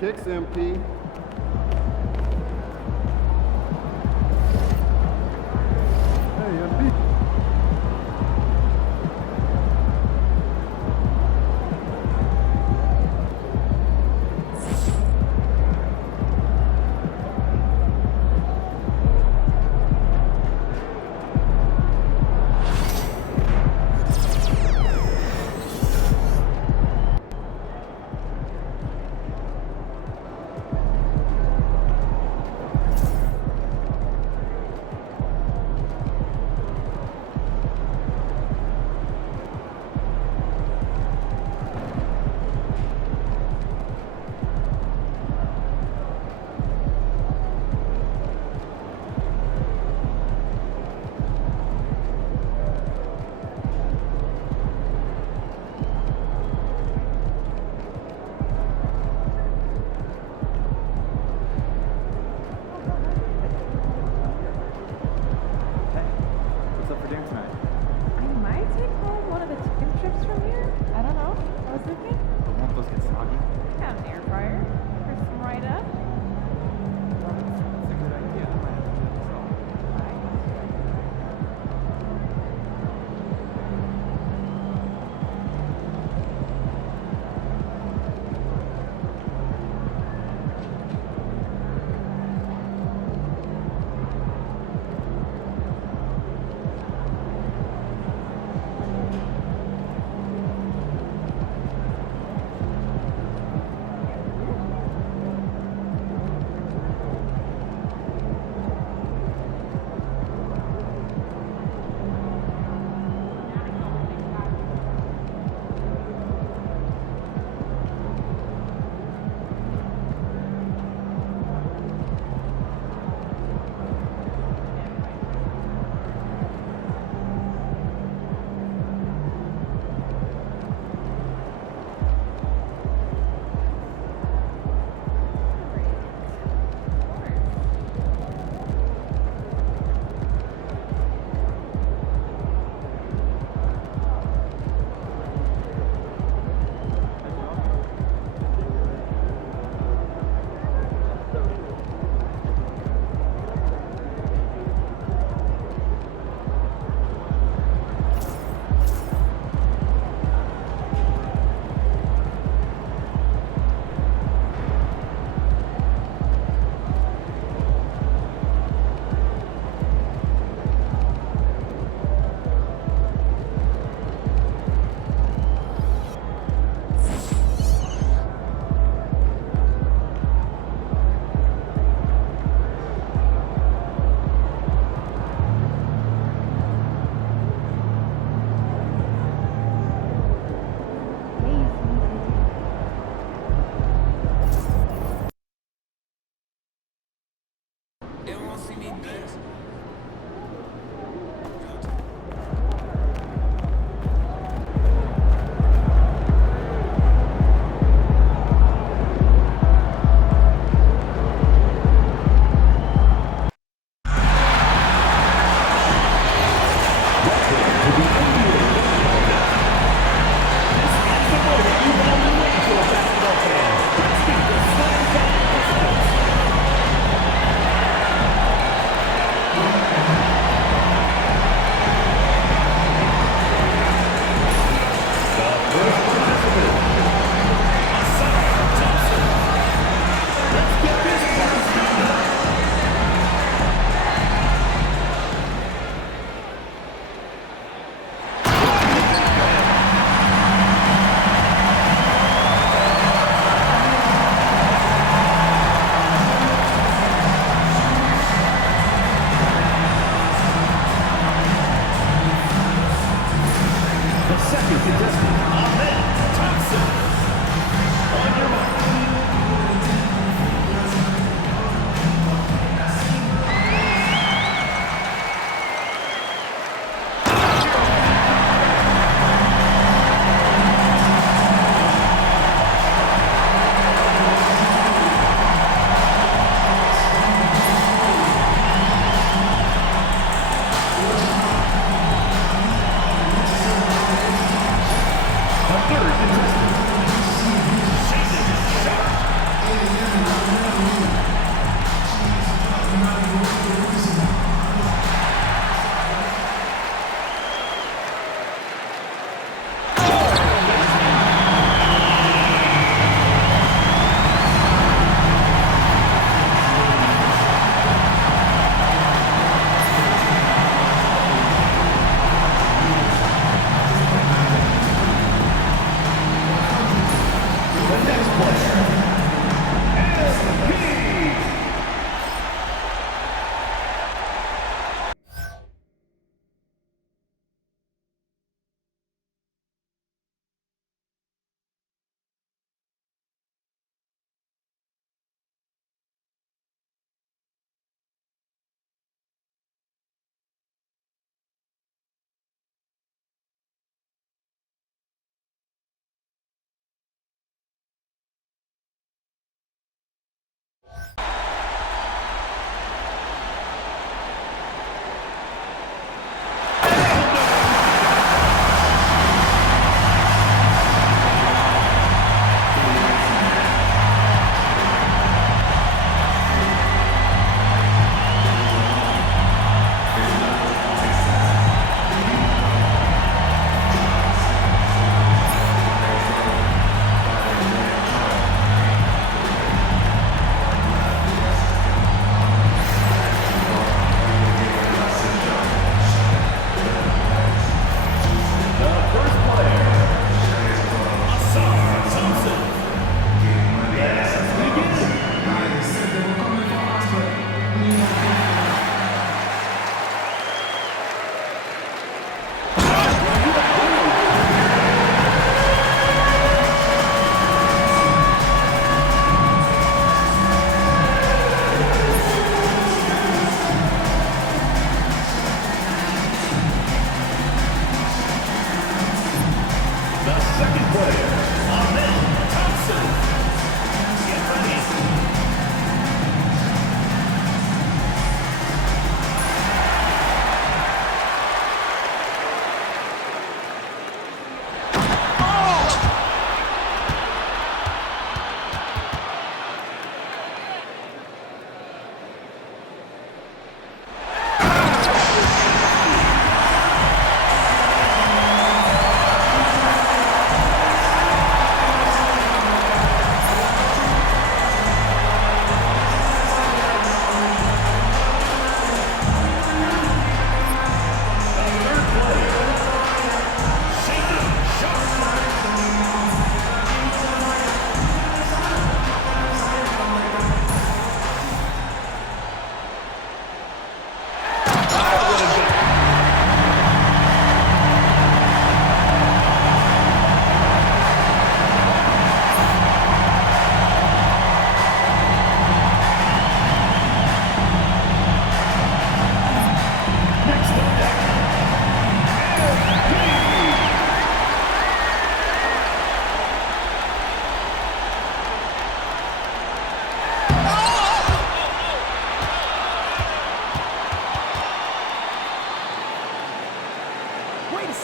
Kicks, MP. Hey, MP.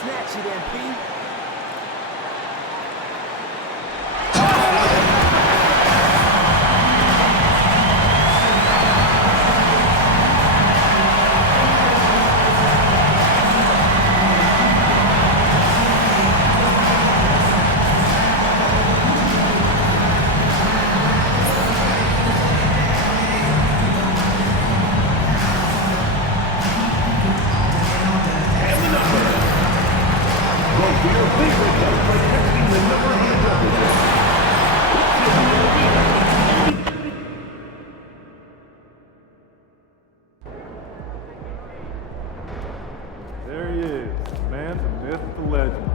snatch it, MP. There he is, the man, the myth, the legend.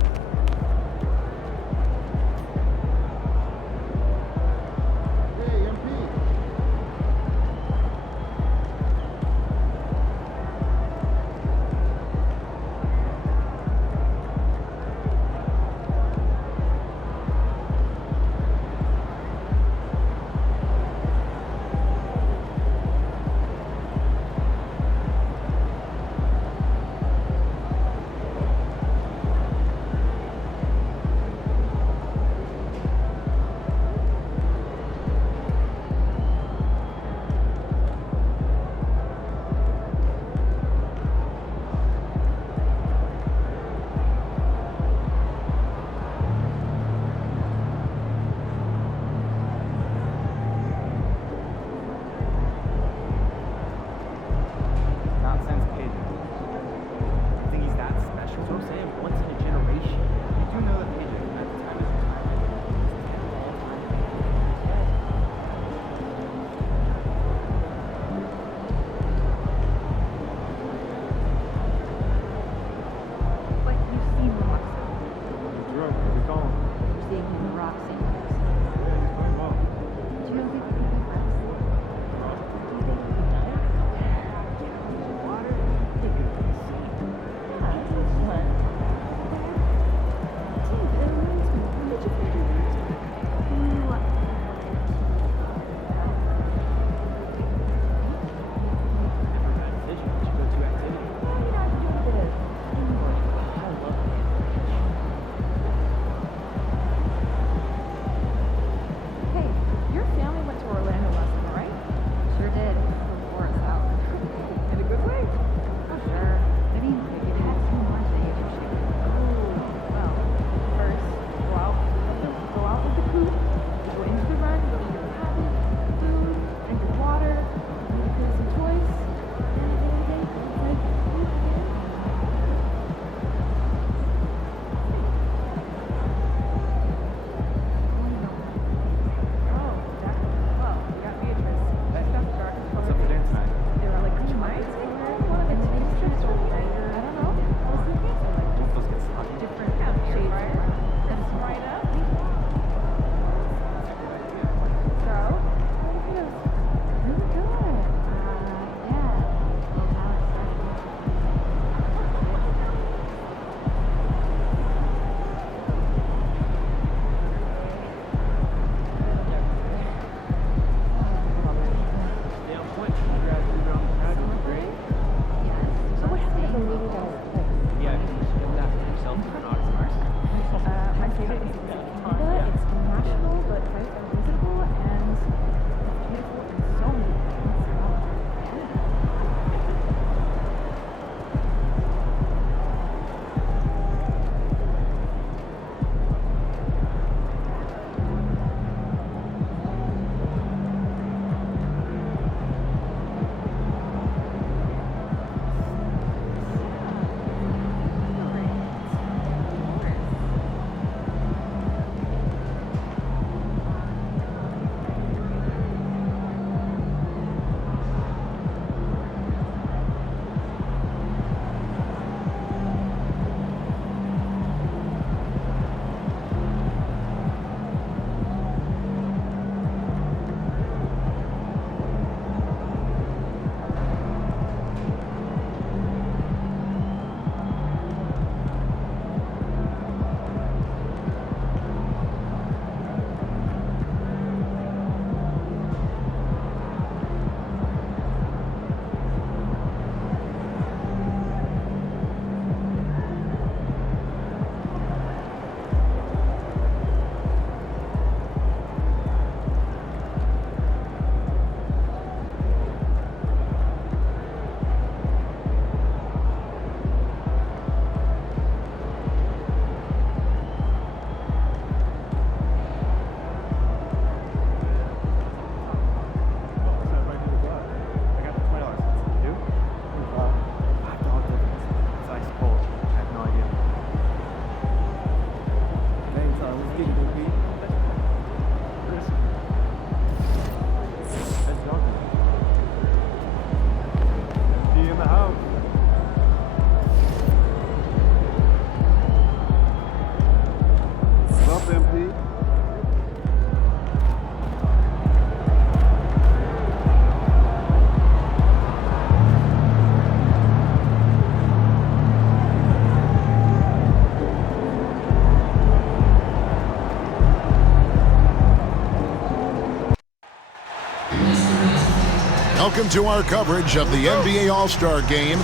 Welcome to our coverage of the NBA All-Star Game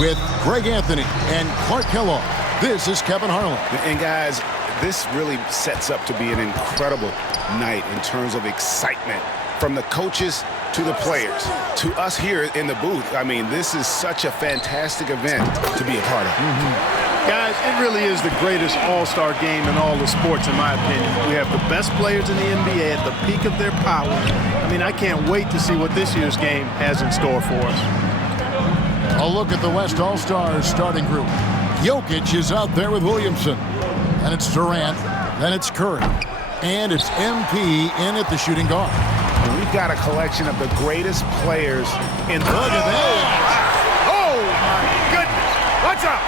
with Greg Anthony and Clark Kellogg. This is Kevin Harlan. And guys, this really sets up to be an incredible night in terms of excitement from the coaches to the players to us here in the booth. I mean, this is such a fantastic event to be a part of. Guys, it really is the greatest all-star game in all the sports, in my opinion. We have the best players in the NBA at the peak of their power. I mean, I can't wait to see what this year's game has in store for us. A look at the West All-Stars starting group. Jokic is out there with Williamson. And it's Durant. Then it's Curry. And it's MP in at the shooting guard. We've got a collection of the greatest players in the... Look at that! Oh, my goodness! What's up?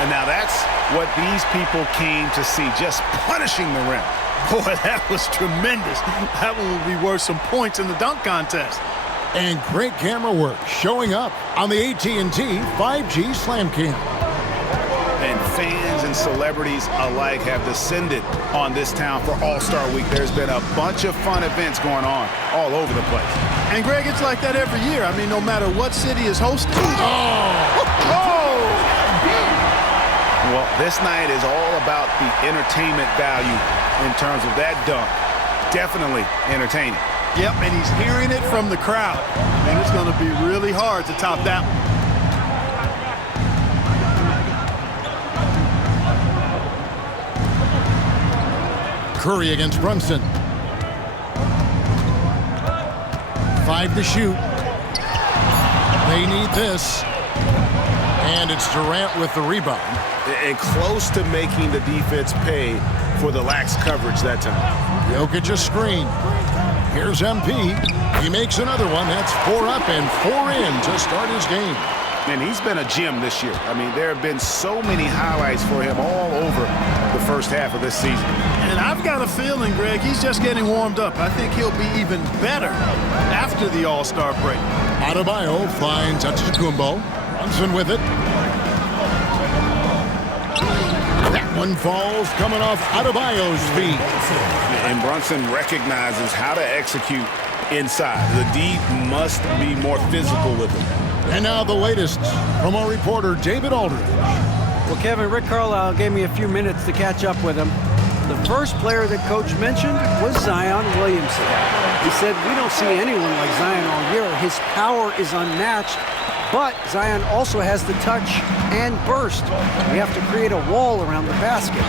And now that's what these people came to see, just punishing the rim. Boy, that was tremendous. That one will be worth some points in the dunk contest. And great camera work showing up on the AT&T 5G Slam Cam. And fans and celebrities alike have descended on this town for All-Star Week. There's been a bunch of fun events going on all over the place. And, Greg, it's like that every year. I mean, no matter what city is hosting. Well, this night is all about the entertainment value in terms of that dunk. Definitely entertaining. Yep, and he's hearing it from the crowd. And it's going to be really hard to top that one. Curry against Brunson. 5 to shoot. They need this. And it's Durant with the rebound. And close to making the defense pay for the lax coverage that time. Jokic a screen. Here's MP. He makes another one. That's 4 up and 4 in to start his game. And he's been a gem this year. I mean, there have been so many highlights for him all over the first half of this season. And I've got a feeling, Greg, he's just getting warmed up. I think he'll be even better after the All-Star break. Adebayo finds Antetokounmpo. Brunson with it. That one falls coming off Adebayo's feet. And Brunson recognizes how to execute inside. The D must be more physical with him. And now the latest from our reporter, David Aldridge. Well, Kevin, Rick Carlisle gave me a few minutes to catch up with him. The first player that Coach mentioned was Zion Williamson. He said, we don't see anyone like Zion all year. His power is unmatched, but Zion also has the touch and burst. We have to create a wall around the basket.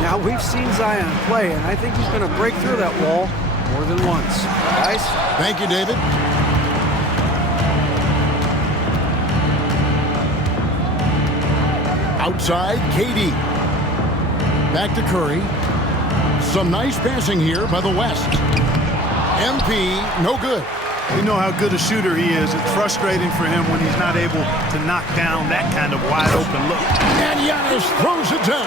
Now, we've seen Zion play, and I think he's going to break through that wall more than once. Guys? Thank you, David. Outside, KD. Back to Curry. Some nice passing here by the West. MP, no good. You know how good a shooter he is. It's frustrating for him when he's not able to knock down that kind of wide-open look. And Giannis throws it down.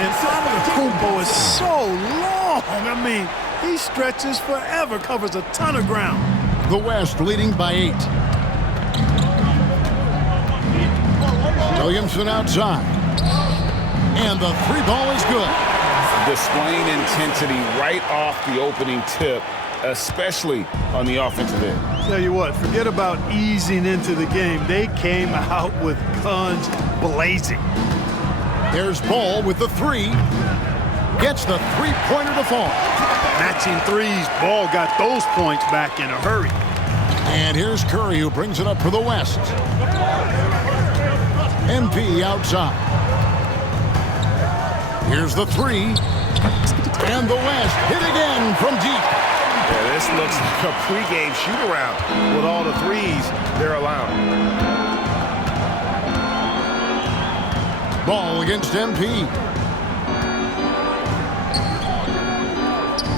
And Antetokounmpo is so long. I mean, he stretches forever, covers a ton of ground. The West leading by 8. Williamson outside. And the 3 ball is good. Displaying intensity right off the opening tip, especially on the offensive end. Tell you what, forget about easing into the game. They came out with guns blazing. There's Ball with the 3. Gets the 3-pointer to fall. Matching threes, Ball got those points back in a hurry. And here's Curry who brings it up for the West. MP outside. Here's the 3. And the West hit again from deep. Yeah, this looks like a pregame shoot-around with all the threes they're allowing. Ball against MP.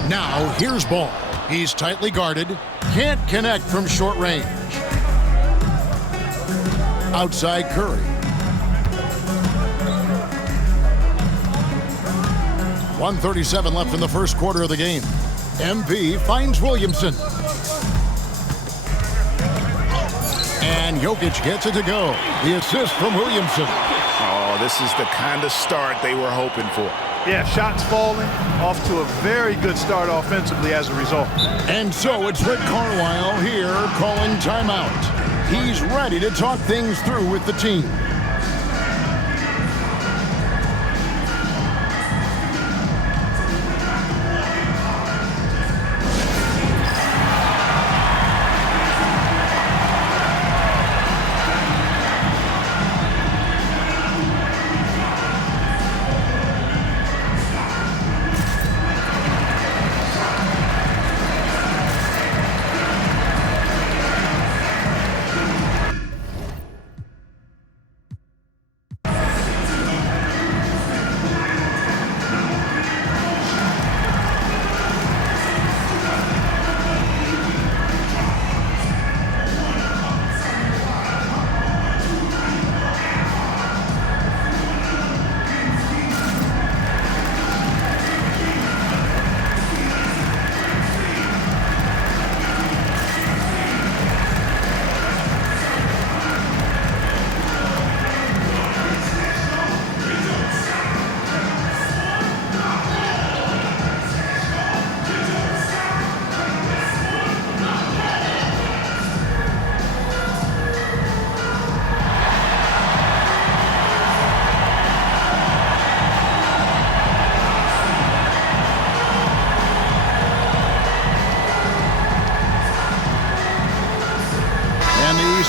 Now here's Ball. He's tightly guarded. Can't connect from short range. Outside Curry. 1:37 left in the first quarter of the game. MP finds Williamson. And Jokic gets it to go. The assist from Williamson. Oh, this is the kind of start they were hoping for. Yeah, shots falling, off to a very good start offensively as a result. And so it's Rick Carlisle here calling timeout. He's ready to talk things through with the team.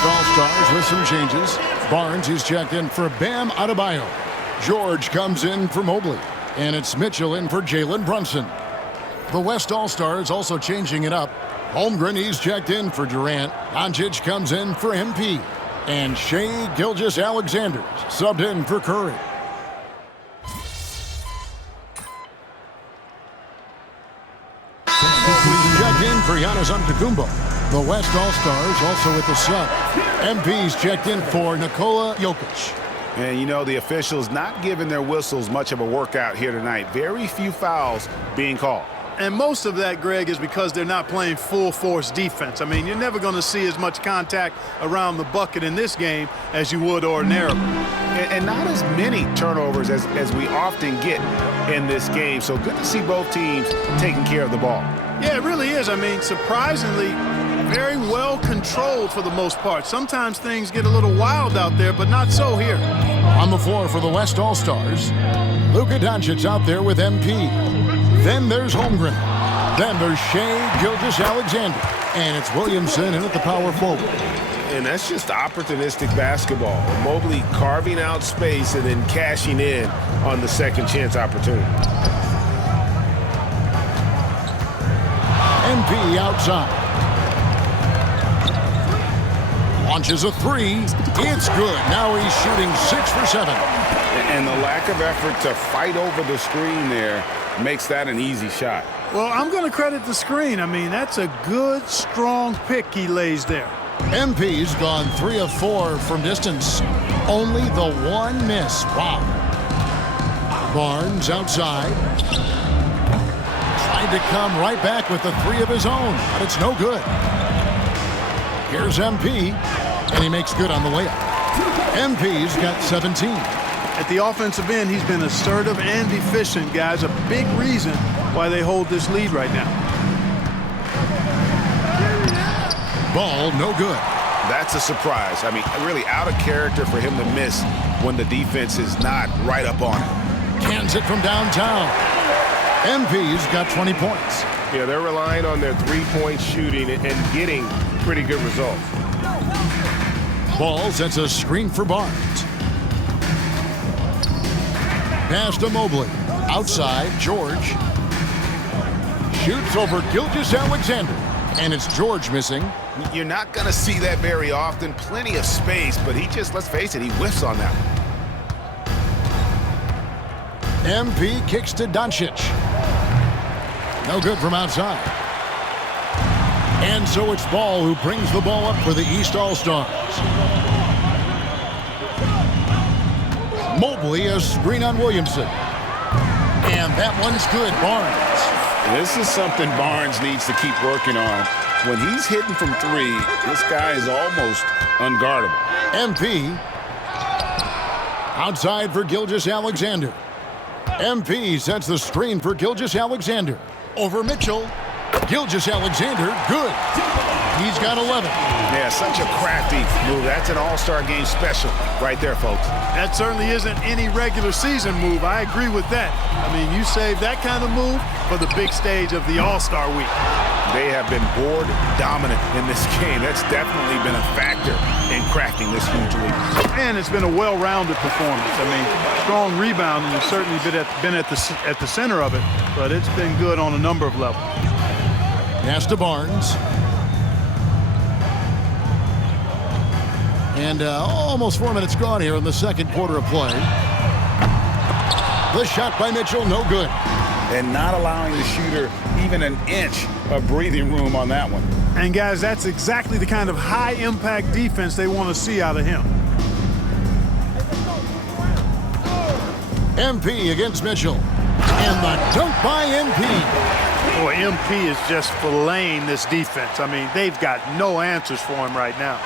All-Stars with some changes. Barnes is checked in for Bam Adebayo. George comes in for Mobley. And it's Mitchell in for Jalen Brunson. The West All-Stars also changing it up. Holmgren, he's checked in for Durant. Doncic comes in for MP. And Shai Gilgeous-Alexander subbed in for Curry. He's checked in for Giannis Antetokounmpo. The West All-Stars also with the sub. MP's checked in for Nikola Jokic. And, you know, the officials not giving their whistles much of a workout here tonight. Very few fouls being called. And most of that, Greg, is because they're not playing full-force defense. I mean, you're never going to see as much contact around the bucket in this game as you would ordinarily. And not as many turnovers as we often get in this game. So good to see both teams taking care of the ball. Yeah, it really is. I mean, surprisingly, very well controlled for the most part. Sometimes things get a little wild out there, but not so here. On the floor for the West All-Stars, Luka Doncic out there with MP. Then there's Holmgren. Then there's Shai Gilgeous-Alexander. And it's Williamson in at the power forward. And that's just opportunistic basketball. Mobley carving out space and then cashing in on the second chance opportunity. MP outside. Launches a three. It's good. Now he's shooting 6 for 7. And the lack of effort to fight over the screen there makes that an easy shot. Well, I'm going to credit the screen. I mean, that's a good, strong pick he lays there. MP's gone 3 of 4 from distance. Only the one miss. Wow. Barnes outside. Tried to come right back with the 3 of his own, but it's no good. Here's MP, and he makes good on the layup. MP's got 17. At the offensive end, he's been assertive and efficient, guys. A big reason why they hold this lead right now. Ball no good. That's a surprise. I mean, really out of character for him to miss when the defense is not right up on it. Cans it from downtown. MP's got 20 points. Yeah, they're relying on their three-point shooting and getting pretty good results. Ball sets a screen for Barnes. Pass to Mobley. Outside, George. Shoots over Gilgeous-Alexander. And it's George missing. You're not going to see that very often. Plenty of space, but he just, let's face it, he whiffs on that one. MP kicks to Doncic. No good from outside. And so it's Ball who brings the ball up for the East All-Stars. Mobley, a screen on Williamson. And that one's good, Barnes. This is something Barnes needs to keep working on. When he's hitting from 3, this guy is almost unguardable. MP outside for Gilgeous-Alexander. MP sets the screen for Gilgeous-Alexander. Over Mitchell. Gilgeous-Alexander, good. He's got 11. Yeah, such a crafty move. That's an All-Star Game special right there, folks. That certainly isn't any regular season move. I agree with that. I mean, you save that kind of move for the big stage of the All-Star Week. They have been board dominant in this game. That's definitely been a factor in crafting this huge lead. And it's been a well-rounded performance. I mean, strong rebounding has certainly been at the center of it, but it's been good on a number of levels. Pass to Barnes. And almost 4 minutes gone here in the second quarter of play. The shot by Mitchell, no good. And not allowing the shooter even an inch of breathing room on that one. And guys, that's exactly the kind of high-impact defense they want to see out of him. MP against Mitchell. And the dunk by MP. Boy, MP is just filleting this defense. I mean, they've got no answers for him right now.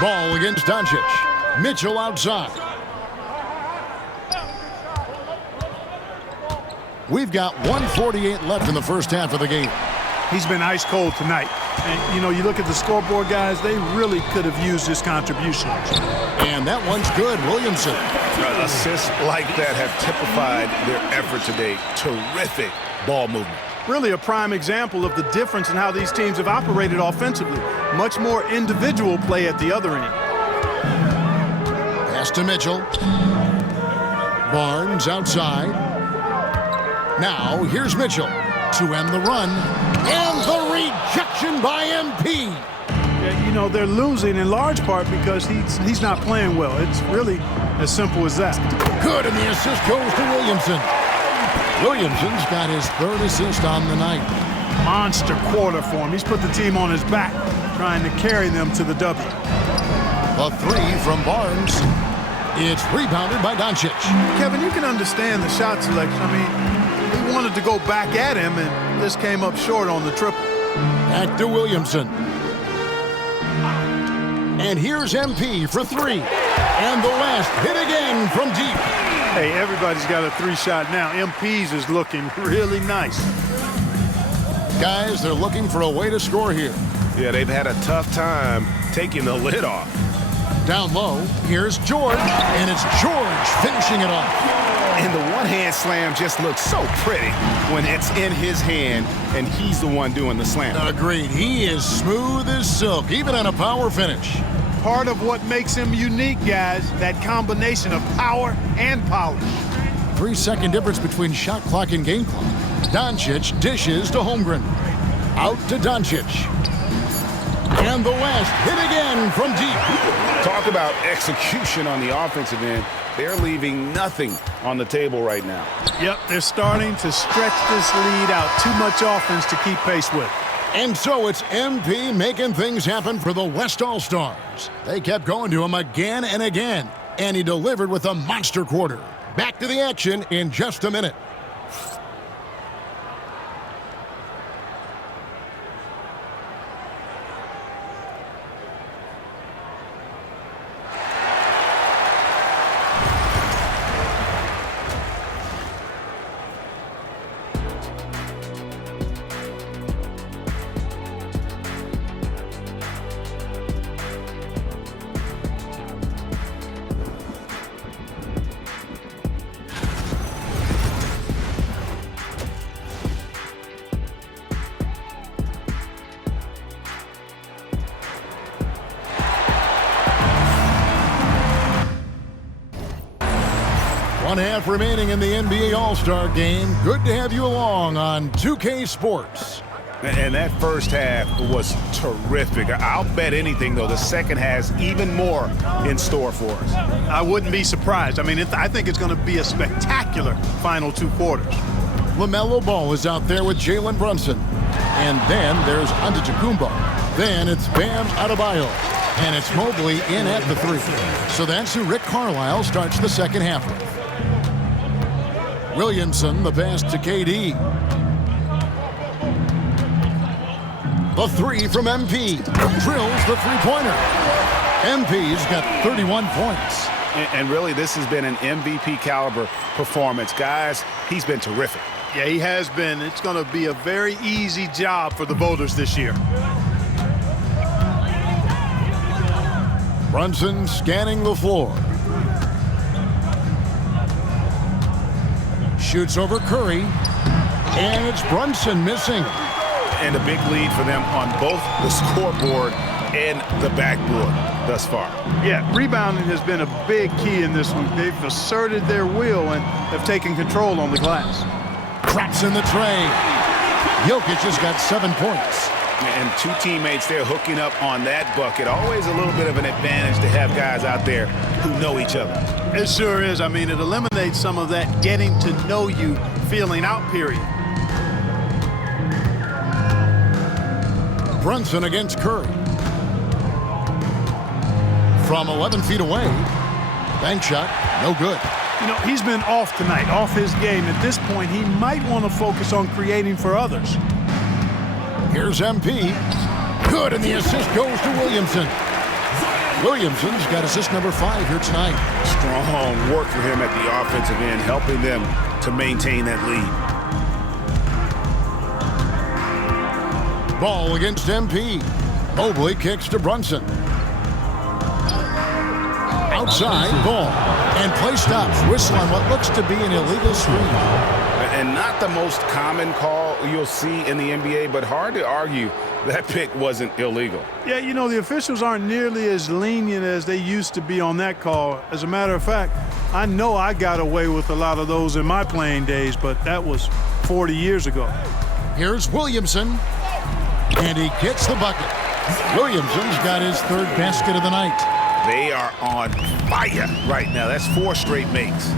Ball against Doncic. Mitchell outside. We've got 1:48 left in the first half of the game. He's been ice cold tonight. And, you know, you look at the scoreboard, guys, they really could have used his contribution. And that one's good, Williamson. Assists like that have typified their effort today. Terrific ball movement. Really a prime example of the difference in how these teams have operated offensively. Much more individual play at the other end. Pass to Mitchell. Barnes outside. Now here's Mitchell to end the run. And the rejection by MP. Yeah, you know, they're losing in large part because he's not playing well. It's really as simple as that. Good, and the assist goes to Williamson. Williamson's got his third assist on the night. Monster quarter for him. He's put the team on his back, trying to carry them to the W. A three from Barnes. It's rebounded by Doncic. Kevin, you can understand the shot selection. I mean, he wanted to go back at him, and this came up short on the triple. Back to Williamson. And here's MP for three. And the last hit again from deep. Hey, everybody's got a three-shot now. MP's is looking really nice. Guys, they're looking for a way to score here. Yeah, they've had a tough time taking the lid off. Down low, here's George, and it's George finishing it off. And the one-hand slam just looks so pretty when it's in his hand and he's the one doing the slam. Agreed. He is smooth as silk, even on a power finish. Part of what makes him unique, guys, that combination of power and polish. 3-second difference between shot clock and game clock. Doncic dishes to Holmgren. Out to Doncic. And the last hit again from deep. Talk about execution on the offensive end. They're leaving nothing on the table right now. Yep, they're starting to stretch this lead out. Too much offense to keep pace with. And so it's MP making things happen for the West All-Stars. They kept going to him again and again, and he delivered with a monster quarter. Back to the action in just a minute. One half remaining in the NBA All-Star Game. Good to have you along on 2K Sports. And that first half was terrific. I'll bet anything, though, the second has even more in store for us. I wouldn't be surprised. I mean, I think it's going to be a spectacular final two quarters. LaMelo Ball is out there with Jalen Brunson. And then there's Antetokounmpo. Then it's Bam Adebayo. And it's Mobley in at the three. So that's who Rick Carlisle starts the second half with. Williamson, the pass to KD. The three from MP. Drills the three-pointer. MP's got 31 points. And really, this has been an MVP caliber performance. Guys, he's been terrific. Yeah, he has been. It's going to be a very easy job for the voters this year. Brunson scanning the floor. Shoots over Curry. And it's Brunson missing. And a big lead for them on both the scoreboard and the backboard thus far. Yeah, rebounding has been a big key in this one. They've asserted their will and have taken control on the glass. Traps in the tray. Jokic has got 7 points. And two teammates there hooking up on that bucket. Always a little bit of an advantage to have guys out there who know each other. It sure is. I mean, it eliminates some of that getting to know you feeling out period. Brunson against Curry. From 11 feet away. Bank shot, no good. You know, he's been off tonight, off his game. At this point, he might want to focus on creating for others. Here's MP. Good, and the assist goes to Williamson. Williamson's got assist number 5 here tonight. Strong work for him at the offensive end, helping them to maintain that lead. Ball against MP. Mobley kicks to Brunson. Outside, ball. And play stops. Whistle on what looks to be an illegal screen. And not the most common call you'll see in the NBA, but hard to argue that pick wasn't illegal. Yeah, you know, the officials aren't nearly as lenient as they used to be on that call. As a matter of fact, I know I got away with a lot of those in my playing days, but that was 40 years ago. Here's Williamson. And he gets the bucket. Williamson's got his 3rd basket of the night. They are on fire right now. That's 4 straight makes.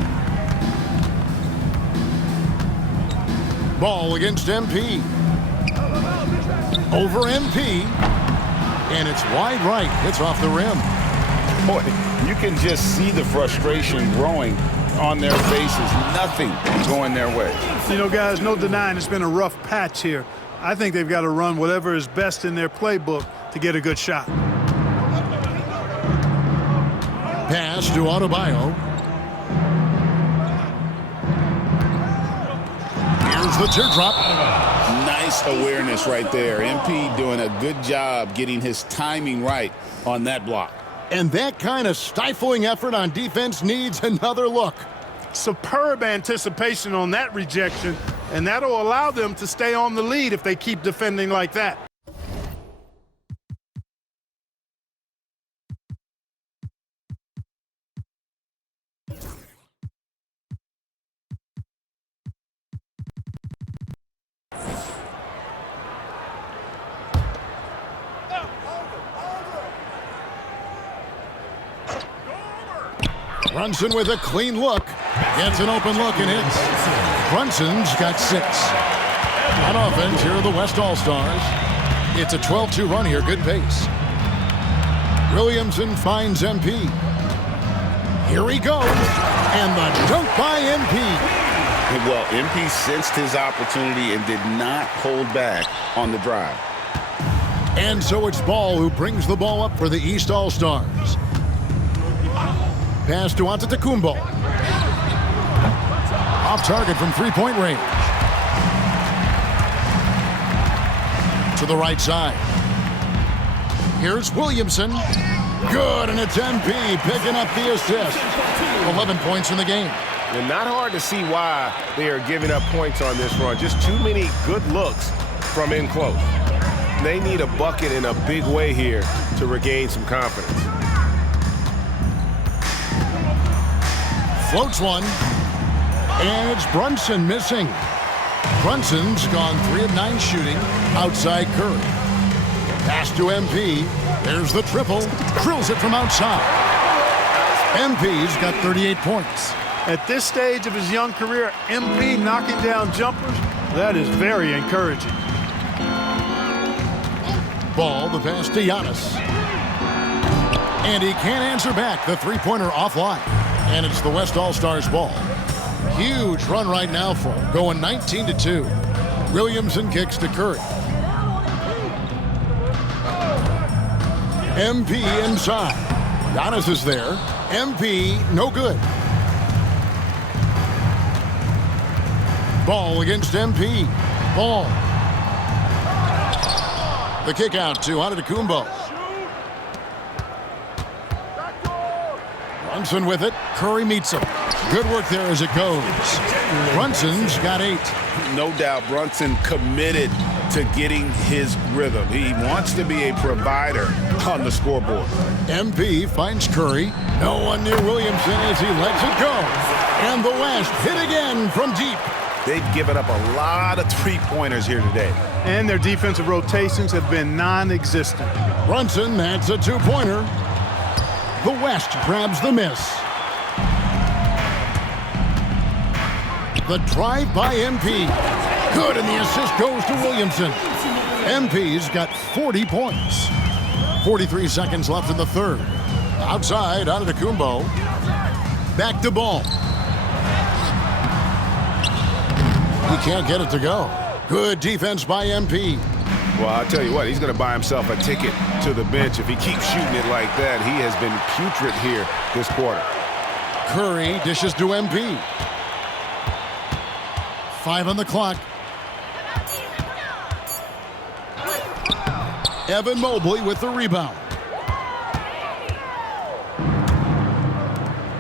Ball against MP. Over MP. And it's wide right. It's off the rim. Boy, you can just see the frustration growing on their faces. Nothing going their way. You know, guys, no denying it's been a rough patch here. I think they've got to run whatever is best in their playbook to get a good shot. Pass to Adebayo. Here's the teardrop. Nice awareness right there. MP doing a good job getting his timing right on that block. And that kind of stifling effort on defense needs another look. Superb anticipation on that rejection, and that'll allow them to stay on the lead if they keep defending like that. Brunson with a clean look. Gets an open look and hits. Brunson's got 6. On offense, here are the West All-Stars. It's a 12-2 run here, good pace. Williamson finds MP. Here he goes. And the dunk by MP. Well, MP sensed his opportunity and did not hold back on the drive. And so it's Ball who brings the ball up for the East All-Stars. Pass to Antetokounmpo. Off target from 3-point range. To the right side. Here's Williamson. Good, and it's MP picking up the assist. 11 points in the game. And not hard to see why they are giving up points on this run. Just too many good looks from in close. They need a bucket in a big way here to regain some confidence. Floats one. And it's Brunson missing. Brunson's gone 3 of 9 shooting outside Curry. Pass to MP. There's the triple. Drills it from outside. MP's got 38 points. At this stage of his young career, MP knocking down jumpers, that is very encouraging. Ball, the pass to Giannis. And he can't answer back. The three-pointer offline. And it's the West All-Stars ball. Huge run right now for him, going 19-2. Williamson kicks to Curry. MP inside. Giannis is there, MP, no good. Ball against MP. Ball. The kick out to Antetokounmpo. Brunson with it. Curry meets him. Good work there as it goes. Brunson's got 8. No doubt Brunson committed to getting his rhythm. He wants to be a provider on the scoreboard. MP finds Curry. No one near Williamson as he lets it go. And the West hit again from deep. They've given up a lot of three-pointers here today. And their defensive rotations have been non-existent. Brunson adds a 2-pointer. The West grabs the miss. The drive by MP. Good, and the assist goes to Williamson. MP's got 40 points. 43 seconds left in the third. Outside, Antetokounmpo. Back to ball. He can't get it to go. Good defense by MP. Well, I'll tell you what, he's going to buy himself a ticket to the bench. If he keeps shooting it like that, he has been putrid here this quarter. Curry dishes to MP. 5 on the clock. Evan Mobley with the rebound.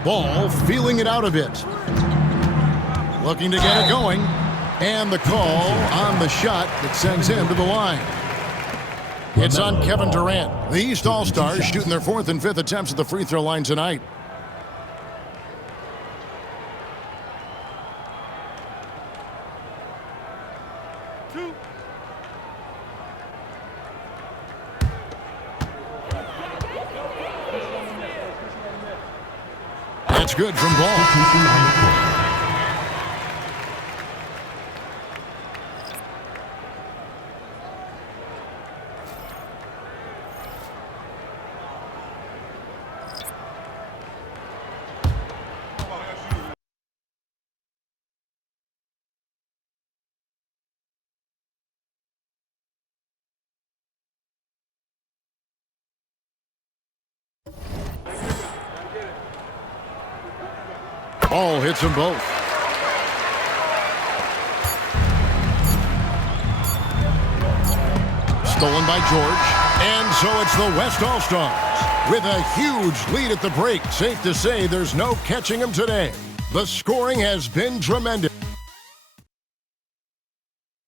Ball feeling it out a bit. Looking to get it going. And the call on the shot that sends him to the line. It's on Kevin Durant. The East All-Stars shooting their 4th and 5th attempts at the free throw line tonight. That's good from Ball. Ball hits them both. Stolen by George. And so it's the West All-Stars. With a huge lead at the break, safe to say there's no catching them today. The scoring has been tremendous.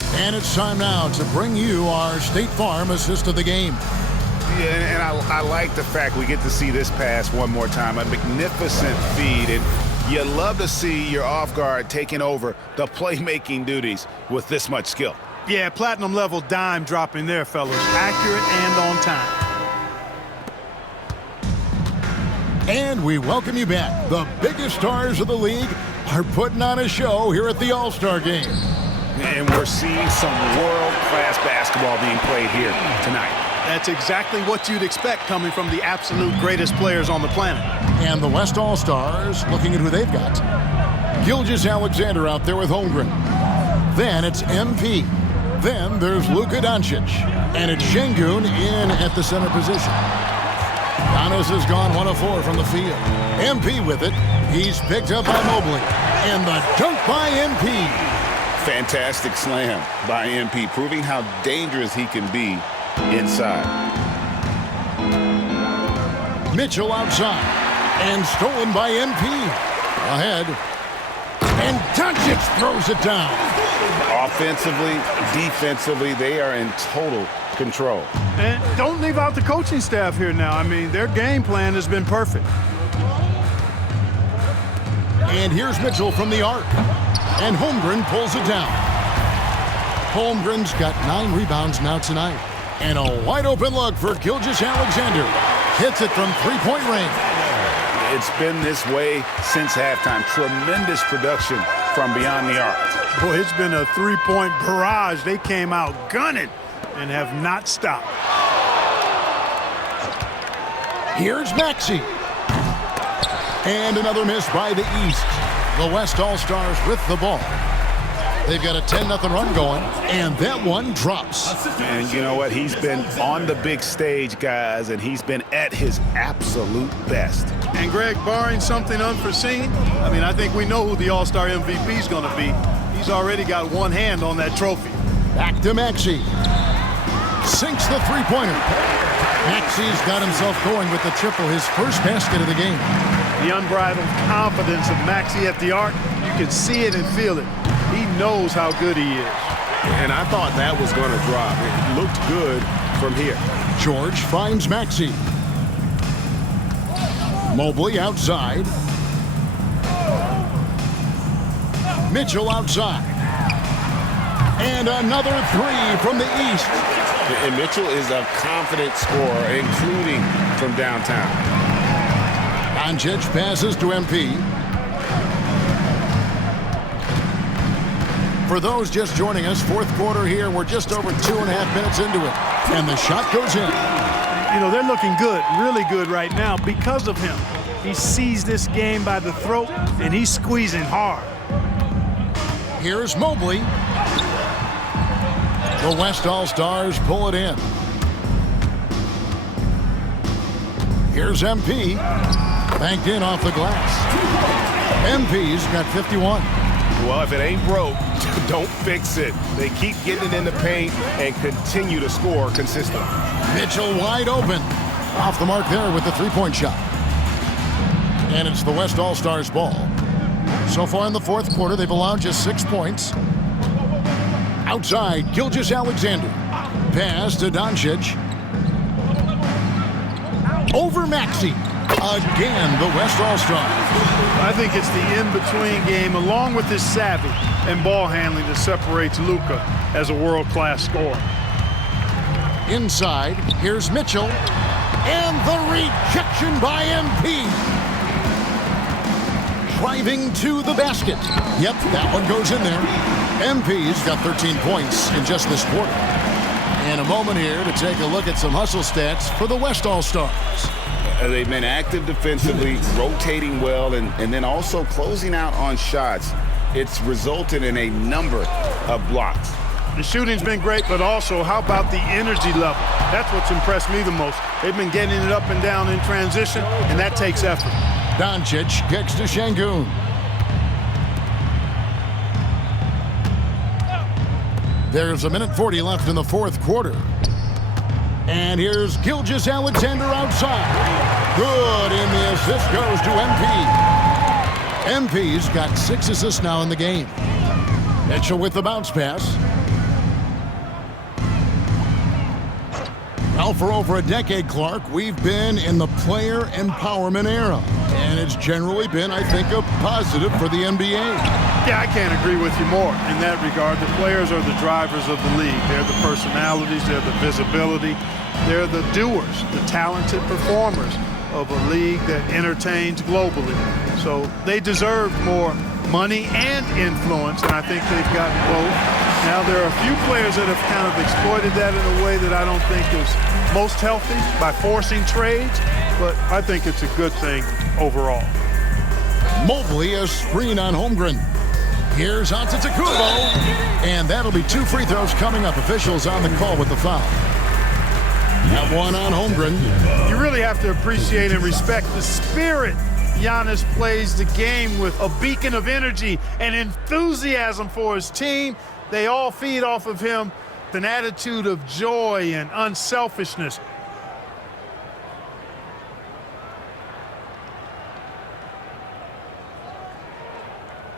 And it's time now to bring you our State Farm assist of the game. Yeah, and I like the fact we get to see this pass one more time. A magnificent feed. And you love to see your off guard taking over the playmaking duties with this much skill. Yeah, platinum level dime dropping there, fellas. Accurate and on time. And we welcome you back. The biggest stars of the league are putting on a show here at the All-Star Game. And we're seeing some world-class basketball being played here tonight. That's exactly what you'd expect coming from the absolute greatest players on the planet. And the West All-Stars looking at who they've got. Gilgeous-Alexander out there with Holmgren. Then it's MP. Then there's Luka Doncic. And it's Şengün in at the center position. Giannis has gone 1 of 4 from the field. MP with it. He's picked up by Mobley. And the dunk by MP. Fantastic slam by MP, proving how dangerous he can be inside. Mitchell outside. And stolen by MP. Ahead. And Doncic throws it down. Offensively, defensively, they are in total control. And don't leave out the coaching staff here now. I mean, their game plan has been perfect. And here's Mitchell from the arc. And Holmgren pulls it down. Holmgren's got 9 rebounds now tonight. And a wide open look for Gilgeous-Alexander. Hits it from three-point range. It's been this way since halftime. Tremendous production from beyond the arc. Boy, it's been a three-point barrage. They came out gunning and have not stopped. Here's Maxey. And another miss by the East. The West All-Stars with the ball. They've got a 10-0 run going, and that one drops. And you know what? He's been on the big stage, guys, and he's been at his absolute best. And Greg, barring something unforeseen, I mean, I think we know who the All-Star MVP is going to be. He's already got one hand on that trophy. Back to Maxey. Sinks the three-pointer. Maxey's got himself going with the triple, his first basket of the game. The unbridled confidence of Maxey at the arc, you can see it and feel it. He knows how good he is. And I thought that was going to drop. It looked good from here. George finds Maxey. Mobley outside. Mitchell outside. And another three from the east. And Mitchell is a confident scorer, including from downtown. Doncic passes to MP. For those just joining us, fourth quarter here. We're just over 2.5 minutes into it. And the shot goes in. You know, they're looking good, really good right now because of him. He sees this game by the throat, and he's squeezing hard. Here's Mobley. The West All-Stars pull it in. Here's MP. Banked in off the glass. MP's got 51. Well, if it ain't broke, don't fix it. They keep getting it in the paint and continue to score consistently. Mitchell wide open. Off the mark there with the three-point shot. And it's the West All-Stars ball. So far in the fourth quarter, they've allowed just 6 points. Outside, Gilgeous-Alexander. Pass to Doncic. Over Maxey. Again, the West All-Stars. I think it's the in-between game, along with his savvy and ball handling, that separates Luka as a world-class scorer. Inside, here's Mitchell. And the rejection by MP. Driving to the basket. Yep, that one goes in there. MP's got 13 points in just this quarter. And a moment here to take a look at some hustle stats for the West All-Stars. They've been active defensively, rotating well, and then also closing out on shots. It's resulted in a number of blocks. The shooting's been great, but also how about the energy level? That's what's impressed me the most. They've been getting it up and down in transition, and that takes effort. Doncic kicks to Şengün. There's 1:40 left in the fourth quarter. And here's Gilgeous-Alexander outside. Good, and the assist goes to MP. MP's got 6 assists now in the game. Mitchell with the bounce pass. Well, for over a decade, Clark, we've been in the player empowerment era. And it's generally been, I think, a positive for the NBA. Yeah, I can't agree with you more in that regard. The players are the drivers of the league. They're the personalities, they're the visibility, they're the doers, the talented performers of a league that entertains globally. So they deserve more money and influence, and I think they've gotten both. Now, there are a few players that have kind of exploited that in a way that I don't think is most healthy by forcing trades, but I think it's a good thing overall. Mobley, a screen on Holmgren. Here's Antetokounmpo, and that'll be 2 free throws coming up. Officials on the call with the foul. That one on Holmgren. You really have to appreciate and respect the spirit Giannis plays the game with, a beacon of energy and enthusiasm for his team. They all feed off of him, an attitude of joy and unselfishness.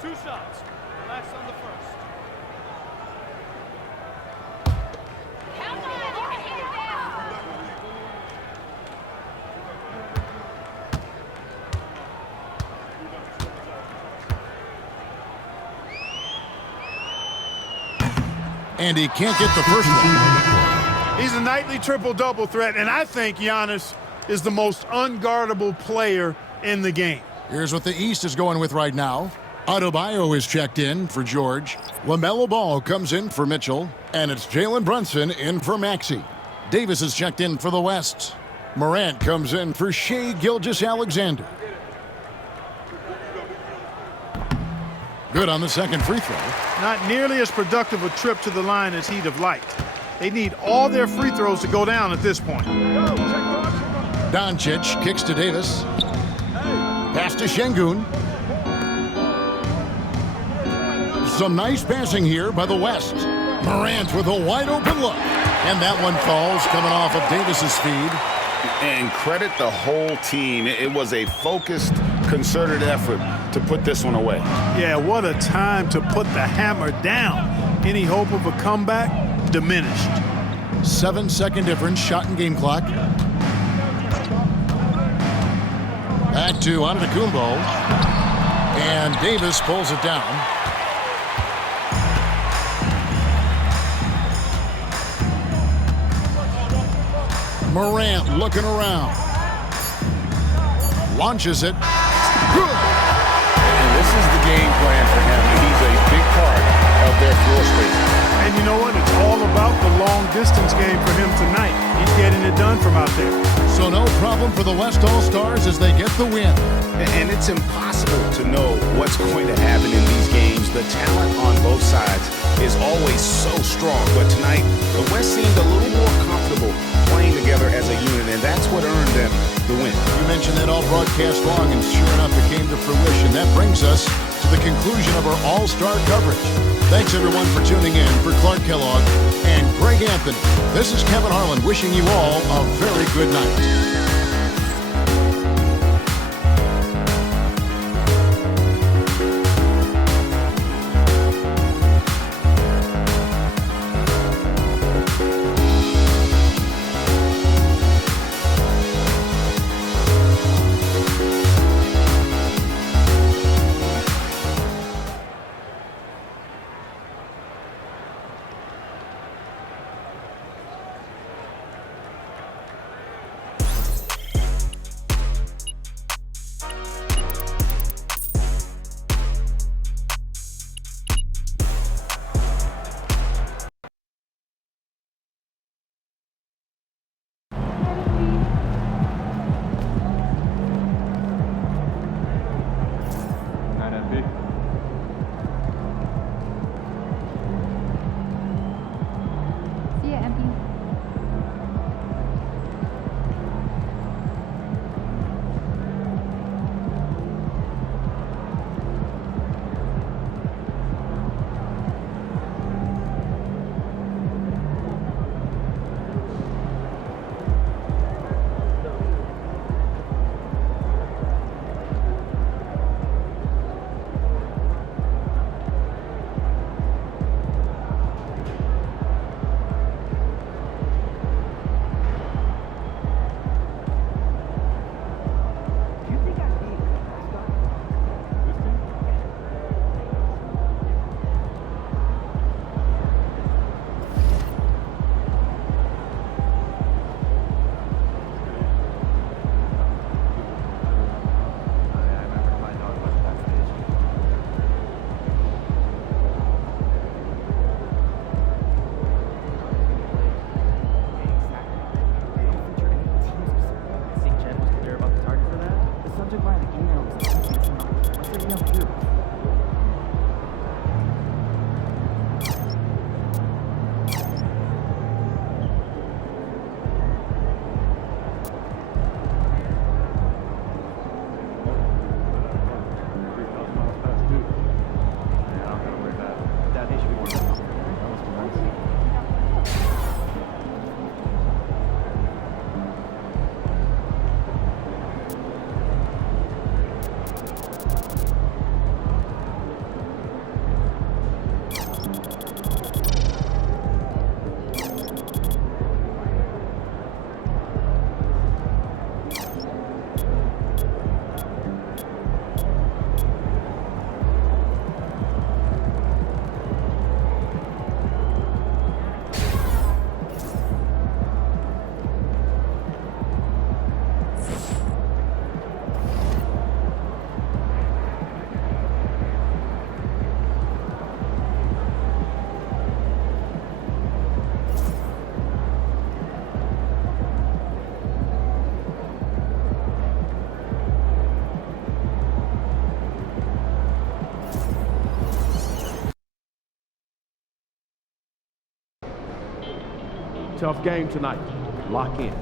Two shots. Relax on the first. And he can't get the first one. He's a nightly triple-double threat, and I think Giannis is the most unguardable player in the game. Here's what the East is going with right now. Adebayo is checked in for George. LaMelo Ball comes in for Mitchell. And it's Jalen Brunson in for Maxey. Davis is checked in for the West. Morant comes in for Shai Gilgeous-Alexander. Good on the second free throw. Not nearly as productive a trip to the line as he'd have liked. They need all their free throws to go down at this point. Doncic kicks to Davis. to Şengün. Some nice passing here by the West. Morant with a wide open look. And that one falls coming off of Davis's feed. And credit the whole team. It was a focused, concerted effort to put this one away. Yeah, what a time to put the hammer down. Any hope of a comeback diminished. 7-second difference, shot and game clock. Back to Antetokounmpo. And Davis pulls it down. Morant looking around. Launches it. Good. And this is the game plan for him. He's a big part of their floor space. And you know what? It's all about the long-distance game for him tonight. He's getting it done from out there. So no problem for the West All-Stars as they get the win. And it's impossible to know what's going to happen in these games. The talent on both sides is always so strong. But tonight, the West seemed a little more comfortable playing together as a unit, and that's what earned them the win. You mentioned that all broadcast long, and sure enough, it came to fruition. That brings us to the conclusion of our All-Star coverage. Thanks, everyone, for tuning in. For Clark Kellogg and Greg Anthony, this is Kevin Harlan wishing you all a very good night. See ya, MP. Tough game tonight. Lock in.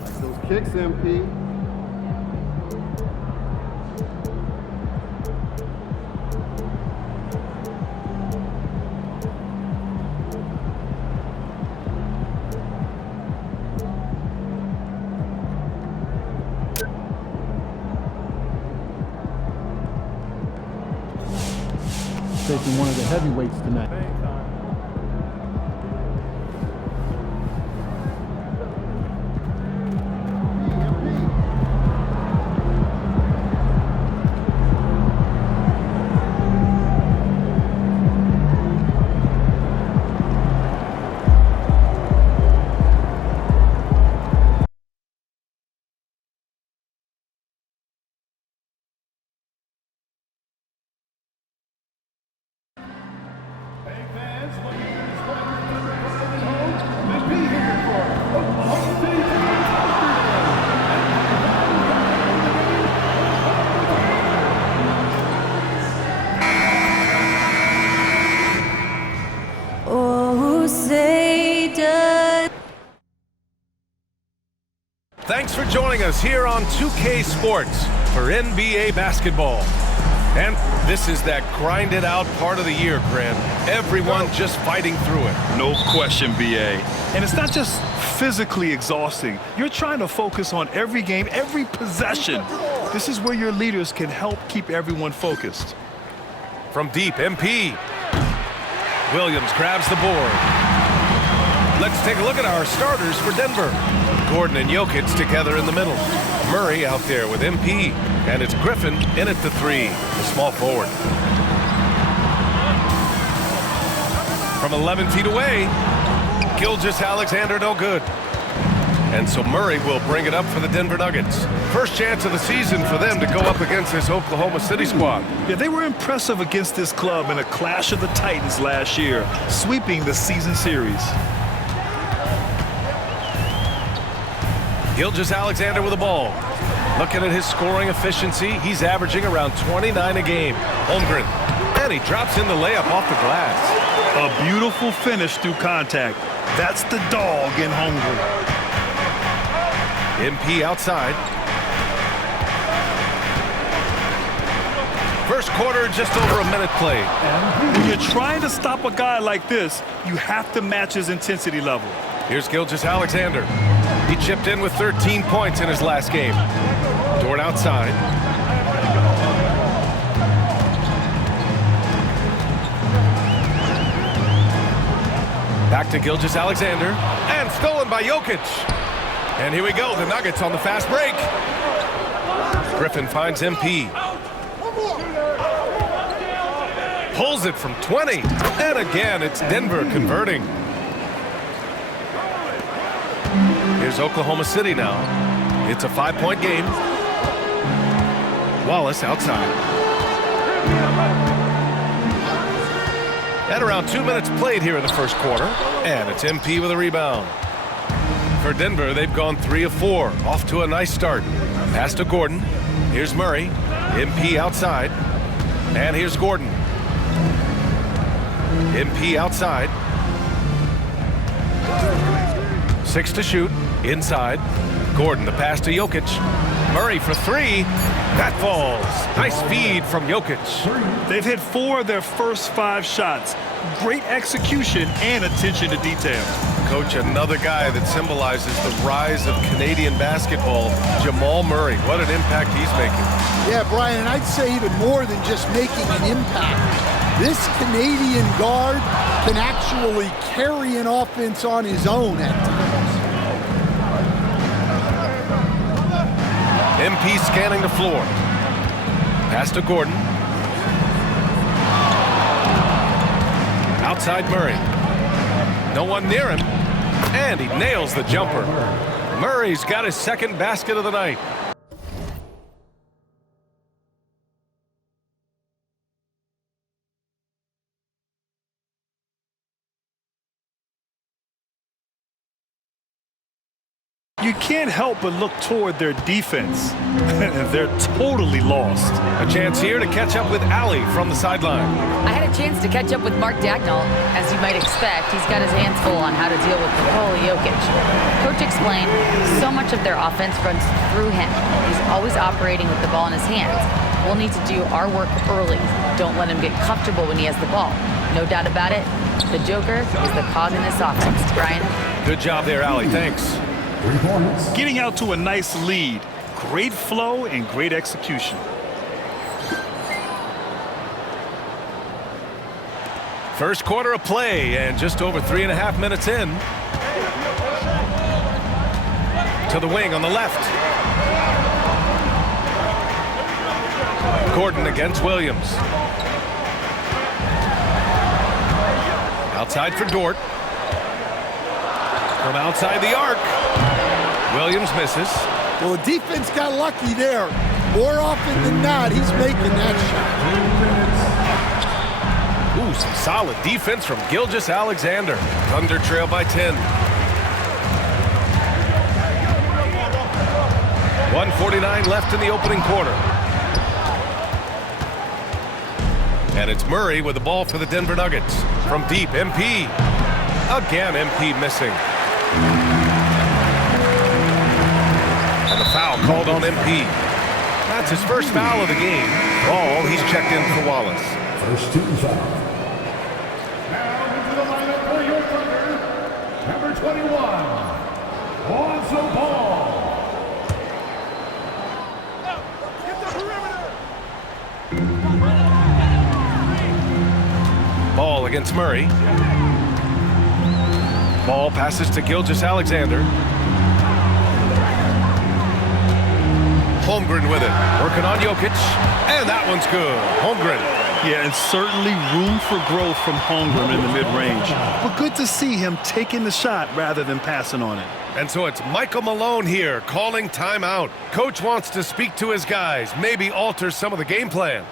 Like those kicks, MP. facing one of the heavyweights tonight. Thanks for joining us here on 2K Sports for NBA basketball. And this is that grinded out part of the year, Grant. Everyone just fighting through it. No question, BA. And it's not just physically exhausting. You're trying to focus on every game, every possession. This is where your leaders can help keep everyone focused. From deep, MP. Williams grabs the board. Let's take a look at our starters for Denver. Gordon and Jokic together in the middle. Murray out there with MP. And it's Griffin in at the three, the small forward. From 11 feet away, Gilgeous-Alexander no good. And so Murray will bring it up for the Denver Nuggets. First chance of the season for them to go up against this Oklahoma City squad. Yeah, they were impressive against this club in a clash of the Titans last year, sweeping the season series. Gilgeous-Alexander with the ball. Looking at his scoring efficiency, he's averaging around 29 a game. Holmgren, and he drops in the layup off the glass. A beautiful finish through contact. That's the dog in Holmgren. MP outside. First quarter, just over a minute played. When you're trying to stop a guy like this, you have to match his intensity level. Here's Gilgeous-Alexander. He chipped in with 13 points in his last game. Dort outside. Back to Gilgeous-Alexander. And stolen by Jokic. And here we go, the Nuggets on the fast break. Griffin finds MP. Pulls it from 20. And again, it's Denver converting. Here's Oklahoma City now. It's a 5-point game. Wallace outside. At around 2 minutes played here in the first quarter. And it's MP with a rebound. For Denver, they've gone 3 of 4. Off to a nice start. Pass to Gordon. Here's Murray. MP outside. And here's Gordon. MP outside. 6 to shoot. Inside. Gordon, the pass to Jokic. Murray for 3. That falls. Nice feed from Jokic. They've hit 4 of their first 5 shots. Great execution and attention to detail. Coach, another guy that symbolizes the rise of Canadian basketball, Jamal Murray. What an impact he's making. Yeah, Brian, and I'd say even more than just making an impact. This Canadian guard can actually carry an offense on his own at times. MP scanning the floor. Pass to Gordon. Outside Murray. No one near him. And he nails the jumper. Murray's got his second basket of the night. You can't help but look toward their defense. They're totally lost. A chance here to catch up with Allie from the sideline. I had a chance to catch up with Mark Dagnall. As you might expect, he's got his hands full on how to deal with Nikola Jokic. Coach explained so much of their offense runs through him. He's always operating with the ball in his hands. We'll need to do our work early. Don't let him get comfortable when he has the ball. No doubt about it, the Joker is the cog in this offense. Brian? Good job there, Allie. Thanks. Getting out to a nice lead. Great flow and great execution. First quarter of play and just over 3.5 minutes in. To the wing on the left. Gordon against Williams. Outside for Dort. From outside the arc. Williams misses. Well, the defense got lucky there. More often than not, he's making that shot. Ooh, some solid defense from Gilgeous-Alexander. Thunder trail by 10. 1:49 left in the opening quarter. And it's Murray with the ball for the Denver Nuggets. From deep, MP. Again, MP missing. And the foul called on MP. That's his first foul of the game. Ball, he's checked in for Wallace. First team foul. Now into the lineup for your Thunder, number 21, Lonzo Ball. Get the perimeter! Ball against Murray. Ball passes to Gilgeous-Alexander. Holmgren with it. Working on Jokic. And that one's good. Holmgren. Yeah, and certainly room for growth from Holmgren in the mid-range. But good to see him taking the shot rather than passing on it. And so it's Michael Malone here calling timeout. Coach wants to speak to his guys, maybe alter some of the game plan.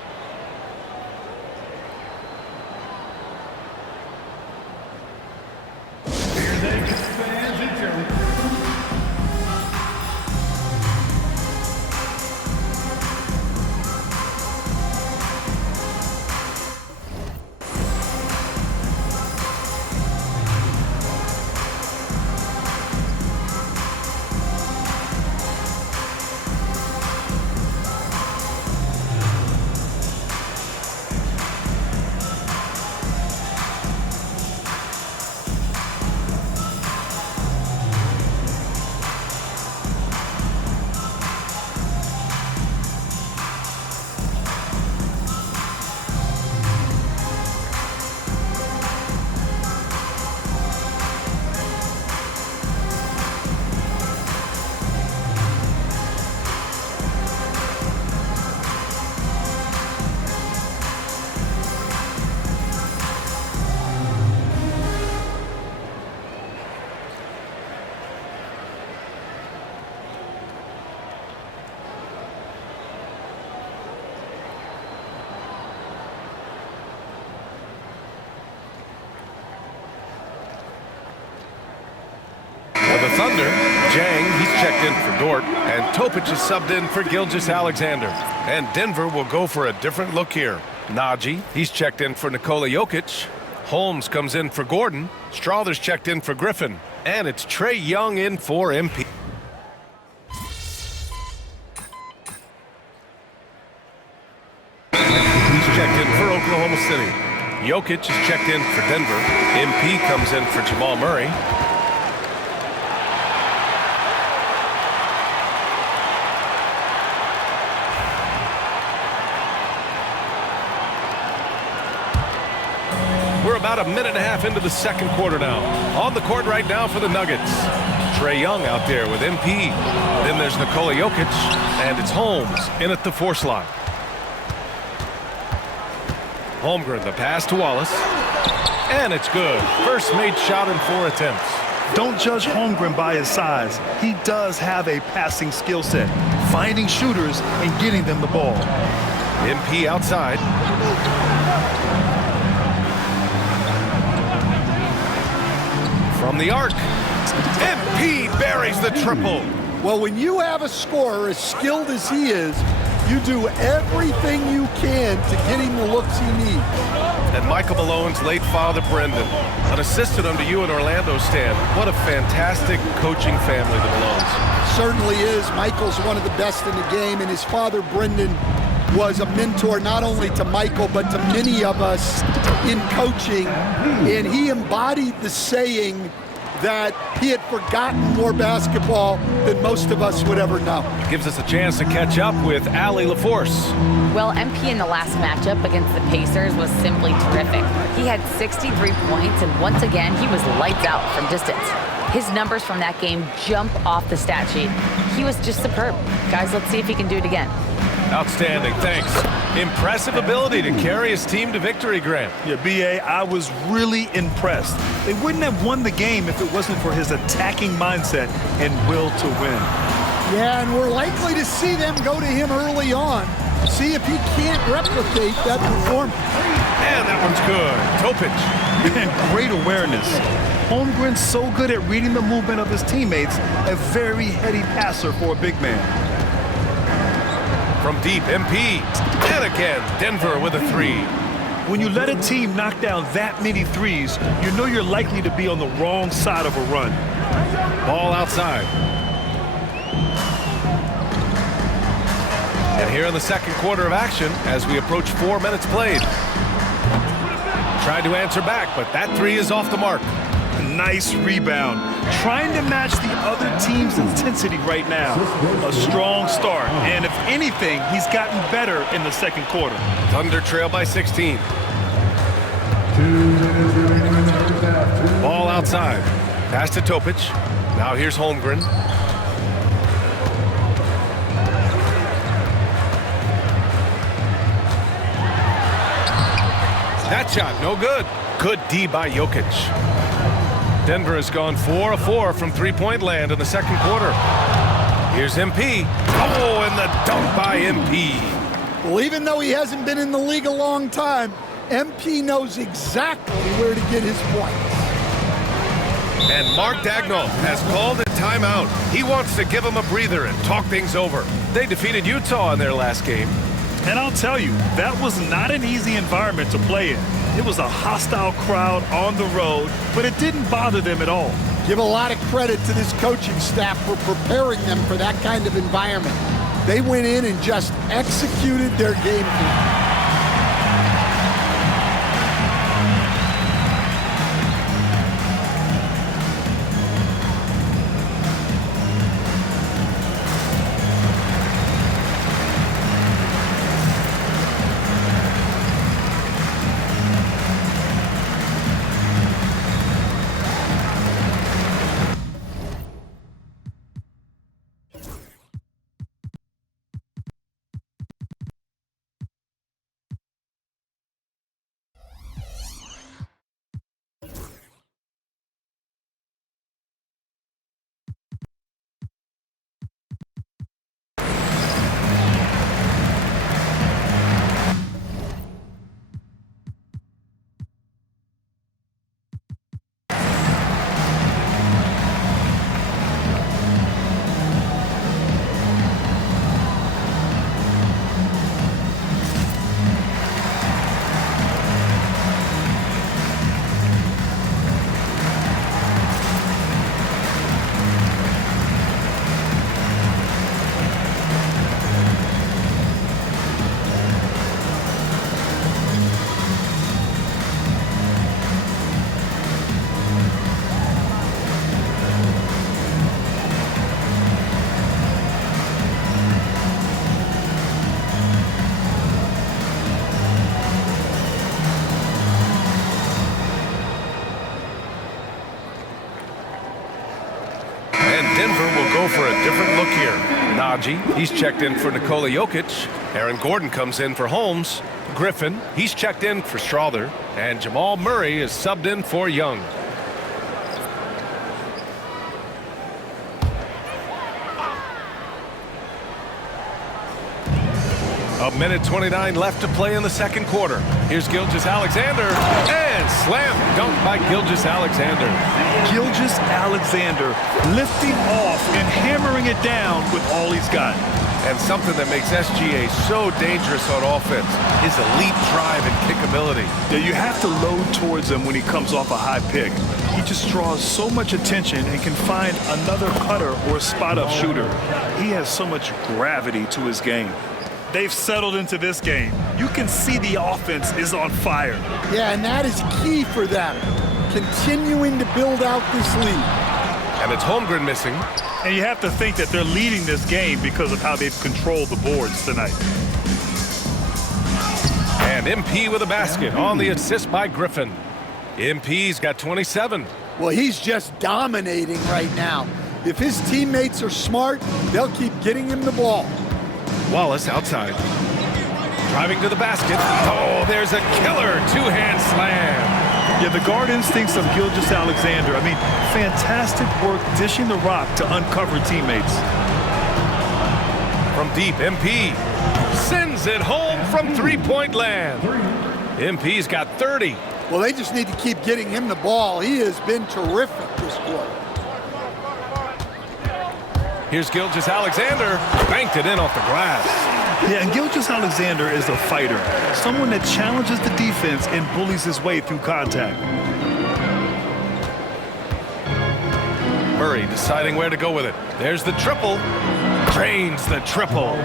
Here they come, fans and Joe. For the Thunder, Jang, he's checked in for Dort, and Topic is subbed in for Gilgeous-Alexander. And Denver will go for a different look here. Najee, he's checked in for Nikola Jokic. Holmes comes in for Gordon. Strother's checked in for Griffin. And it's Trae Young in for MP. He's checked in for Oklahoma City. Jokic is checked in for Denver. MP comes in for Jamal Murray. We're about a minute and a half into the second quarter now. On the court right now for the Nuggets. Trae Young out there with MP. Then there's Nikola Jokic, and it's Holmes in at the force line. Holmgren, the pass to Wallace. And it's good. First made shot in 4 attempts. Don't judge Holmgren by his size. He does have a passing skill set, finding shooters and getting them the ball. MP outside. From the arc, MP buries the triple. Well, when you have a scorer as skilled as he is, you do everything you can to get him the looks he needs. And Michael Malone's late father, Brendan, an assistant under you in Orlando, Stan. What a fantastic coaching family, the Malones. Certainly is. Michael's one of the best in the game, and his father, Brendan, was a mentor not only to Michael, but to many of us in coaching. And he embodied the saying that he had forgotten more basketball than most of us would ever know. Gives us a chance to catch up with Allie LaForce. Well, MP in the last matchup against the Pacers was simply terrific. He had 63 points, and once again, he was lights out from distance. His numbers from that game jump off the stat sheet. He was just superb. Guys, let's see if he can do it again. Outstanding, thanks. Impressive ability to carry his team to victory, Graham. Yeah, B.A., I was really impressed. They wouldn't have won the game if it wasn't for his attacking mindset and will to win. Yeah, and we're likely to see them go to him early on. See if he can't replicate that performance. And that one's good. Topic. And great awareness. Holmgren's so good at reading the movement of his teammates, a very heady passer for a big man. From deep, MP. And again, Denver with a three. When you let a team knock down that many threes, you know you're likely to be on the wrong side of a run. Ball outside. And here in the second quarter of action, as we approach 4 minutes played. Tried to answer back, but that three is off the mark. Nice rebound. Trying to match the other team's intensity right now. A strong start. And if anything, he's gotten better in the second quarter. Thunder trail by 16. Ball outside. Pass to Topic. Now here's Holmgren. That shot, no good. Good D by Jokic. Denver has gone 4 of 4 from three-point land in the second quarter. Here's MP. Oh, and the dunk by MP. Well, even though he hasn't been in the league a long time, MP knows exactly where to get his points. And Mark Dagnall has called a timeout. He wants to give him a breather and talk things over. They defeated Utah in their last game. And I'll tell you, that was not an easy environment to play in. It was a hostile crowd on the road, but it didn't bother them at all. Give a lot of credit to this coaching staff for preparing them for that kind of environment. They went in and just executed their game plan. For a different look here. Najee, he's checked in for Nikola Jokic. Aaron Gordon comes in for Holmes. Griffin, he's checked in for Strother. And Jamal Murray is subbed in for Young. A minute 29 left to play in the second quarter. Here's Gilgeous-Alexander, and slam dunk by Gilgeous-Alexander. Gilgeous-Alexander lifting off and hammering it down with all he's got. And something that makes SGA so dangerous on offense is elite drive and kick ability. Yeah, you have to load towards him when he comes off a high pick. He just draws so much attention and can find another cutter or a spot-up shooter. He has so much gravity to his game. They've settled into this game. You can see the offense is on fire. Yeah, and that is key for them. continuing to build out this lead. And it's Holmgren missing. And you have to think that they're leading this game because of how they've controlled the boards tonight. And MP with a basket on the assist by Griffin. MP's got 27. Well, he's just dominating right now. If his teammates are smart, they'll keep getting him the ball. Wallace outside. Driving to the basket. Oh, there's a killer two-hand slam. Yeah, the guard instincts of Gilgeous-Alexander. I mean, fantastic work dishing the rock to uncover teammates. From deep, MP sends it home from three-point land. MP's got 30. Well, they just need to keep getting him the ball. He has been terrific this quarter. Here's Gilgeous-Alexander. Banked it in off the glass. Yeah, and Gilgeous-Alexander is a fighter. Someone that challenges the defense and bullies his way through contact. Murray deciding where to go with it. There's the triple. Drains the triple.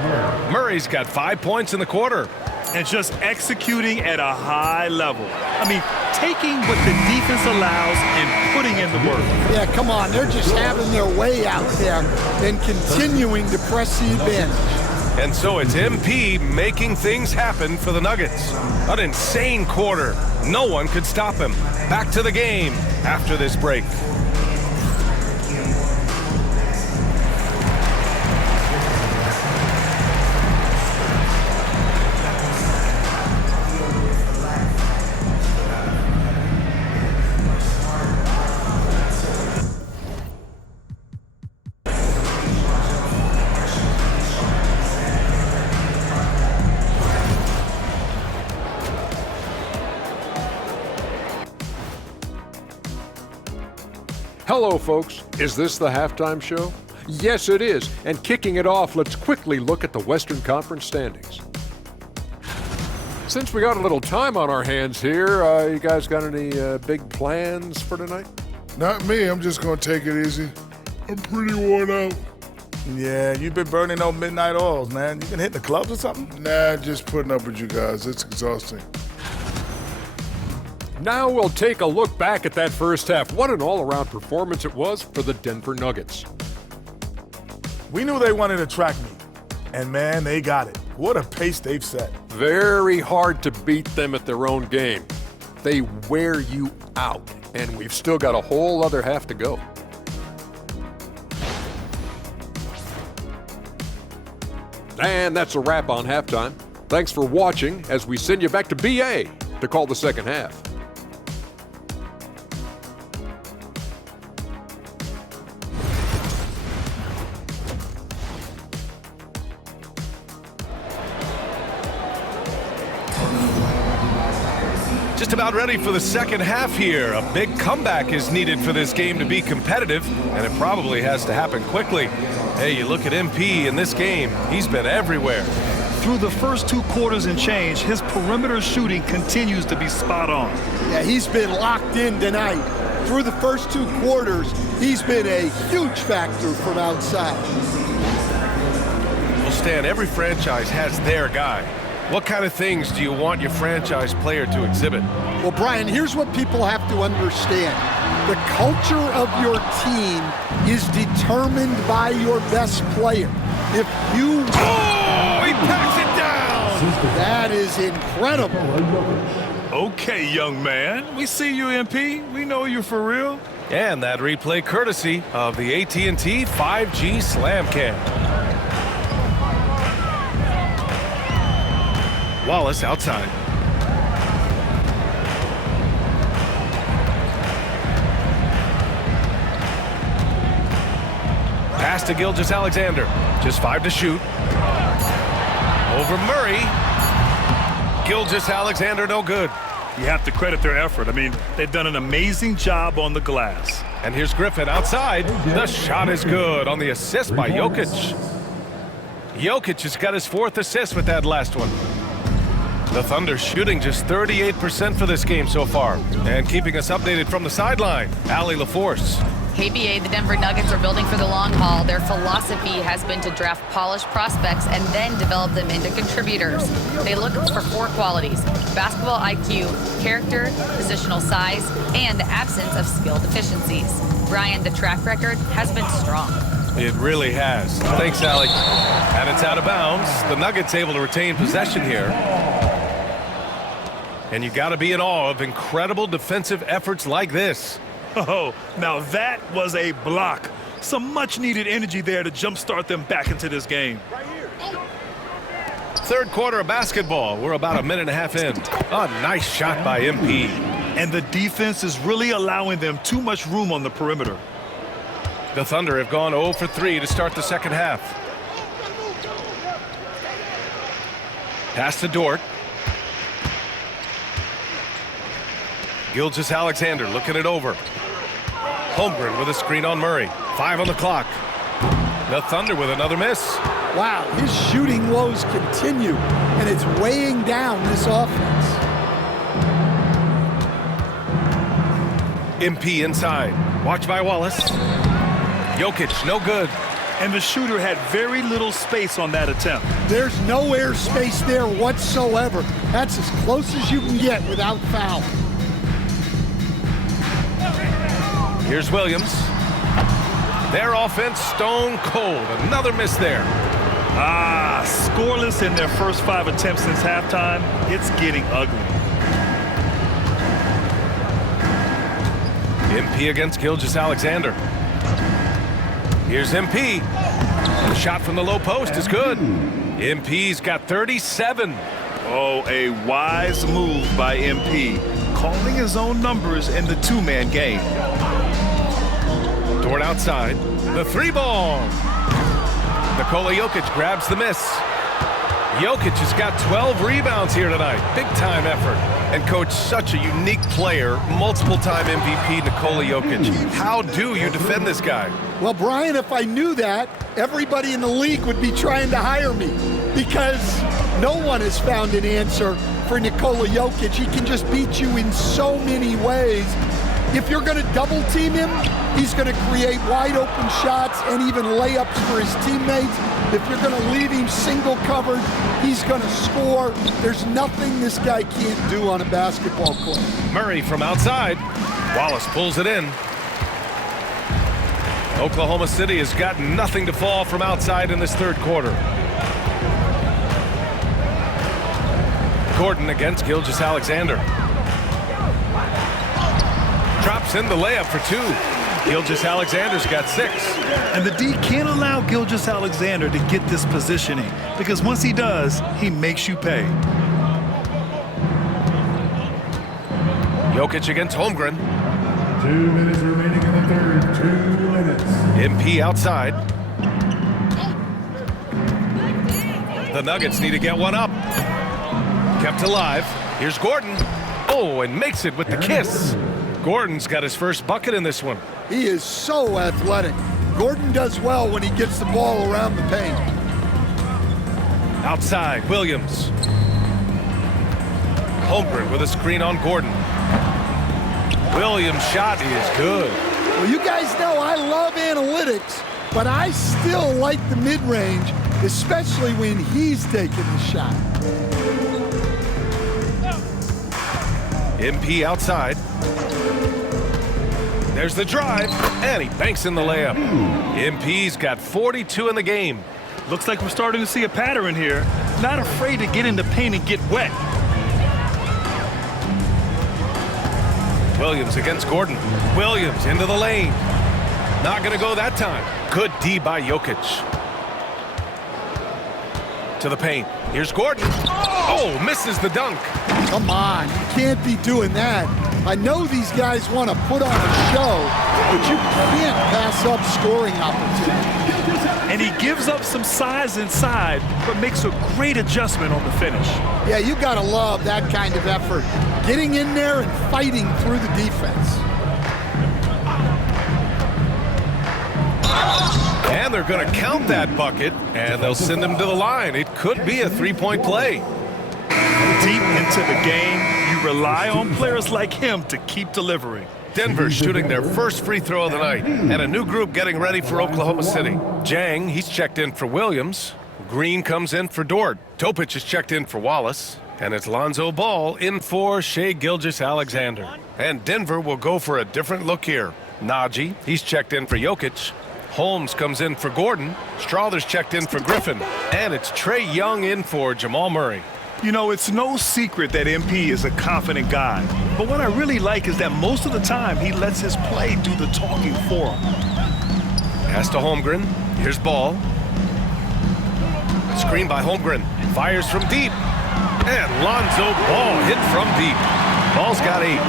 Murray's got 5 points in the quarter. And just executing at a high level. I mean, taking what the defense allows and putting in the work. Yeah, come on. They're just having their way out there and continuing to press the advantage. And so it's MP making things happen for the Nuggets. An insane quarter. No one could stop him. Back to the game after this break. Hello, folks. Is this the halftime show? Yes, it is. And kicking it off, let's quickly look at the Western Conference standings. Since we got a little time on our hands here, you guys got any big plans for tonight? Not me. I'm just going to take it easy. I'm pretty worn out. Yeah, you've been burning those midnight oils, man. You been hitting the clubs or something? Nah, just putting up with you guys. It's exhausting. Now we'll take a look back at that first half. What an all-around performance it was for the Denver Nuggets. We knew they wanted a track meet, and man, they got it. What a pace they've set. Very hard to beat them at their own game. They wear you out, and we've still got a whole other half to go. And that's a wrap on halftime. Thanks for watching as we send you back to BA to call the second half. Just about ready for the second half here. A big comeback is needed for this game to be competitive, and it probably has to happen quickly. Hey, you look at MP in this game, he's been everywhere. Through the first 2 quarters and change, his perimeter shooting continues to be spot on. Yeah, he's been locked in tonight. Through the first 2 quarters, he's been a huge factor from outside. Well, Stan, every franchise has their guy. What kind of things do you want your franchise player to exhibit? Well, Brian, here's what people have to understand. The culture of your team is determined by your best player. If you... Oh, he packs it down! That is incredible. Okay, young man. We see you, MP. We know you for real. And that replay courtesy of the AT&T 5G Slam Cam. Wallace outside. Pass to Gilgeous-Alexander. Just 5 to shoot. Over Murray. Gilgeous-Alexander no good. You have to credit their effort. I mean, they've done an amazing job on the glass. And here's Griffin outside. The shot is good on the assist by Jokic. Jokic has got his 4th assist with that last one. The Thunder shooting just 38% for this game so far. And keeping us updated from the sideline, Allie LaForce. KBA, the Denver Nuggets are building for the long haul. Their philosophy has been to draft polished prospects and then develop them into contributors. They look for 4 qualities: basketball IQ, character, positional size, and the absence of skill deficiencies. Brian, the track record has been strong. It really has. Thanks, Alec. And it's out of bounds. The Nuggets able to retain possession here. And you got to be in awe of incredible defensive efforts like this. Oh, now that was a block. Some much-needed energy there to jumpstart them back into this game. Third quarter of basketball. We're about a minute and a half in. A nice shot by MP. And the defense is really allowing them too much room on the perimeter. The Thunder have gone 0 for 3 to start the second half. Pass to Dort. Gilgeous-Alexander looking it over. Holmgren with a screen on Murray. 5 on the clock. The Thunder with another miss. Wow, his shooting woes continue, and it's weighing down this offense. MP inside. Watch by Wallace. Jokic, no good. And the shooter had very little space on that attempt. There's no air space there whatsoever. That's as close as you can get without foul. Here's Williams. Their offense stone cold. Another miss there. Scoreless in their first 5 attempts since halftime. It's getting ugly. MP against Gilgeous-Alexander. Here's MP. The shot from the low post is good. MP's got 37. Oh, a wise move by MP. Calling his own numbers in the 2-man game. Dort outside. The 3-ball. Nikola Jokic grabs the miss. Jokic has got 12 rebounds here tonight. Big-time effort. And, Coach, such a unique player, multiple-time MVP Nikola Jokic. How do you defend this guy? Well, Brian, if I knew that, everybody in the league would be trying to hire me because no one has found an answer for Nikola Jokic. He can just beat you in so many ways. If you're going to double team him, he's going to create wide open shots and even layups for his teammates. If you're going to leave him single covered, he's going to score. There's nothing this guy can't do on a basketball court. Murray from outside. Wallace pulls it in. Oklahoma City has got nothing to fall from outside in this third quarter. Gordon against Gilgeous-Alexander. Drops in the layup for 2. Gilgeous-Alexander's got 6. And the D can't allow Gilgeous-Alexander to get this positioning because once he does, he makes you pay. Jokic against Holmgren. 2 minutes remaining in the third. 2 minutes. MP outside. The Nuggets need to get one up. Kept alive. Here's Gordon. Oh, and makes it with the kiss. Gordon's got his first bucket in this one. He is so athletic. Gordon does well when he gets the ball around the paint. Outside, Williams. Holmgren with a screen on Gordon. Williams' shot is good. Well, you guys know I love analytics, but I still like the mid-range, especially when he's taking the shot. MP outside. There's the drive, and he banks in the layup. MP's got 42 in the game. Looks like we're starting to see a pattern here. Not afraid to get in the paint and get wet. Williams against Gordon. Williams into the lane. Not going to go that time. Good D by Jokic. To the paint. Here's Gordon. Oh, misses the dunk. Come on, you can't be doing that. I know these guys want to put on a show, but you can't pass up scoring opportunities. And he gives up some size inside, but makes a great adjustment on the finish. Yeah, you got to love that kind of effort. Getting in there and fighting through the defense. And they're going to count that bucket, and they'll send him to the line. It could be a three-point play. Deep into the game, you rely on players like him to keep delivering. Denver shooting their first free throw of the night, and a new group getting ready for Oklahoma City. Jang, he's checked in for Williams. Green comes in for Dort. Topic is checked in for Wallace. And it's Lonzo Ball in for Shai Gilgeous-Alexander. And Denver will go for a different look here. Najee, he's checked in for Jokic. Holmes comes in for Gordon. Strother's checked in for Griffin. And it's Trae Young in for Jamal Murray. You know, it's no secret that MP is a confident guy. But what I really like is that most of the time he lets his play do the talking for him. Pass to Holmgren. Here's Ball. Screen by Holmgren. Fires from deep. And Lonzo Ball hit from deep. Ball's got 8.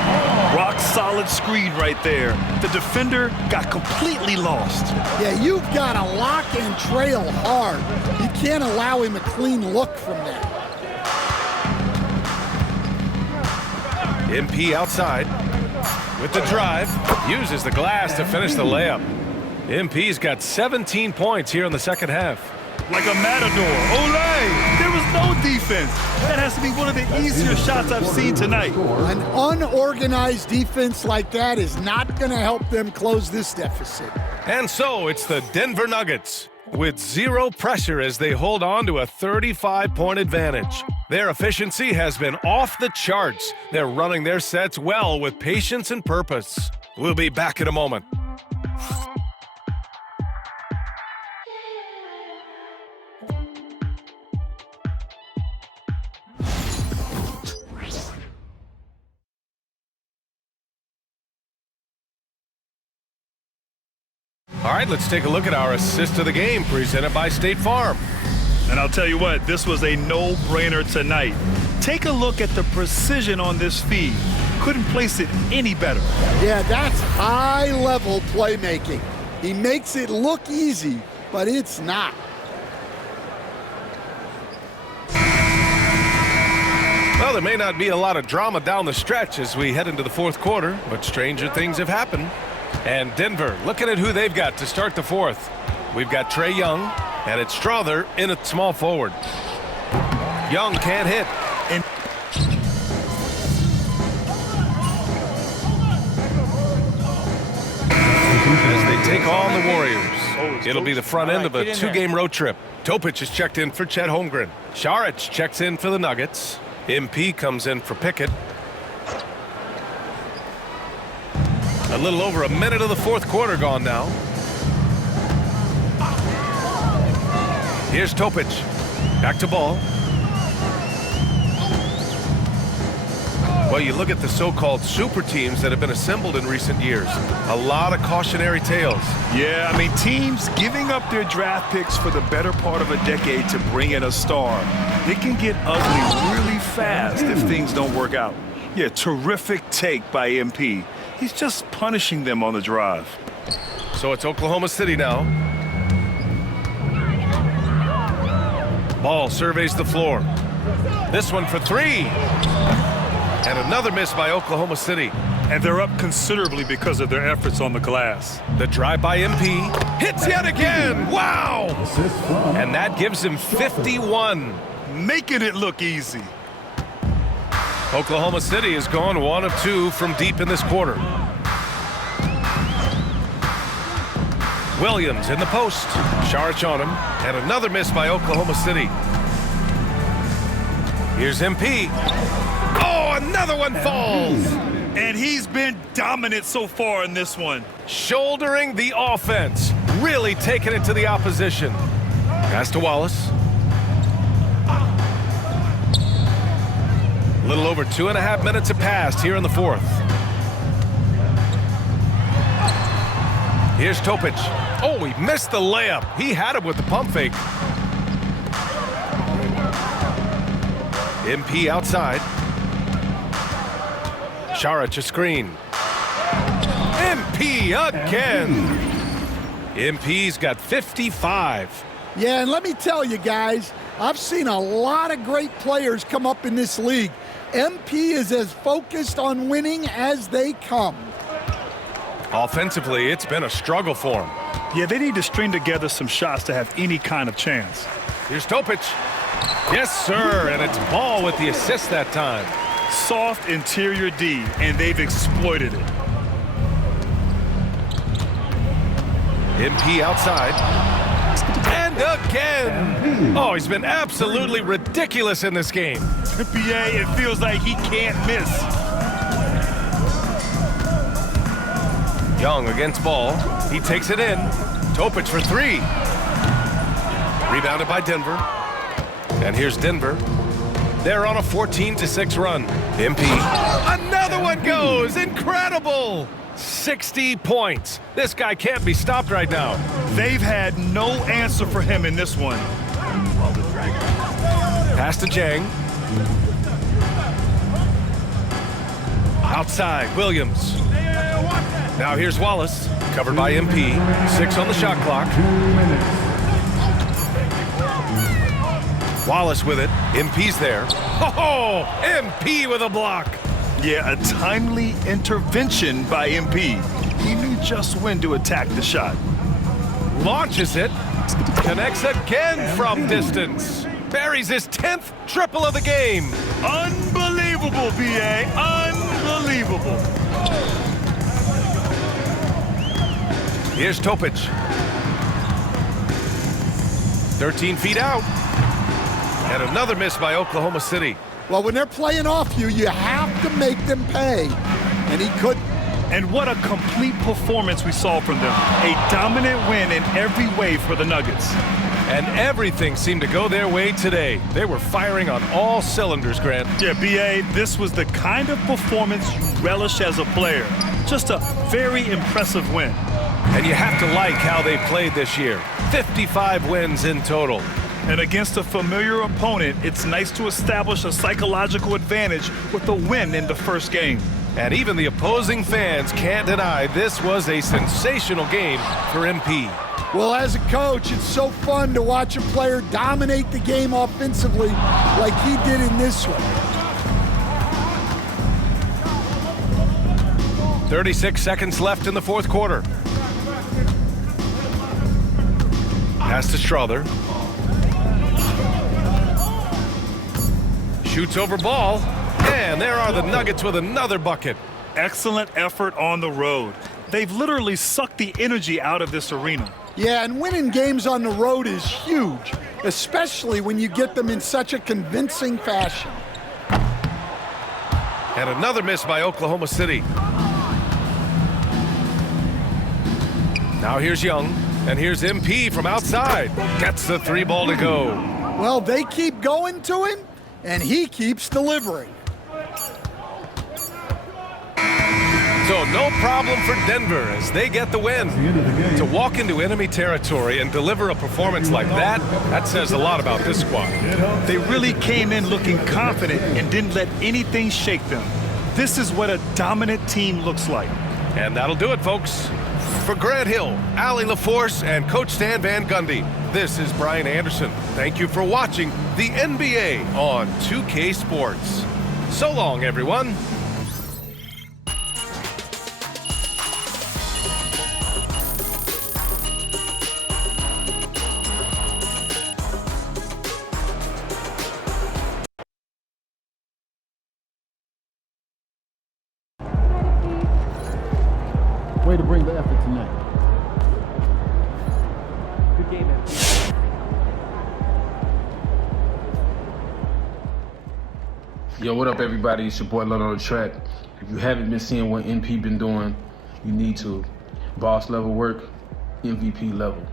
Rock solid screen right there. The defender got completely lost. Yeah, you've got to lock and trail hard. You can't allow him a clean look from that. MP outside with the drive. Uses the glass to finish the layup. MP's got 17 points here in the second half. Like a matador. Olay! There was no defense. That has to be one of the easier shots I've seen tonight. An unorganized defense like that is not going to help them close this deficit. And so it's the Denver Nuggets with 0 pressure as they hold on to a 35-point advantage. Their efficiency has been off the charts. They're running their sets well with patience and purpose. We'll be back in a moment. All right, let's take a look at our assist of the game presented by State Farm. And I'll tell you what, this was a no-brainer tonight. Take a look at the precision on this feed. Couldn't place it any better. Yeah, that's high-level playmaking. He makes it look easy, but it's not. Well, there may not be a lot of drama down the stretch as we head into the fourth quarter, but stranger things have happened. And Denver, looking at who they've got to start the fourth. We've got Trae Young, and it's Strother in at small forward. Young can't hit. As they take on the Warriors, it'll be the front end of a 2-game road trip. Topic is checked in for Chet Holmgren. Saric checks in for the Nuggets. MP comes in for Pickett. A little over a minute of the fourth quarter gone now. Here's Topic. Back to Ball. Well, you look at the so-called super teams that have been assembled in recent years. A lot of cautionary tales. Yeah, I mean, teams giving up their draft picks for the better part of a decade to bring in a star. It can get ugly really fast if things don't work out. Yeah, terrific take by MP. He's just punishing them on the drive. So it's Oklahoma City now. Ball surveys the floor. This one for 3. And another miss by Oklahoma City. And they're up considerably because of their efforts on the glass. The drive by MP. Hits yet again. Wow! And that gives him 51. Making it look easy. Oklahoma City has gone 1 of 2 from deep in this quarter. Williams in the post. Saric on him. And another miss by Oklahoma City. Here's MP. Oh, another one falls. And he's been dominant so far in this one. Shouldering the offense. Really taking it to the opposition. Pass to Wallace. A little over 2.5 minutes have passed here in the fourth. Here's Topic. Oh, he missed the layup. He had him with the pump fake. MP outside. Saric a screen. MP again. MP's got 55. Yeah, and let me tell you guys, I've seen a lot of great players come up in this league. MP is as focused on winning as they come. Offensively, it's been a struggle for him. Yeah, they need to string together some shots to have any kind of chance. Here's Topic. Yes, sir, and it's Ball with the assist that time. Soft interior D, and they've exploited it. MP outside. And again! Oh, he's been absolutely ridiculous in this game. BA, it feels like he can't miss. Young against ball. He takes it in. Topic for three. Rebounded by Denver. And here's Denver. They're on a 14-6 run. MP. Another one goes! Incredible! 60 points. This guy can't be stopped right now. They've had no answer for him in this one. Pass to Jang. Outside, Williams. Now here's Wallace, covered by MP. 6 on the shot clock. 2 minutes. Wallace with it. MP's there. Oh, MP with a block. Yeah, a timely intervention by MP. He knew just when to attack the shot. Launches it. Connects again from distance. Buries his 10th triple of the game. Unbelievable, BA. Unbelievable. Here's Topic. 13 feet out. And another miss by Oklahoma City. Well, when they're playing off you, you have to make them pay. And he couldn't. And what a complete performance we saw from them. A dominant win in every way for the Nuggets. And everything seemed to go their way today. They were firing on all cylinders, Grant. Yeah, BA, this was the kind of performance you relish as a player. Just a very impressive win. And you have to like how they played this year. 55 wins in total. And against a familiar opponent, it's nice to establish a psychological advantage with a win in the first game. And even the opposing fans can't deny this was a sensational game for MP. Well, as a coach, it's so fun to watch a player dominate the game offensively like he did in this one. 36 seconds left in the fourth quarter. Pass to Strother. Shoots over ball, and there are the Nuggets with another bucket. Excellent effort on the road. They've literally sucked the energy out of this arena. Yeah, and winning games on the road is huge, especially when you get them in such a convincing fashion. And another miss by Oklahoma City. Now here's Young, and here's MP from outside. Gets the 3 ball to go. Well, they keep going to him, and he keeps delivering. So no problem for Denver as they get the win. To walk into enemy territory and deliver a performance like that says a lot about this squad. They really came in looking confident and didn't let anything shake them. This is what a dominant team looks like. And that'll do it, folks. For Grant Hill, Allie LaForce, and Coach Stan Van Gundy, this is Brian Anderson. Thank you for watching the NBA on 2K Sports. So long, everyone. Way to bring the effort tonight. Good game, man. Yo, what up, everybody? It's your boy Lud on the track. If you haven't been seeing what MP been doing, you need to. Boss level work, MVP level.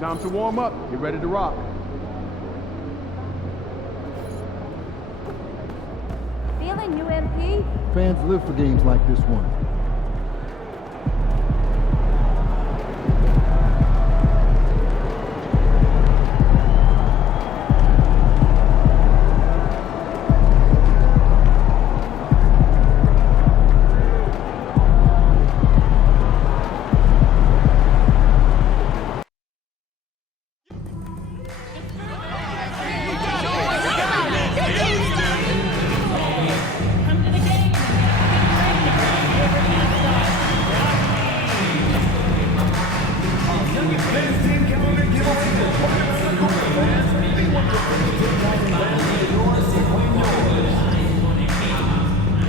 Time to warm up. Get ready to rock. Feeling UMP? Fans live for games like this one.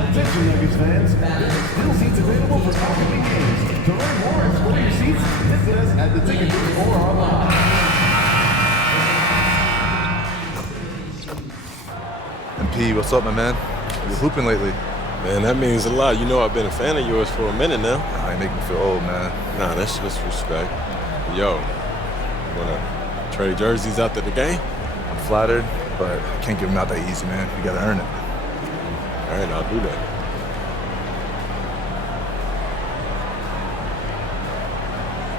Attention Nuggets fans, there are still seats available for upcoming games. To learn more and score your seats, visit us at the ticket booth or online. MP, what's up, my man? You hooping lately? Man, that means a lot. You know I've been a fan of yours for a minute now. Nah, you make me feel old, man. Nah, that's just respect. Yo, wanna trade jerseys after the game? I'm flattered, but I can't give them out that easy, man. You gotta earn it. All right, I'll do that.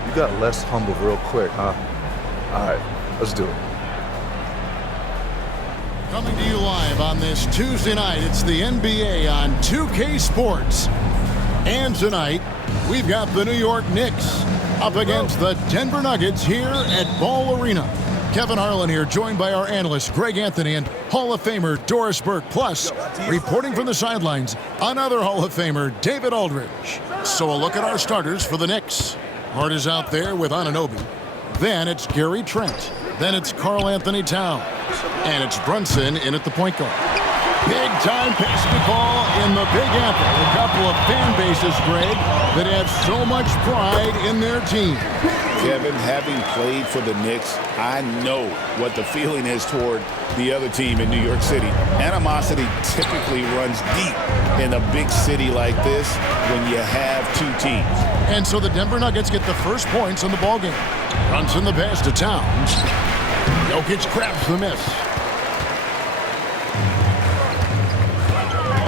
You got less humble real quick, huh? All right, let's do it. Coming to you live on this Tuesday night, it's the NBA on 2K Sports. And tonight, we've got the New York Knicks up against the Denver Nuggets here at Ball Arena. Kevin Harlan here, joined by our analyst Greg Anthony and Hall of Famer Doris Burke. Plus, reporting from the sidelines, another Hall of Famer, David Aldridge. So a look at our starters for the Knicks. Hart is out there with Anunoby. Then it's Gary Trent. Then it's Karl Anthony Towns. And it's Brunson in at the point guard. Big-time basketball in the Big Apple. A couple of fan bases, Greg, that have so much pride in their team. Kevin, having played for the Knicks, I know what the feeling is toward the other team in New York City. Animosity typically runs deep in a big city like this when you have two teams. And so the Denver Nuggets get the first points in the ballgame. Brunson the pass to Towns. Jokic grabs the miss.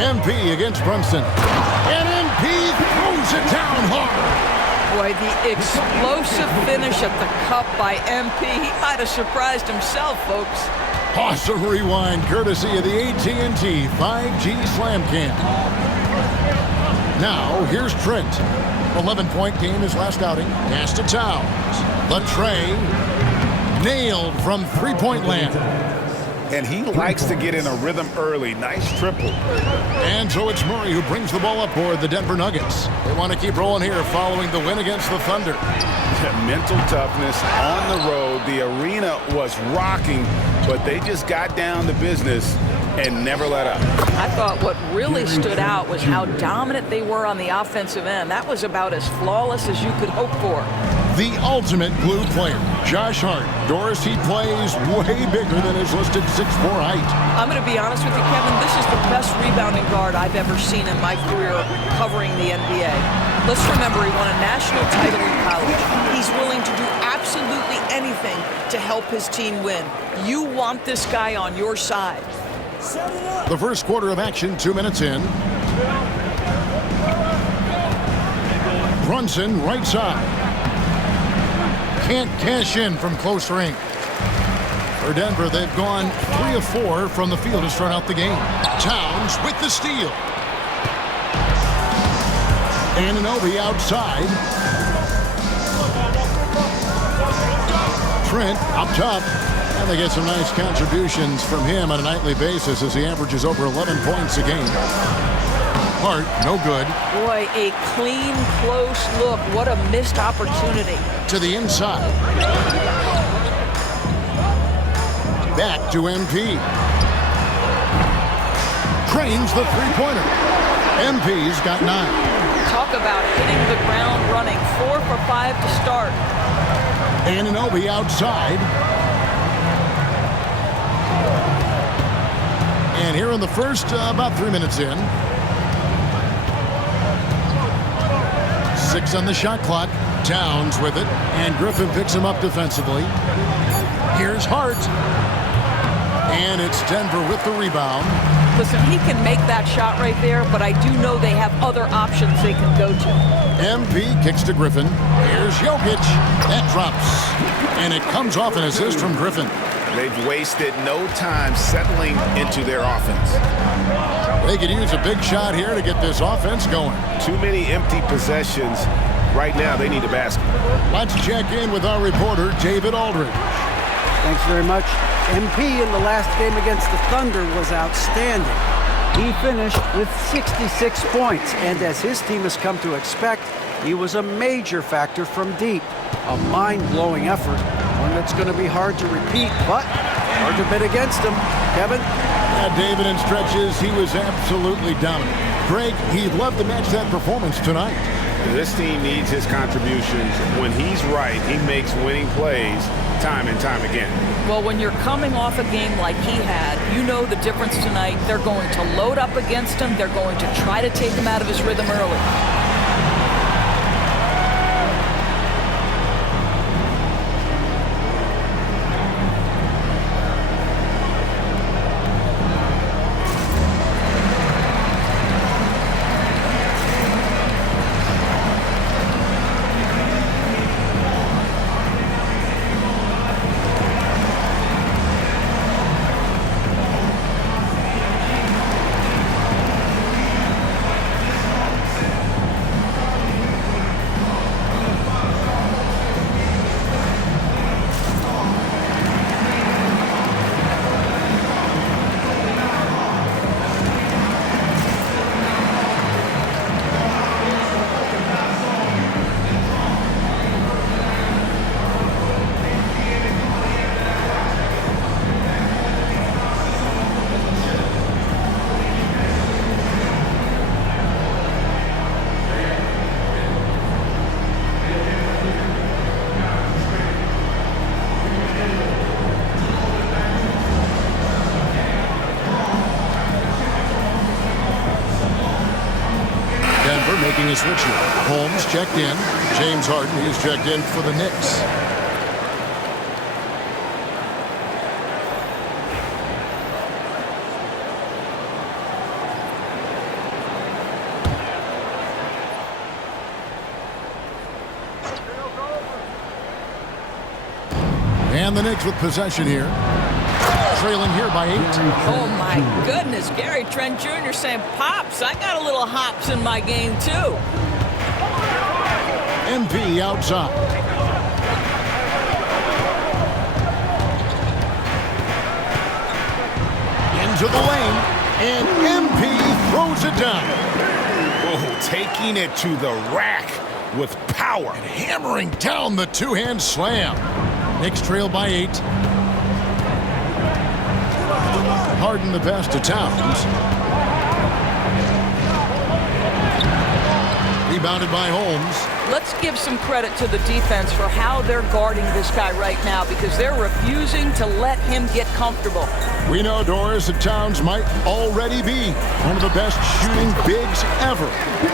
MP against Brunson. And MP throws it down hard. Boy, the explosive finish at the cup by MP. He might have surprised himself, folks. Awesome rewind courtesy of the AT&T 5G Slam Cam. Now, here's Trent. 11-point game his last outing. Pass to Towns. The tray nailed from three-point land. And he likes to get in a rhythm early. Nice triple. And so it's Murray who brings the ball up for the Denver Nuggets. They want to keep rolling here following the win against the Thunder. Mental toughness on the road. The arena was rocking, but they just got down to business and never let up. I thought what really stood out was how dominant they were on the offensive end. That was about as flawless as you could hope for. The ultimate glue player, Josh Hart. Doris, he plays way bigger than his listed 6'4" height. I'm going to be honest with you, Kevin. This is the best rebounding guard I've ever seen in my career covering the NBA. Let's remember, he won a national title in college. He's willing to do absolutely anything to help his team win. You want this guy on your side. The first quarter of action, 2 minutes in. Brunson, right side. Can't cash in from close range. For Denver, they've gone 3 of 4 from the field to start out the game. Towns with the steal. Anunoby outside. Trent up top. And they get some nice contributions from him on a nightly basis as he averages over 11 points a game. Hart, no good. Boy, a clean, close look. What a missed opportunity. To the inside. Back to MP. Trains the three-pointer. MP's got 9. Talk about hitting the ground running. 4 for 5 to start. Anunoby outside. And here in the first, about 3 minutes in. 6 on the shot clock. Towns with it, and Griffin picks him up defensively. Here's Hart. And it's Denver with the rebound. Listen, he can make that shot right there, but I do know they have other options they can go to. MP kicks to Griffin. Here's Jokic. That drops. And it comes off an assist from Griffin. They've wasted no time settling into their offense. They could use a big shot here to get this offense going. Too many empty possessions. Right now, they need a basket. Let's check in with our reporter, David Aldridge. Thanks very much. MP in the last game against the Thunder was outstanding. He finished with 66 points, and as his team has come to expect, he was a major factor from deep. A mind-blowing effort, one that's going to be hard to repeat, but hard to bet against him. Kevin? David, in stretches, he was absolutely dominant. Greg, he'd love to match that performance tonight. This team needs his contributions. When he's right, he makes winning plays time and time again. Well, when you're coming off a game like he had, you know the difference tonight. They're going to load up against him. They're going to try to take him out of his rhythm early. Making a switch here. Holmes checked in. James Harden is checked in for the Knicks. And the Knicks with possession here. Trailing here by 8. Oh, my goodness. Gary Trent Jr. saying, Pops, I got a little hops in my game, too. MP outside. Into the lane, and MP throws it down. Oh, taking it to the rack with power. And hammering down the two-hand slam. Knicks trail by 8. Harden the pass to Towns. Rebounded by Holmes. Let's give some credit to the defense for how they're guarding this guy right now because they're refusing to let him get comfortable. We know, Doris, that Towns might already be one of the best shooting bigs ever.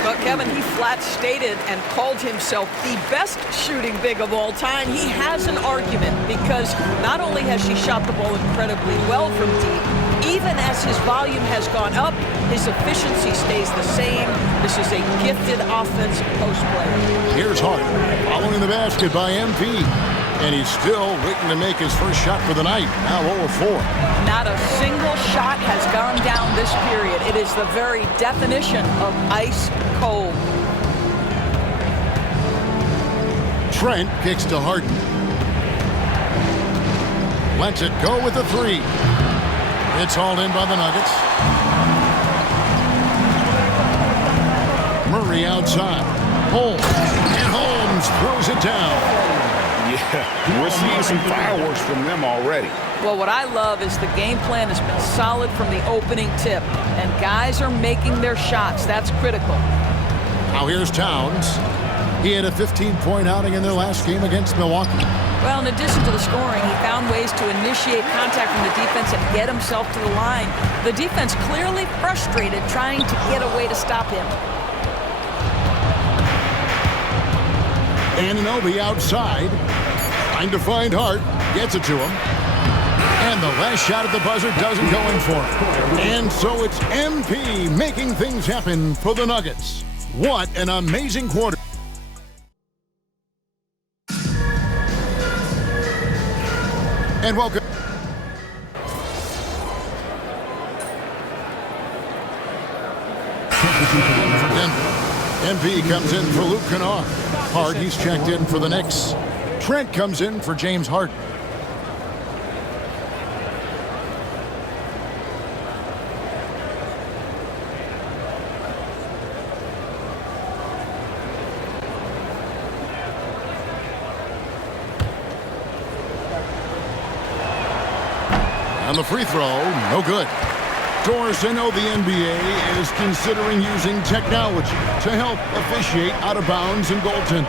But Kevin, he flat stated and called himself the best shooting big of all time. He has an argument because not only has he shot the ball incredibly well from deep, even as his volume has gone up, his efficiency stays the same. This is a gifted offensive post player. Here's Hart following the basket by MP. And he's still waiting to make his first shot for the night. Now 0-4. Not a single shot has gone down this period. It is the very definition of ice cold. Trent kicks to Harden. Lets it go with the 3. It's hauled in by the Nuggets. Murray outside. Holmes. And Holmes throws it down. Yeah, we're seeing some fireworks from them already. Well, what I love is the game plan has been solid from the opening tip, and guys are making their shots. That's critical. Now here's Towns. He had a 15-point outing in their last game against Milwaukee. Well, in addition to the scoring, he found ways to initiate contact from the defense and get himself to the line. The defense clearly frustrated trying to get a way to stop him. Anunoby outside. Trying to find Hart. Gets it to him. And the last shot at the buzzer doesn't go in for him. And so it's MP making things happen for the Nuggets. What an amazing quarter. And welcome. For Denver, MP comes in for Luke Kennard. Hart, he's checked in for the Knicks. Trent comes in for James Harden. On the free throw, no good. Doris, I know the NBA is considering using technology to help officiate out of bounds and goaltending.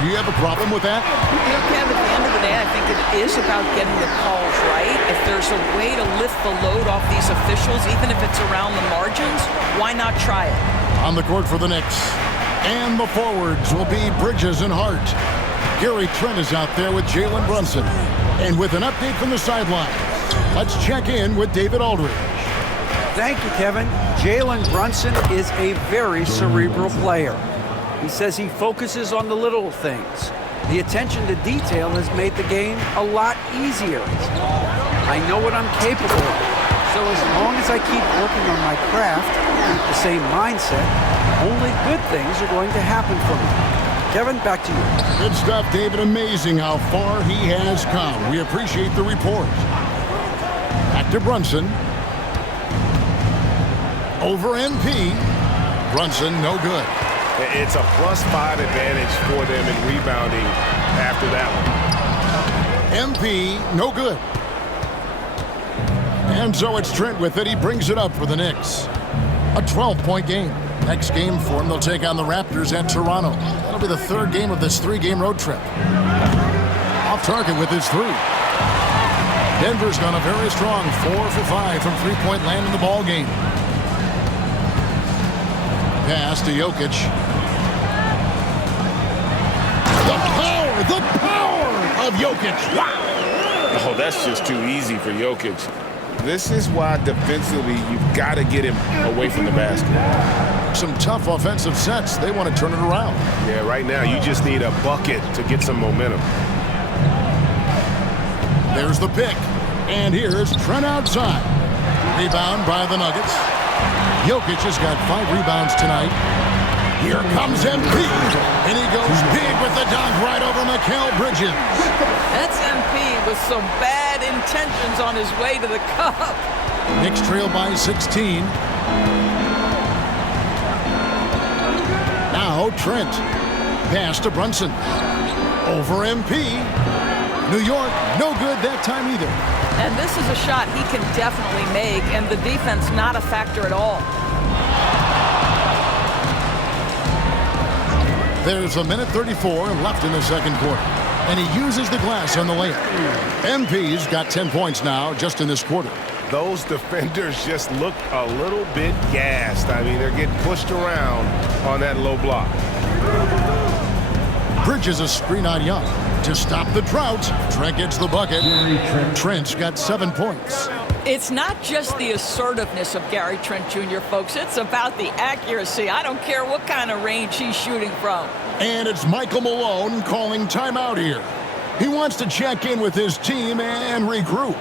Do you have a problem with that? You know, Kev, at the end of the day, I think it is about getting the calls right. If there's a way to lift the load off these officials, even if it's around the margins, why not try it? On the court for the Knicks. And the forwards will be Bridges and Hart. Gary Trent is out there with Jalen Brunson. And with an update from the sideline, let's check in with David Aldridge. Thank you, Kevin. Jalen Brunson is a very cerebral player. He says he focuses on the little things. The attention to detail has made the game a lot easier. I know what I'm capable of. So as long as I keep working on my craft, keep the same mindset, only good things are going to happen for me. Kevin, back to you. Good stuff, David. Amazing how far he has come. We appreciate the report. Back to Brunson. Over MP. Brunson, no good. It's a +5 advantage for them in rebounding after that one. MP, no good. And so it's Trent with it. He brings it up for the Knicks. A 12-point game. Next game for him, they'll take on the Raptors at Toronto. That'll be the third game of this three-game road trip. Off target with his three. Denver's done a very strong 4 for 5 from three-point land in the ball game. Pass to Jokic. The power of Jokic. Wow. Oh, that's just too easy for Jokic. This is why defensively you've got to get him away from the basket. Some tough offensive sets. They want to turn it around. Yeah, right now you just need a bucket to get some momentum. There's the pick. And here's Trent outside. Rebound by the Nuggets. Jokic has got 5 rebounds tonight. Here comes MP. And he goes big with the dunk right over Mikal Bridges. That's MP with some bad intentions on his way to the cup. Knicks trail by 16. Now Trent. Pass to Brunson. Over MP. New York, no good that time either. And this is a shot he can definitely make, and the defense not a factor at all. There's a minute 34 left in the second quarter, and he uses the glass on the layup. MP's got 10 points now just in this quarter. Those defenders just look a little bit gassed. I mean, they're getting pushed around on that low block. Bridges a screen on Young. To stop the drought, Trent gets the bucket. Trent's got 7 points. It's not just the assertiveness of Gary Trent Jr., folks. It's about the accuracy. I don't care what kind of range he's shooting from. And it's Michael Malone calling timeout here. He wants to check in with his team and regroup.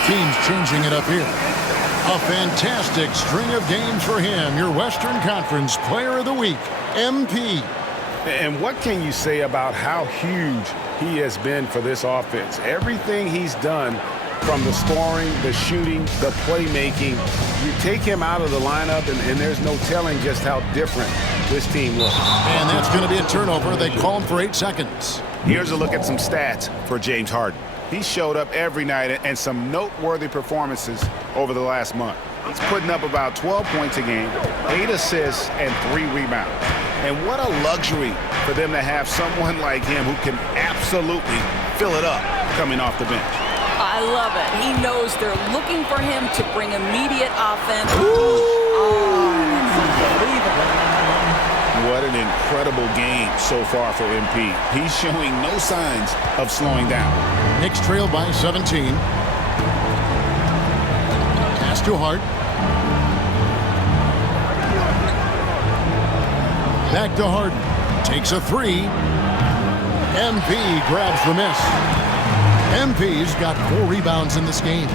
Both teams changing it up here. A fantastic string of games for him. Your Western Conference Player of the Week, MP. And what can you say about how huge he has been for this offense? Everything he's done, from the scoring, the shooting, the playmaking, you take him out of the lineup, and there's no telling just how different this team looks. And that's going to be a turnover. They call him for 8 seconds. Here's a look at some stats for James Harden. He showed up every night and some noteworthy performances over the last month. He's putting up about 12 points a game, 8 assists, and 3 rebounds. And what a luxury for them to have someone like him who can absolutely fill it up coming off the bench. I love it. He knows they're looking for him to bring immediate offense. What an incredible game so far for MP. He's showing no signs of slowing down. Knicks trail by 17. Pass to Hart. Back to Harden. Takes a 3. MP grabs the miss. MP's got 4 rebounds in this game.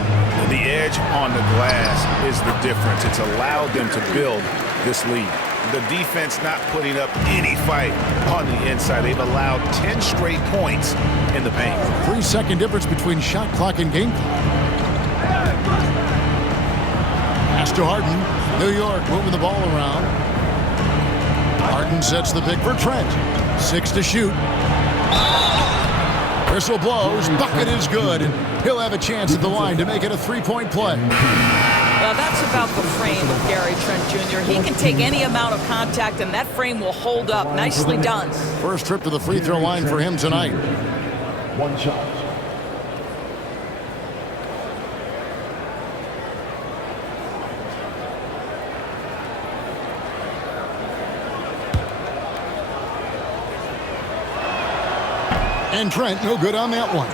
The edge on the glass is the difference. It's allowed them to build this lead. The defense not putting up any fight on the inside. They've allowed 10 straight points in the paint. 3-second difference between shot clock and game clock. Pass to Harden. New York moving the ball around. Harden sets the pick for Trent. 6 to shoot. Whistle blows. Bucket is good. And he'll have a chance at the line to make it a 3-point play. Well, that's about the frame of Gary Trent Jr. He can take any amount of contact, and that frame will hold up. Nicely done. First trip to the free throw line for him tonight. 1 shot. And Trent, no good on that one.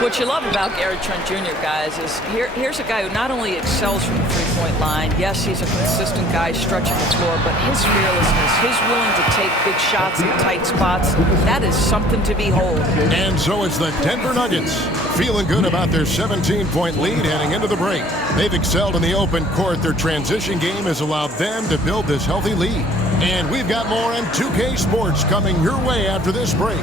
What you love about Gary Trent Jr., guys, is here's a guy who not only excels from the three-point line, yes, he's a consistent guy stretching the floor, but his fearlessness, his willing to take big shots in tight spots, that is something to behold. And so it's the Denver Nuggets feeling good about their 17-point lead heading into the break. They've excelled in the open court. Their transition game has allowed them to build this healthy lead. And we've got more on 2K Sports coming your way after this break.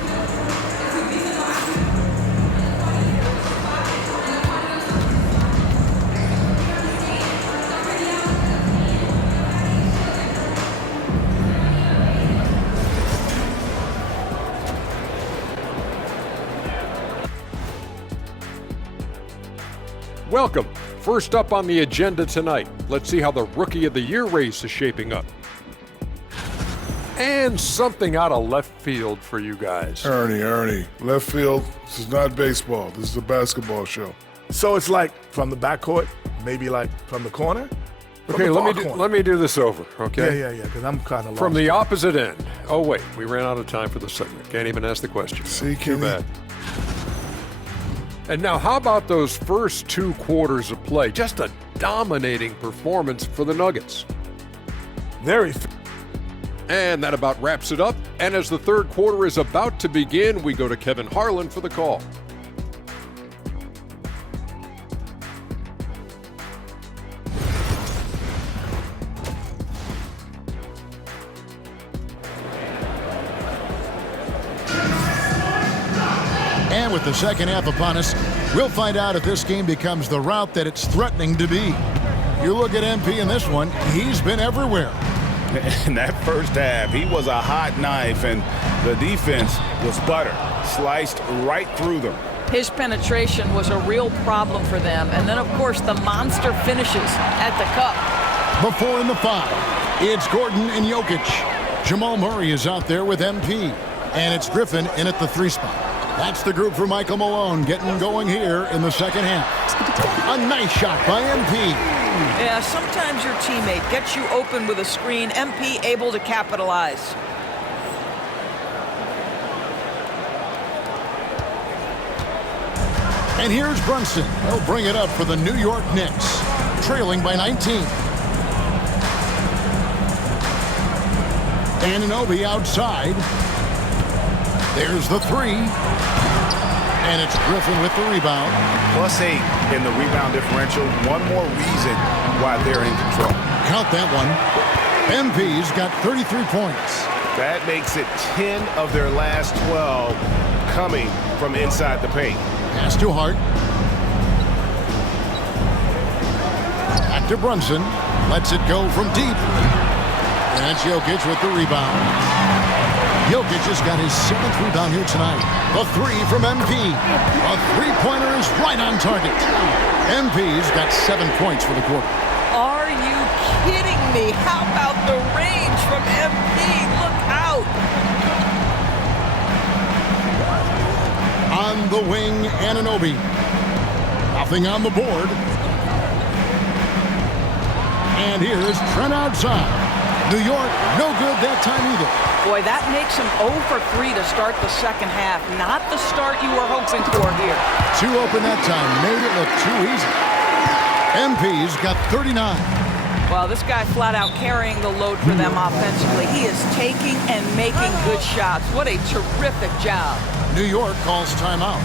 Welcome. First up on the agenda tonight, let's see how the Rookie of the Year race is shaping up. And something out of left field for you guys. Ernie, left field, this is not baseball. This is a basketball show. So it's like from the backcourt, maybe like from the corner? Okay, let me do this over, okay? Yeah, because I'm kind of lost. From the opposite end. Oh, wait, we ran out of time for the segment. Can't even ask the question. See, Too Kenny? bad. And now, how about those first 2 quarters of play? Just a dominating performance for the Nuggets. And that about wraps it up. And as the third quarter is about to begin, we go to Kevin Harlan for the call. And with the second half upon us, we'll find out if this game becomes the route that it's threatening to be. You look at MP in this one, he's been everywhere. In that first half, he was a hot knife, and the defense was butter, sliced right through them. His penetration was a real problem for them. And then, of course, the monster finishes at the cup. Before in the 5, it's Gordon and Jokic. Jamal Murray is out there with MP. And it's Griffin in at the 3 spot. That's the group for Michael Malone getting going here in the second half. A nice shot by MP. Yeah, sometimes your teammate gets you open with a screen. MP able to capitalize. And here's Brunson. He'll bring it up for the New York Knicks, trailing by 19. Anunoby outside. There's the 3. And it's Griffin with the rebound. +8 in the rebound differential. One more reason why they're in control. Count that one. MP's got 33 points. That makes it 10 of their last 12 coming from inside the paint. Pass to Hart. Back to Brunson. Lets it go from deep. And it's Jokic with the rebound. Jokic has got his 7th rebound here tonight. The 3 from MP. A three-pointer is right on target. MP's got 7 points for the quarter. Are you kidding me? How about the range from MP? Look out. On the wing, Anunoby. Nothing on the board. And here's Trent outside. New York, no good that time either. Boy, that makes him 0 for 3 to start the second half. Not the start you were hoping for here. Too open that time. Made it look too easy. MP's got 39. Well, this guy flat out carrying the load for them offensively. He is taking and making good shots. What a terrific job. New York calls timeout.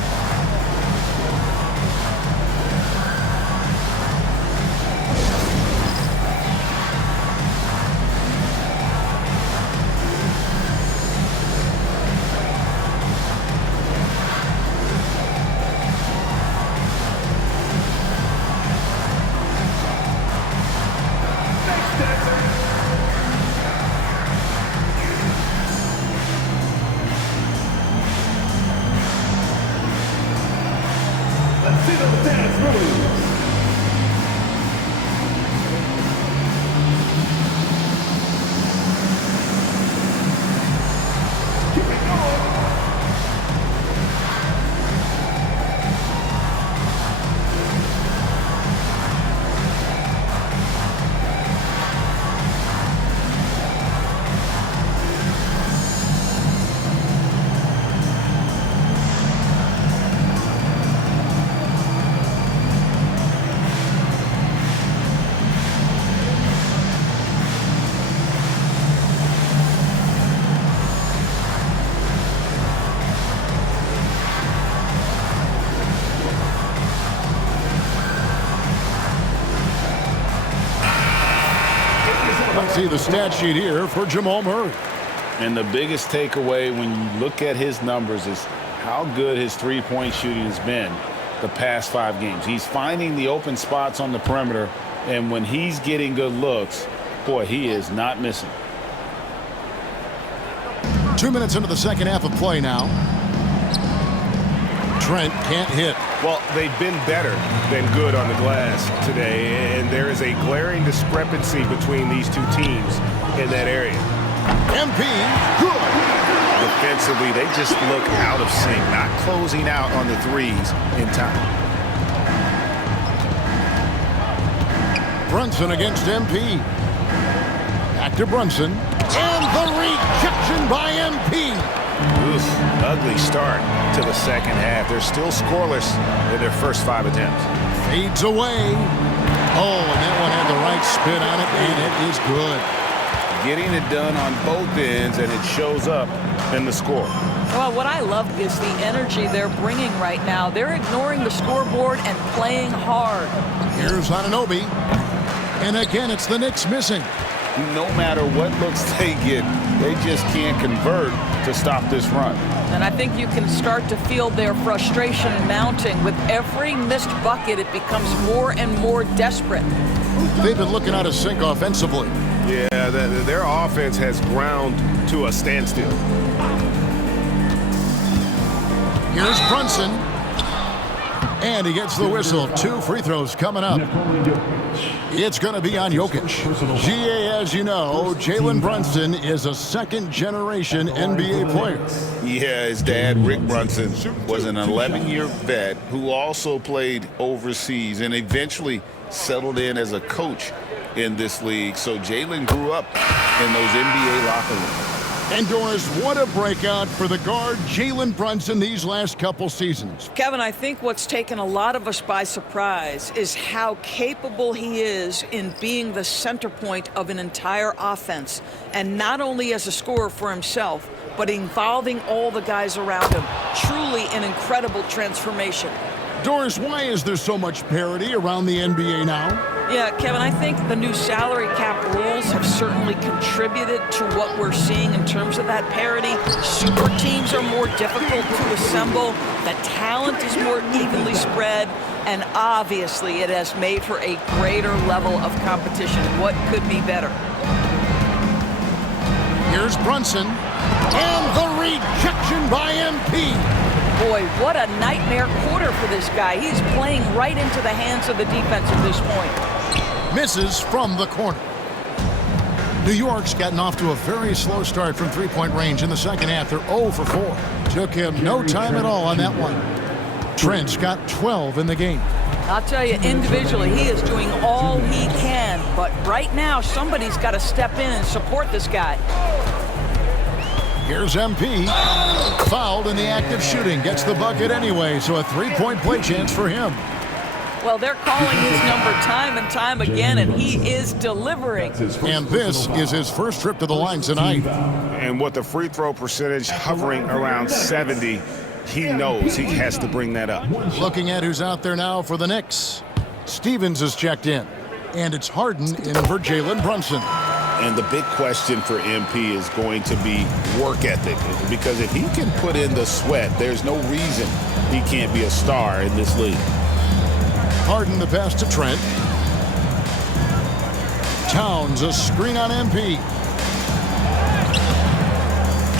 See the stat sheet here for Jamal Murray. And the biggest takeaway when you look at his numbers is how good his three-point shooting has been the past 5 games. He's finding the open spots on the perimeter, and when he's getting good looks, boy, he is not missing. 2 minutes into the second half of play now. Trent can't hit. Well, they've been better than good on the glass today, and there is a glaring discrepancy between these two teams in that area. MP, good. Defensively, they just look out of sync, not closing out on the threes in time. Brunson against MP. Back to Brunson. And the rejection by MP. Oof, ugly start to the second half. They're still scoreless in their first 5 attempts. Fades away. Oh, and that one had the right spin on it, and it is good. Getting it done on both ends, and it shows up in the score. Well, what I love is the energy they're bringing right now. They're ignoring the scoreboard and playing hard. Here's Anunoby. And again, it's the Knicks missing. No matter what looks they get, they just can't convert to stop this run. And I think you can start to feel their frustration mounting. With every missed bucket, it becomes more and more desperate. They've been looking out of sync offensively. Yeah, their offense has ground to a standstill. Here's Brunson. And he gets the whistle. 2 free throws coming up. It's going to be on Jokic. GA, as you know, Jalen Brunson is a second-generation NBA player. Yeah, his dad, Rick Brunson, was an 11-year vet who also played overseas and eventually settled in as a coach in this league. So Jalen grew up in those NBA locker rooms. And Doris, what a breakout for the guard Jalen Brunson these last couple seasons. Kevin, I think what's taken a lot of us by surprise is how capable he is in being the center point of an entire offense. And not only as a scorer for himself, but involving all the guys around him. Truly an incredible transformation. Doris, why is there so much parity around the NBA now? Yeah, Kevin, I think the new salary cap rules have certainly contributed to what we're seeing in terms of that parity. Super teams are more difficult to assemble. The talent is more evenly spread. And obviously, it has made for a greater level of competition. What could be better? Here's Brunson. And the rejection by MP. Boy, what a nightmare quarter for this guy. He's playing right into the hands of the defense at this point. Misses from the corner. New York's gotten off to a very slow start from three-point range in the second half. They're 0 for 4. Took him no time at all on that one. Trent's got 12 in the game. I'll tell you, individually, he is doing all he can. But right now, somebody's got to step in and support this guy. Here's MP. Fouled in the act of shooting. Gets the bucket anyway, so a three-point play chance for him. Well, they're calling his number time and time again, and he is delivering. And this is his first trip to the line tonight. And with the free throw percentage hovering around 70, he knows he has to bring that up. Looking at who's out there now for the Knicks. Stevens is checked in. And it's Harden in for Jalen Brunson. And the big question for MP is going to be work ethic. Because if he can put in the sweat, there's no reason he can't be a star in this league. Harden the pass to Trent. Towns a screen on MP.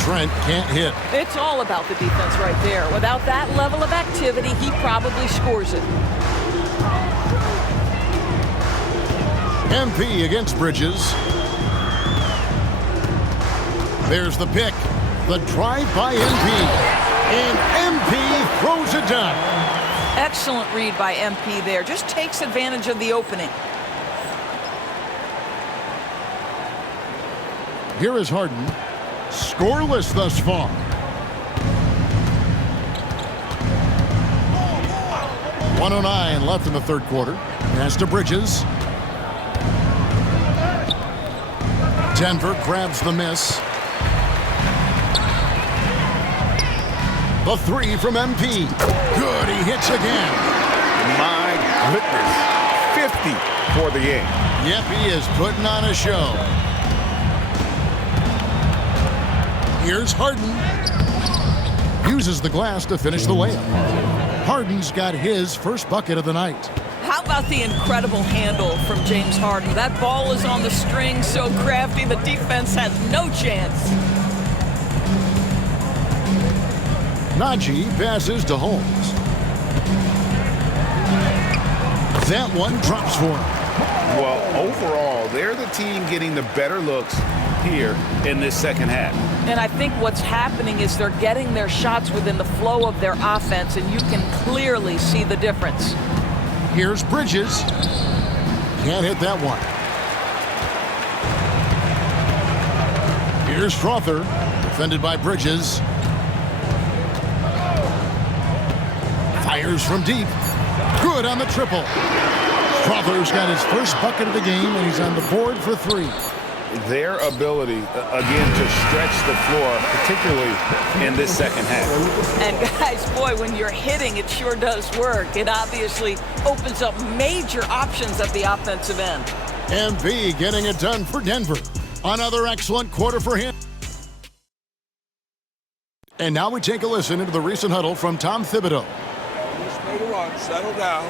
Trent can't hit. It's all about the defense right there. Without that level of activity, he probably scores it. MP against Bridges. There's the pick. The drive by MP. And MP throws it down. Excellent read by MP there. Just takes advantage of the opening. Here is Harden. Scoreless thus far. .109 left in the third quarter. Pass to Bridges. Denver grabs the miss. The three from MP. Good, he hits again. My goodness. 50 for the game. Yep, he is putting on a show. Here's Harden. Uses the glass to finish the layup. Harden's got his first bucket of the night. How about the incredible handle from James Harden? That ball is on the string, so crafty, the defense has no chance. Najee passes to Holmes. That one drops for him. Well, overall, they're the team getting the better looks here in this second half. And I think what's happening is they're getting their shots within the flow of their offense, and you can clearly see the difference. Here's Bridges. Can't hit that one. Here's Strother. Defended by Bridges. Fires from deep. Good on the triple. Strother's got his first bucket of the game, and he's on the board for three. Their ability, again, to stretch the floor, particularly in this second half. And guys, boy, when you're hitting, it sure does work. It obviously opens up major options at the offensive end. MP getting it done for Denver. Another excellent quarter for him. And now we take a listen into the recent huddle from Tom Thibodeau. Just made a run, settle down,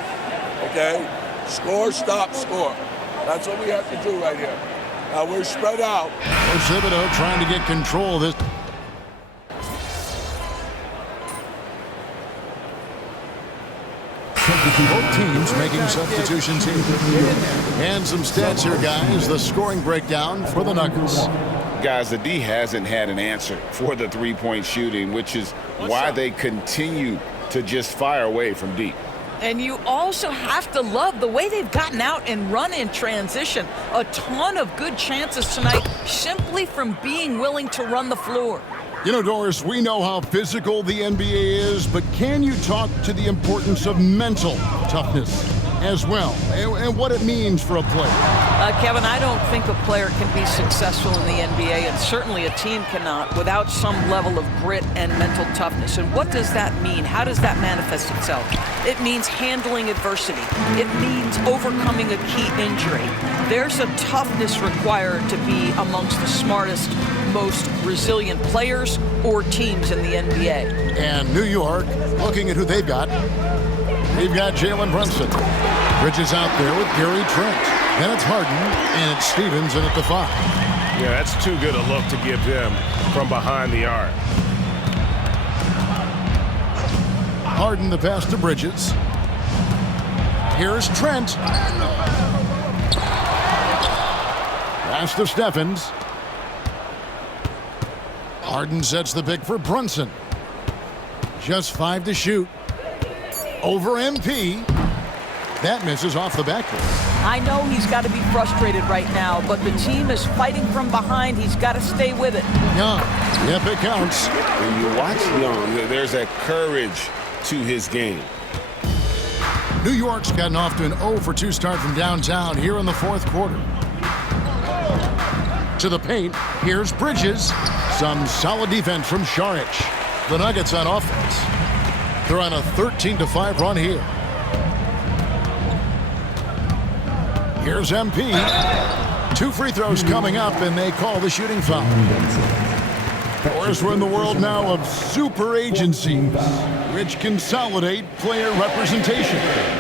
okay? Score, stop, score. That's what we have to do right here. Now we're spread out. Coach Thibodeau trying to get control of this. Both teams making substitutions here. And some stats here, guys. The scoring breakdown for the Nuggets. Guys, the D hasn't had an answer for the three-point shooting, which is why they continue to just fire away from deep. And you also have to love the way they've gotten out and run in transition. A ton of good chances tonight simply from being willing to run the floor. You know, Doris, we know how physical the NBA is, but can you talk to the importance of mental toughness as well, and what it means for a player? Kevin, I don't think a player can be successful in the NBA, and certainly a team cannot, without some level of grit and mental toughness. And what does that mean? How does that manifest itself? It means handling adversity. It means overcoming a key injury. There's a toughness required to be amongst the smartest, most resilient players or teams in the NBA. And New York, looking at who they've got. They've got Jalen Brunson. Bridges out there with Gary Trent. Then it's Harden, and it's Stevens in at the 5. Yeah, that's too good a look to give them from behind the arc. Harden the pass to Bridges. Here's Trent. Pass to Steffens. Harden sets the pick for Brunson. Just 5 to shoot. Over MP. That misses off the backboard. I know he's got to be frustrated right now, but the team is fighting from behind. He's got to stay with it. Young. Yep, it counts. When you watch Young, there's that courage to his game. New York's gotten off to an 0-for-2 start from downtown here in the 4th quarter. To the paint, here's Bridges. Some solid defense from Šarić. The Nuggets on offense. They're on a 13-5 run here. Here's MP. 2 free throws coming up, and they call the shooting foul. Of course, we're in the world now of super agencies, which consolidate player representation.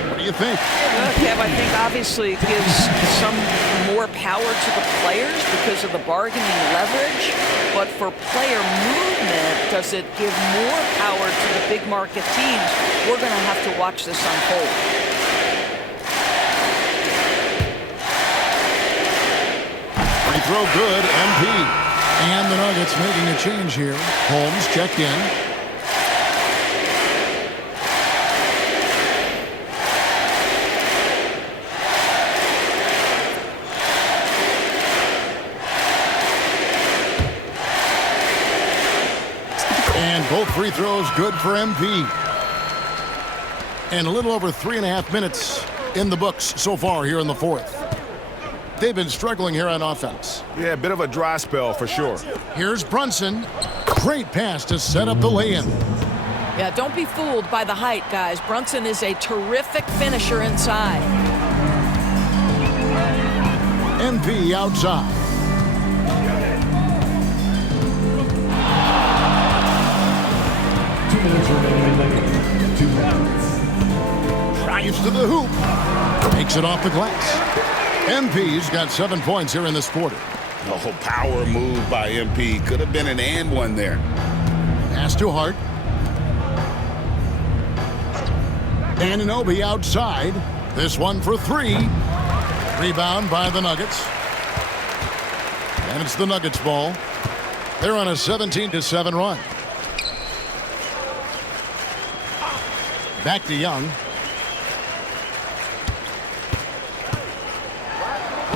What do you think? Well, Kev, I think obviously it gives some more power to the players because of the bargaining leverage. But for player movement, does it give more power to the big market teams? We're going to have to watch this unfold. Free throw good, MP. And the Nuggets making a change here. Holmes checked in. And both free throws good for MP. And a little over 3.5 minutes in the books so far here in the 4th. They've been struggling here on offense. Yeah, a bit of a dry spell for sure. Here's Brunson. Great pass to set up the lay-in. Yeah, don't be fooled by the height, guys. Brunson is a terrific finisher inside. MP outside. Drives to the hoop. Takes it off the glass. MP's got 7 points here in this quarter. Oh, power move by MP. Could have been an and one there. Pass to Hart. Anunoby outside. This one for 3. Rebound by the Nuggets. And it's the Nuggets ball. They're on a 17-7 run. Back to Young.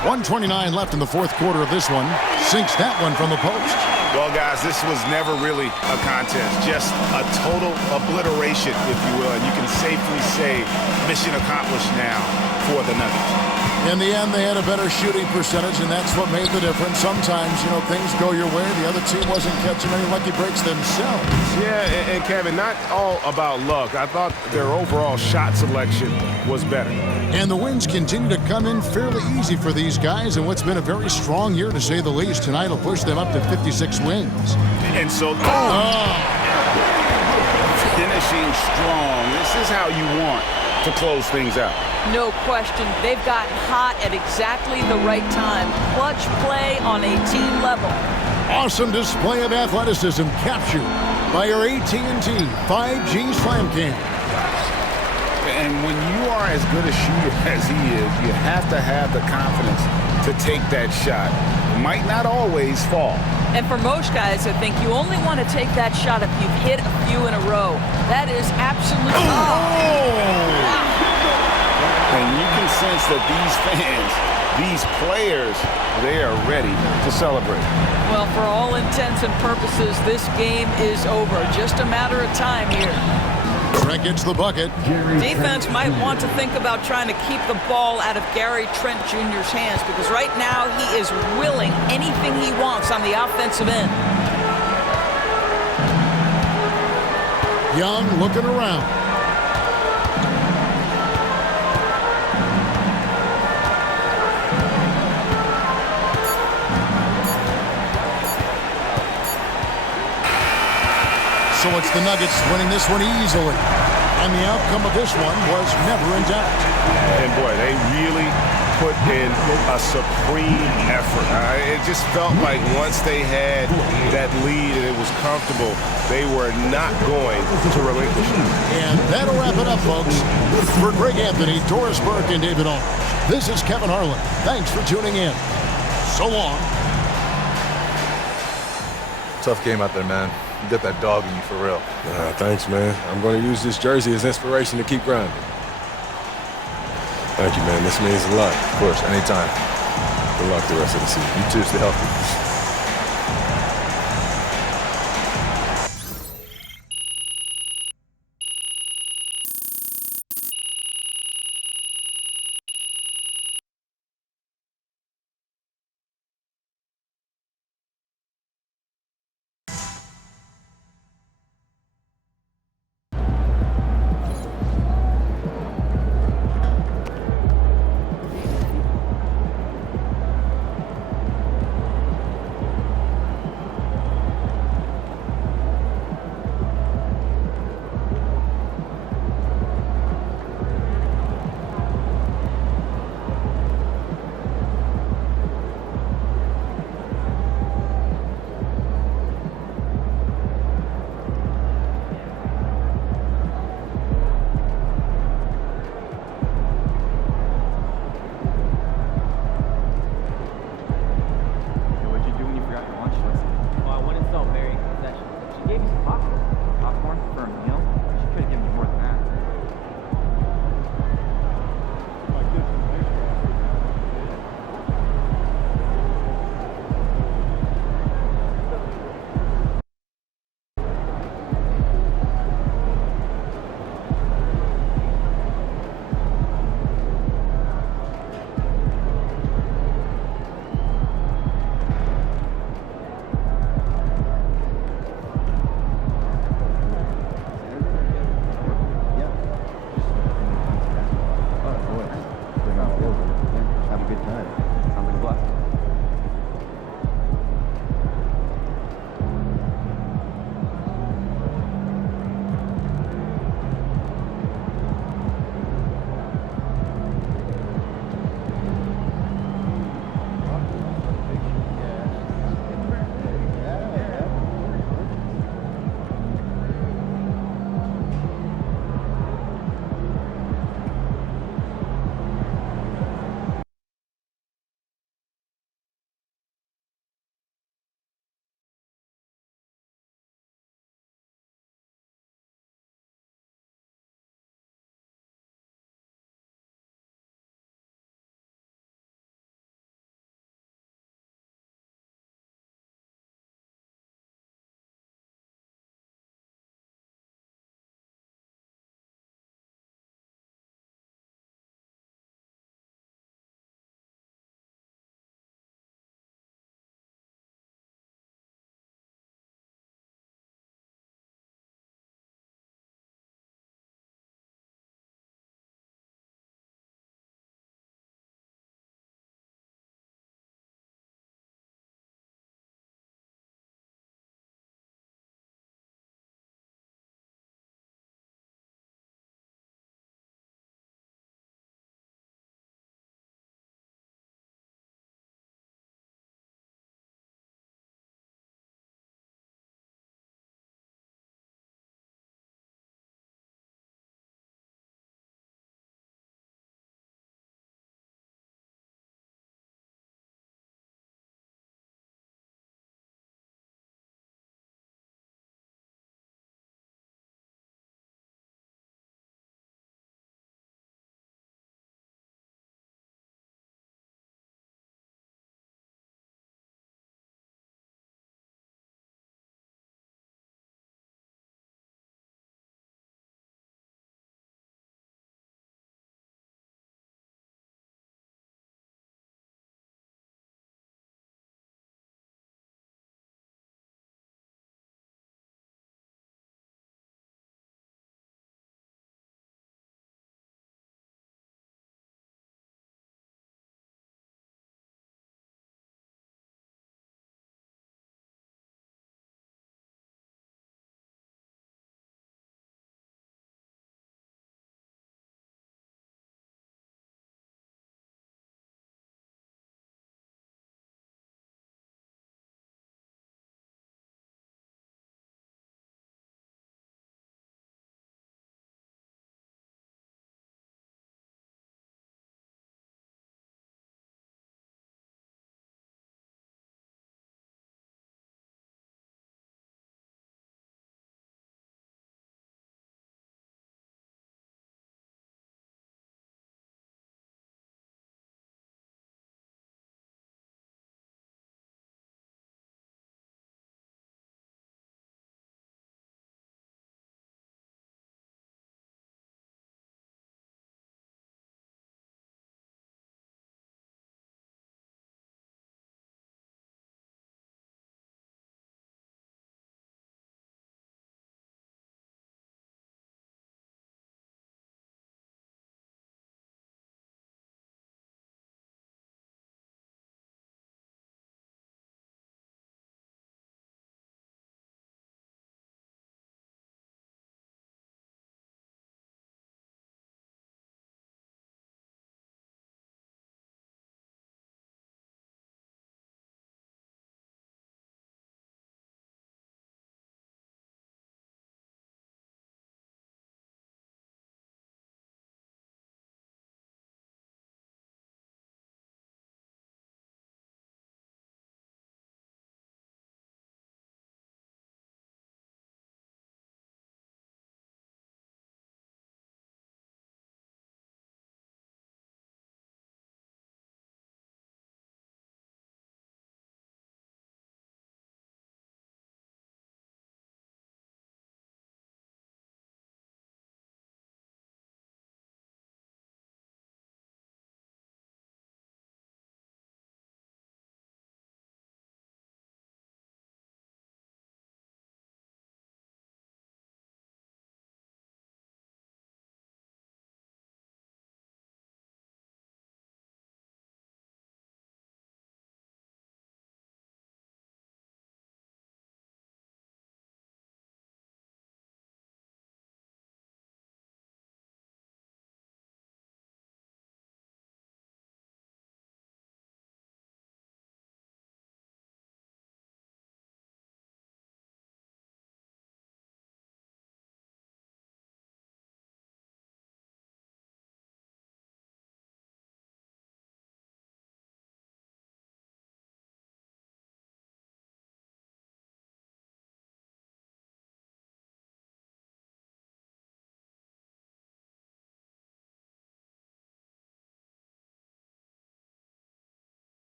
1:29 left in the 4th quarter of this one. Sinks that one from the post. Well, guys, this was never really a contest. Just a total obliteration, if you will. And you can safely say mission accomplished now for the Nuggets. In the end, they had a better shooting percentage, and that's what made the difference. Sometimes, you know, things go your way. The other team wasn't catching any lucky breaks themselves. Yeah, and Kevin, not all about luck. I thought their overall shot selection was better. And the wins continue to come in fairly easy for these guys, and what's been a very strong year, to say the least. Tonight will push them up to 56 wins. And so, finishing strong. This is how you want to close things out. No question. They've gotten hot at exactly the right time. Clutch play on a team level. Awesome display of athleticism captured by our AT&T 5G Slam Cam. And when you are as good a shooter as he is, you have to have the confidence to take that shot. It might not always fall. And for most guys, I think you only want to take that shot if you've hit a few in a row. That is absolutely... Oh! And you can sense that these fans, these players, they are ready to celebrate. Well, for all intents and purposes, this game is over. Just a matter of time here. Trent gets the bucket. Defense might want to think about trying to keep the ball out of Gary Trent Jr.'s hands, because right now he is willing anything he wants on the offensive end. Young looking around. So it's the Nuggets winning this one easily. And the outcome of this one was never in doubt. And boy, they really put in a supreme effort. It just felt like once they had that lead and it was comfortable, they were not going to relinquish it. And that'll wrap it up, folks. For Greg Anthony, Doris Burke, and David Owens, this is Kevin Harlan. Thanks for tuning in. So long. Tough game out there, man. You got that dog in you for real. Thanks, man. I'm going to use this jersey as inspiration to keep grinding. Thank you, man. This means a lot. Of course, anytime. Good luck the rest of the season. You too. Stay healthy.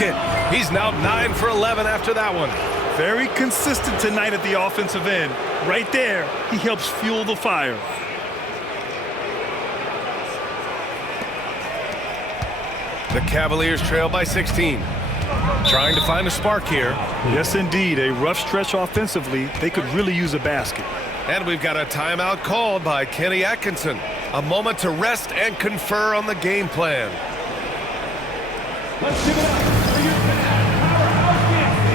bucket. He's now 9 for 11 after that one. Very consistent tonight at the offensive end. Right there, he helps fuel the fire. The Cavaliers trail by 16. Trying to find a spark here. Yes, indeed. A rough stretch offensively. They could really use a basket. And we've got a timeout called by Kenny Atkinson. A moment to rest and confer on the game plan. Let's give it up for your powerhouse game team.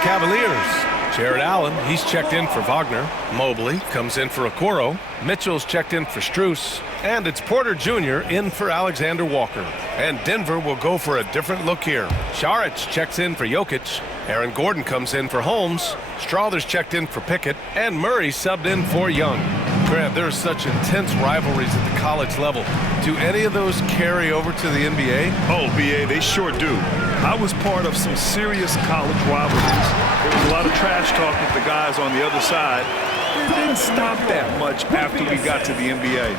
Cavaliers. Jared Allen, he's checked in for Wagner. Mobley comes in for Okoro. Mitchell's checked in for Strus. And it's Porter Jr. in for Alexander Walker. And Denver will go for a different look here. Šarić checks in for Jokic. Aaron Gordon comes in for Holmes. Strother's checked in for Pickett. And Murray subbed in for Young. Grant, there's such intense rivalries at the college level. Do any of those carry over to the NBA? Oh, BA, they sure do. I was part of some serious college rivalries. There was a lot of trash talk with the guys on the other side. It didn't stop that much after we got to the NBA.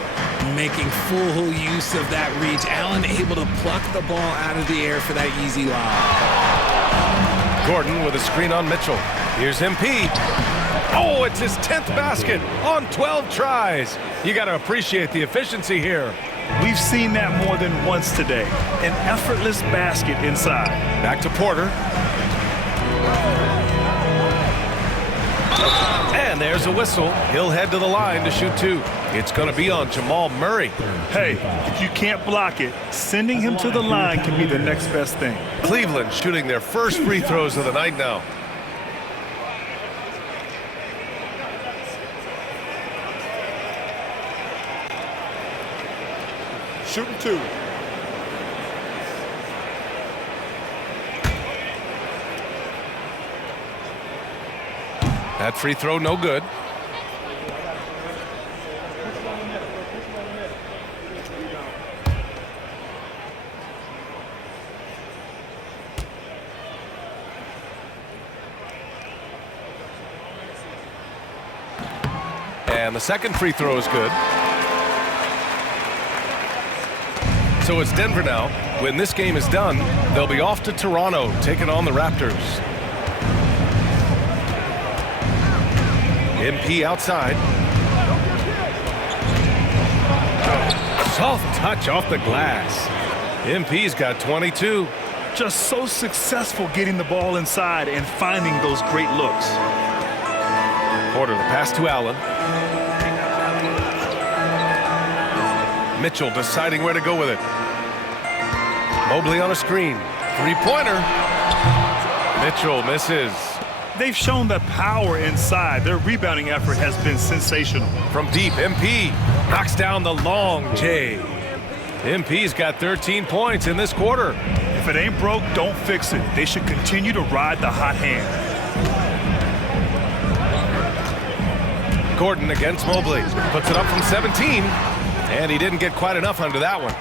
Making full use of that reach. Allen able to pluck the ball out of the air for that easy lob. Gordon with a screen on Mitchell. Here's MP. Oh, it's his 10th basket on 12 tries. You got to appreciate the efficiency here. We've seen that more than once today. An effortless basket inside. Back to Porter. And there's a whistle. He'll head to the line to shoot two. It's going to be on Jamal Murray. Hey, if you can't block it, sending him to the line can be the next best thing. Cleveland shooting their first free throws of the night now. Shooting two. That free throw no good. And the second free throw is good. So it's Denver now. When this game is done, they'll be off to Toronto, taking on the Raptors. MP outside. Soft touch off the glass. MP's got 22. Just so successful getting the ball inside and finding those great looks. Porter, the pass to Allen. Mitchell deciding where to go with it. Mobley on a screen. Three-pointer. Mitchell misses. They've shown the power inside. Their rebounding effort has been sensational. From deep, MP knocks down the long J. MP's got 13 points in this quarter. If it ain't broke, don't fix it. They should continue to ride the hot hand. Gordon against Mobley. Puts it up from 17. And he didn't get quite enough under that one.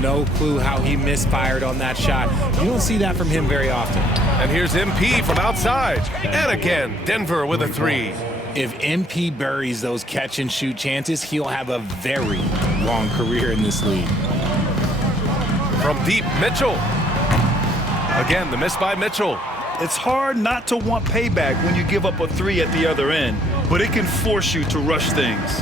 No clue how he misfired on that shot. You don't see that from him very often. And here's MP from outside. And again, Denver with a three. If MP buries those catch-and-shoot chances, he'll have a very long career in this league. From deep, Mitchell. Again, the miss by Mitchell. It's hard not to want payback when you give up a 3 at the other end, but it can force you to rush things.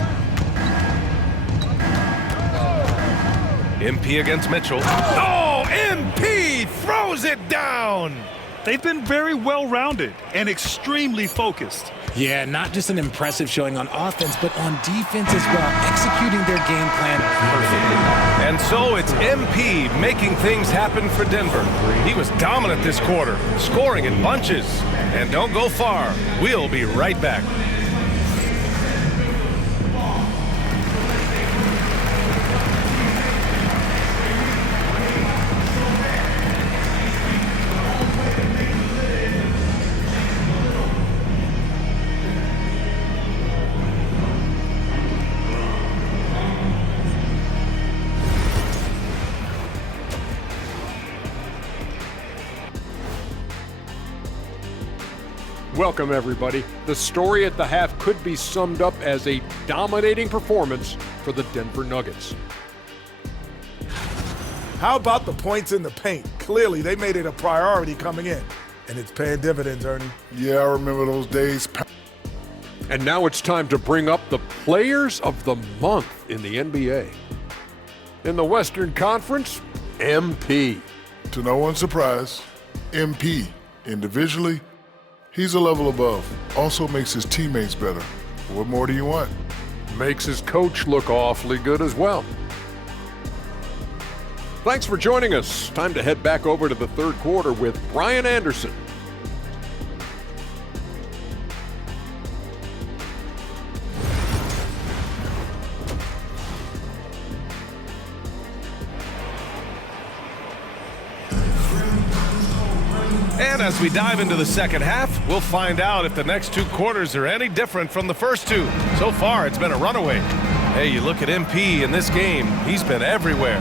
MP against Mitchell. Oh, MP throws it down! They've been very well-rounded and extremely focused. Yeah, not just an impressive showing on offense, but on defense as well, executing their game plan perfectly. And so it's MP making things happen for Denver. He was dominant this quarter, scoring in bunches. And don't go far. We'll be right back. Welcome, everybody. The story at the half could be summed up as a dominating performance for the Denver Nuggets. How about the points in the paint? Clearly, they made it a priority coming in, and it's paying dividends, Ernie. Yeah, I remember those days. And now it's time to bring up the Players of the Month in the NBA. In the Western Conference, MP. To no one's surprise, MP, individually, he's a level above. Also makes his teammates better. What more do you want? Makes his coach look awfully good as well. Thanks for joining us. Time to head back over to the third quarter with Brian Anderson. And as we dive into the second half, we'll find out if the next two quarters are any different from the first two. So far, it's been a runaway. Hey, you look at MP in this game, he's been everywhere.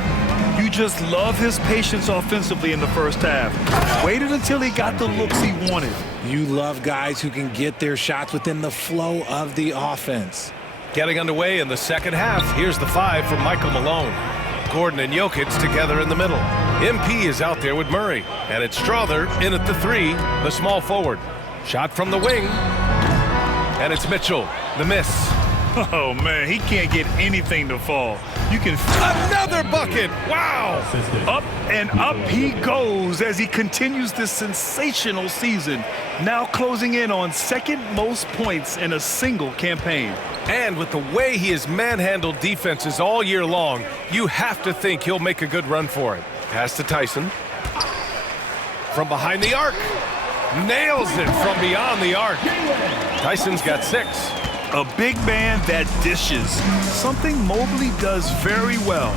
You just love his patience offensively in the first half. Waited until he got the looks he wanted. You love guys who can get their shots within the flow of the offense. Getting underway in the second half, here's the 5 from Michael Malone. Gordon and Jokic together in the middle. MP is out there with Murray. And it's Strother in at the 3, the small forward. Shot from the wing. And it's Mitchell, the miss. Oh, man, he can't get anything to fall. You can... Another bucket! Wow! Up and up he goes as he continues this sensational season. Now closing in on second most points in a single campaign. And with the way he has manhandled defenses all year long, you have to think he'll make a good run for it. Pass to Tyson. From behind the arc. Nails it from beyond the arc. Tyson's got 6. A big man that dishes, something Mobley does very well.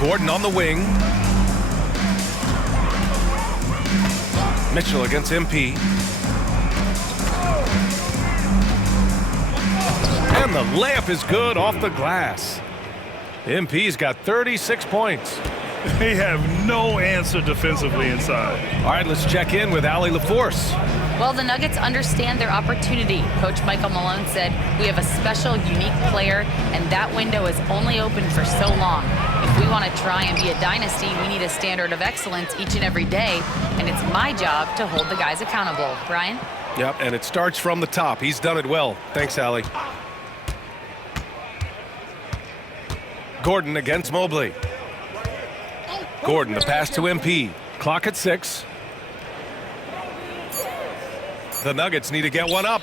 Gordon on the wing. Mitchell against MP. And the layup is good off the glass. MP's got 36 points. They have no answer defensively inside. All right, let's check in with Allie LaForce. Well, the Nuggets understand their opportunity. Coach Michael Malone said, we have a special, unique player, and that window is only open for so long. If we want to try and be a dynasty, we need a standard of excellence each and every day, and it's my job to hold the guys accountable. Brian? Yep, and it starts from the top. He's done it well. Thanks, Allie. Gordon against Mobley. Gordon, the pass to MP. Clock at 6. The Nuggets need to get one up.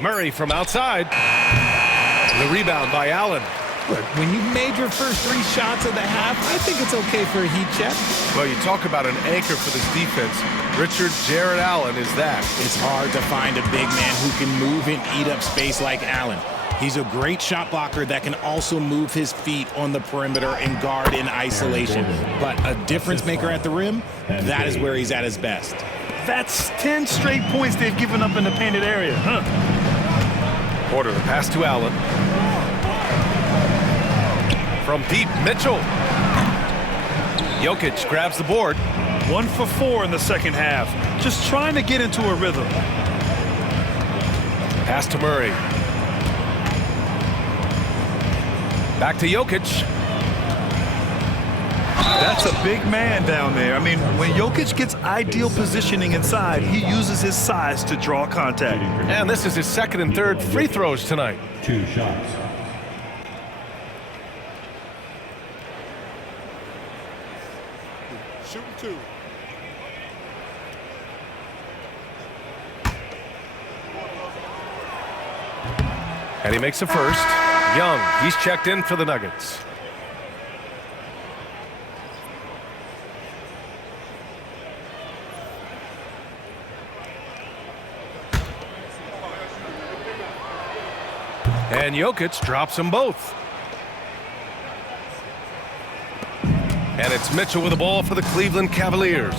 Murray from outside. The rebound by Allen. Look, when you've made your first 3 shots of the half, I think it's okay for a heat check. Well, you talk about an anchor for this defense. Richard Jarrett Allen is that. It's hard to find a big man who can move and eat up space like Allen. He's a great shot blocker that can also move his feet on the perimeter and guard in isolation. But a difference maker at the rim, that is where he's at his best. That's 10 straight points they've given up in the painted area, Porter, the pass to Allen. From deep, Mitchell. Jokic grabs the board. 1 for 4 in the second half. Just trying to get into a rhythm. Pass to Murray. Back to Jokic. That's a big man down there. I mean, when Jokic gets ideal positioning inside, he uses his size to draw contact. And this is his second and third free throws tonight. 2 shots. Shooting 2. And he makes the first. Young, he's checked in for the Nuggets. And Jokic drops them both. And it's Mitchell with the ball for the Cleveland Cavaliers.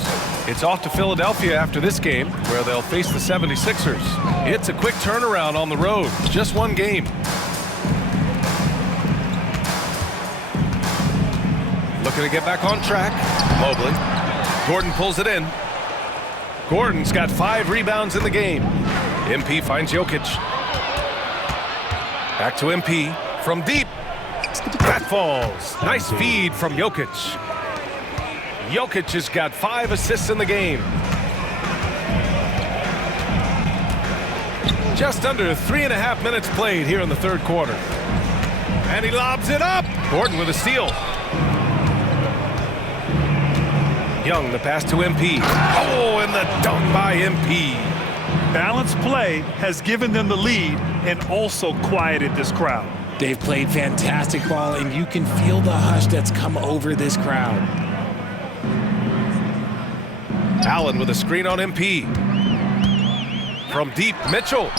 It's off to Philadelphia after this game, where they'll face the 76ers. It's a quick turnaround on the road. Just one game. Looking to get back on track. Mobley. Gordon pulls it in. Gordon's got 5 rebounds in the game. MP finds Jokic. Back to MP from deep. That falls. Nice feed from Jokic. Jokic has got 5 assists in the game. Just under 3.5 minutes played here in the third quarter. And he lobs it up. Gordon with a steal. Young, the pass to MP. Oh, and the dunk by MP. Balanced play has given them the lead and also quieted this crowd. They've played fantastic ball, and you can feel the hush that's come over this crowd. Allen with a screen on MP. From deep, Mitchell.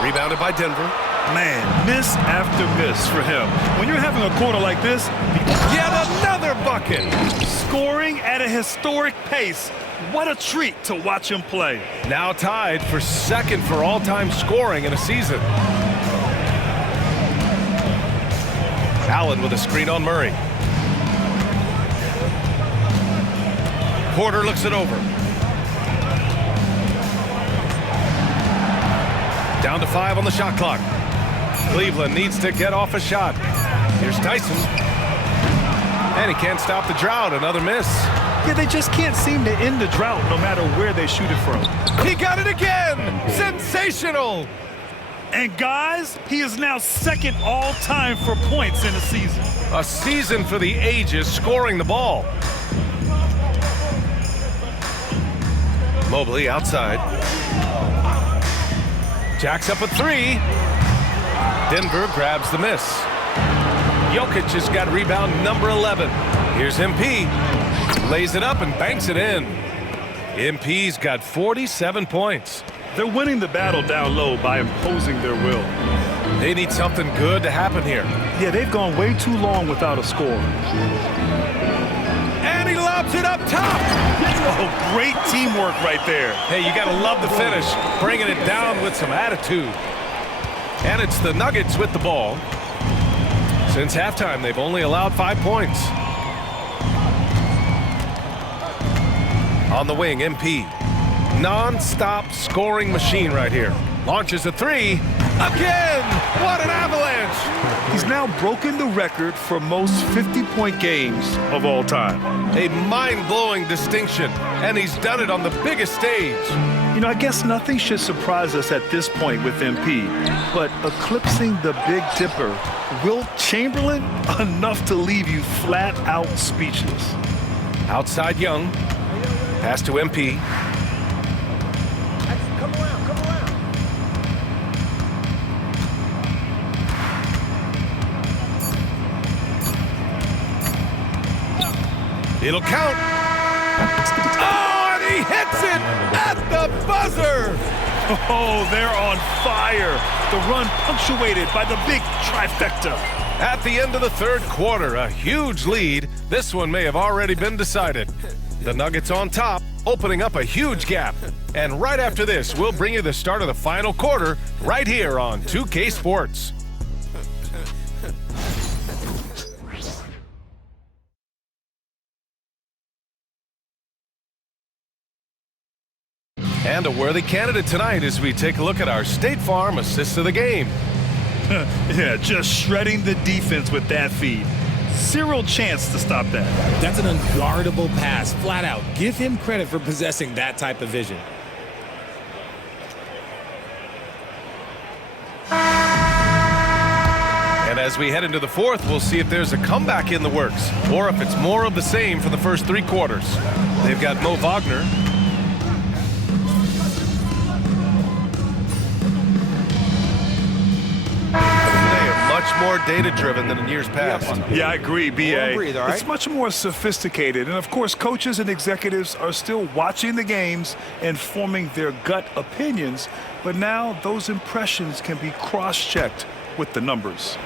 Rebounded by Denver. Man, miss after miss for him. When you're having a quarter like this, yet another bucket. Scoring at a historic pace. What a treat to watch him play. Now tied for second for all-time scoring in a season. Allen with a screen on Murray. Porter looks it over. Down to 5 on the shot clock. Cleveland needs to get off a shot. Here's Tyson. And he can't stop the drought. Another miss. Yeah, they just can't seem to end the drought no matter where they shoot it from. He got it again! Sensational! And guys, he is now second all-time for points in a season. A season for the ages, scoring the ball. Mobley outside. Jacks up a 3. Denver grabs the miss. Jokic has got rebound number 11. Here's MP. Lays it up and banks it in. MP's got 47 points. They're winning the battle down low by imposing their will. They need something good to happen here. Yeah, they've gone way too long without a score. And he lobs it up top. Oh, great teamwork right there. Hey, you got to love the finish. Bringing it down with some attitude. And it's the Nuggets with the ball. Since halftime, they've only allowed 5 points. On the wing, MP. Non-stop scoring machine right here. Launches a 3. Again! What an avalanche! He's now broken the record for most 50-point games of all time. A mind-blowing distinction, and he's done it on the biggest stage. You know, I guess nothing should surprise us at this point with MP, but eclipsing the Big Dipper, Wilt Chamberlain, enough to leave you flat out speechless. Outside Young. Pass to MP. It'll count. Oh, and he hits it at the buzzer. Oh, they're on fire. The run punctuated by the big trifecta. At the end of the third quarter, a huge lead. This one may have already been decided. The Nuggets on top, opening up a huge gap. And right after this, we'll bring you the start of the final quarter right here on 2K Sports. And a worthy candidate tonight as we take a look at our State Farm assist of the game. Yeah, just shredding the defense with that feed. Zero chance to stop that. That's an unguardable pass, flat out. Give him credit for possessing that type of vision. And as we head into the fourth, we'll see if there's a comeback in the works or if it's more of the same for the first 3 quarters. They've got Mo Wagner. They are much more data-driven than in years past. Yeah, I agree, B.A. Breathe, all right? It's much more sophisticated. And, of course, coaches and executives are still watching the games and forming their gut opinions. But now those impressions can be cross-checked with the numbers.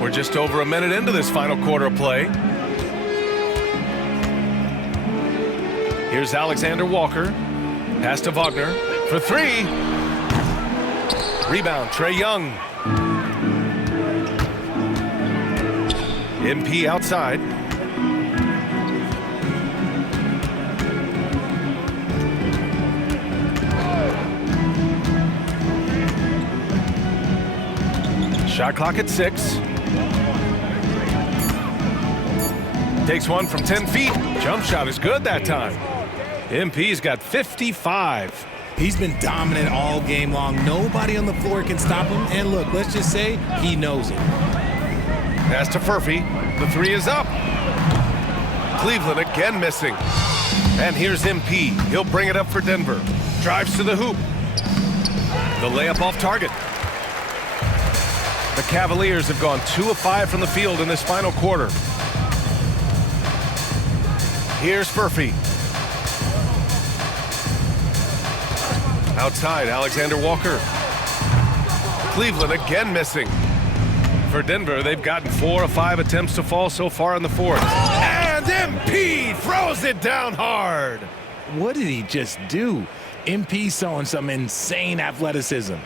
We're just over a minute into this final quarter of play. Here's Alexander Walker. Pass to Wagner for 3. Rebound, Trae Young. MP outside. Shot clock at 6. Takes one from 10 feet. Jump shot is good that time. MP's got 55. He's been dominant all game long. Nobody on the floor can stop him. And look, let's just say he knows it. Pass to Furphy. The 3 is up. Cleveland again missing. And here's MP. He'll bring it up for Denver. Drives to the hoop. The layup off target. The Cavaliers have gone 2 of 5 from the field in this final quarter. Here's Furphy. Outside, Alexander Walker. Cleveland again missing. For Denver, they've gotten 4 of 5 attempts to fall so far in the fourth. And MP throws it down hard. What did he just do? MP showing some insane athleticism.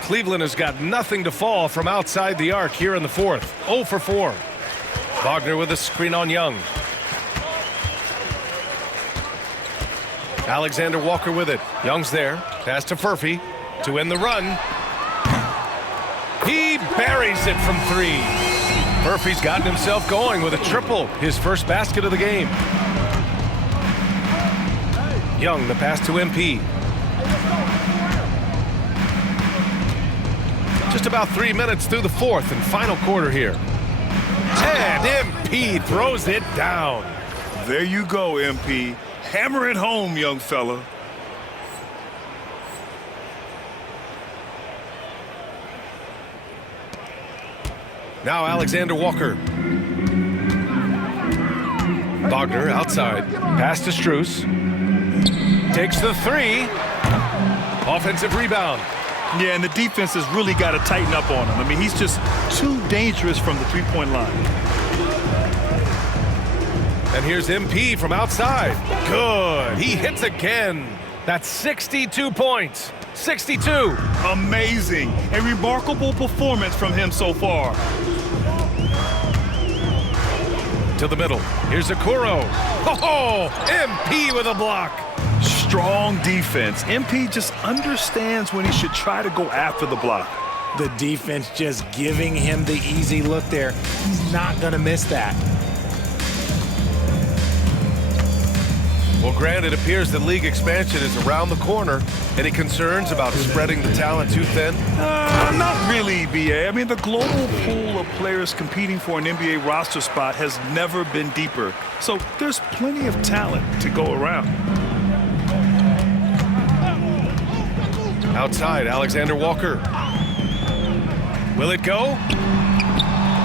Cleveland has got nothing to fall from outside the arc here in the fourth. 0 for 4. Wagner with a screen on Young. Alexander Walker with it. Young's there. Pass to Furphy to end the run. He buries it from 3. Furphy's gotten himself going with a triple. His first basket of the game. Young, the pass to MP. Just about 3 minutes through the fourth and final quarter here. And MP throws it down. There you go, MP. Hammer it home, young fella. Now Alexander Walker. Wagner outside. Pass to Strus. Takes the 3. Offensive rebound. Yeah, and the defense has really got to tighten up on him. I mean, he's just too dangerous from the three-point line. And here's MP from outside. Good. He hits again. That's 62 points. 62. Amazing. A remarkable performance from him so far. To the middle. Here's Okoro. Oh, MP with a block. Strong defense. MP just understands when he should try to go after the block. The defense just giving him the easy look there. He's not going to miss that. Well, Grant, it appears that league expansion is around the corner. Any concerns about spreading the talent too thin? Not really, B.A. I mean, the global pool of players competing for an NBA roster spot has never been deeper. So there's plenty of talent to go around. Outside, Alexander Walker. Will it go?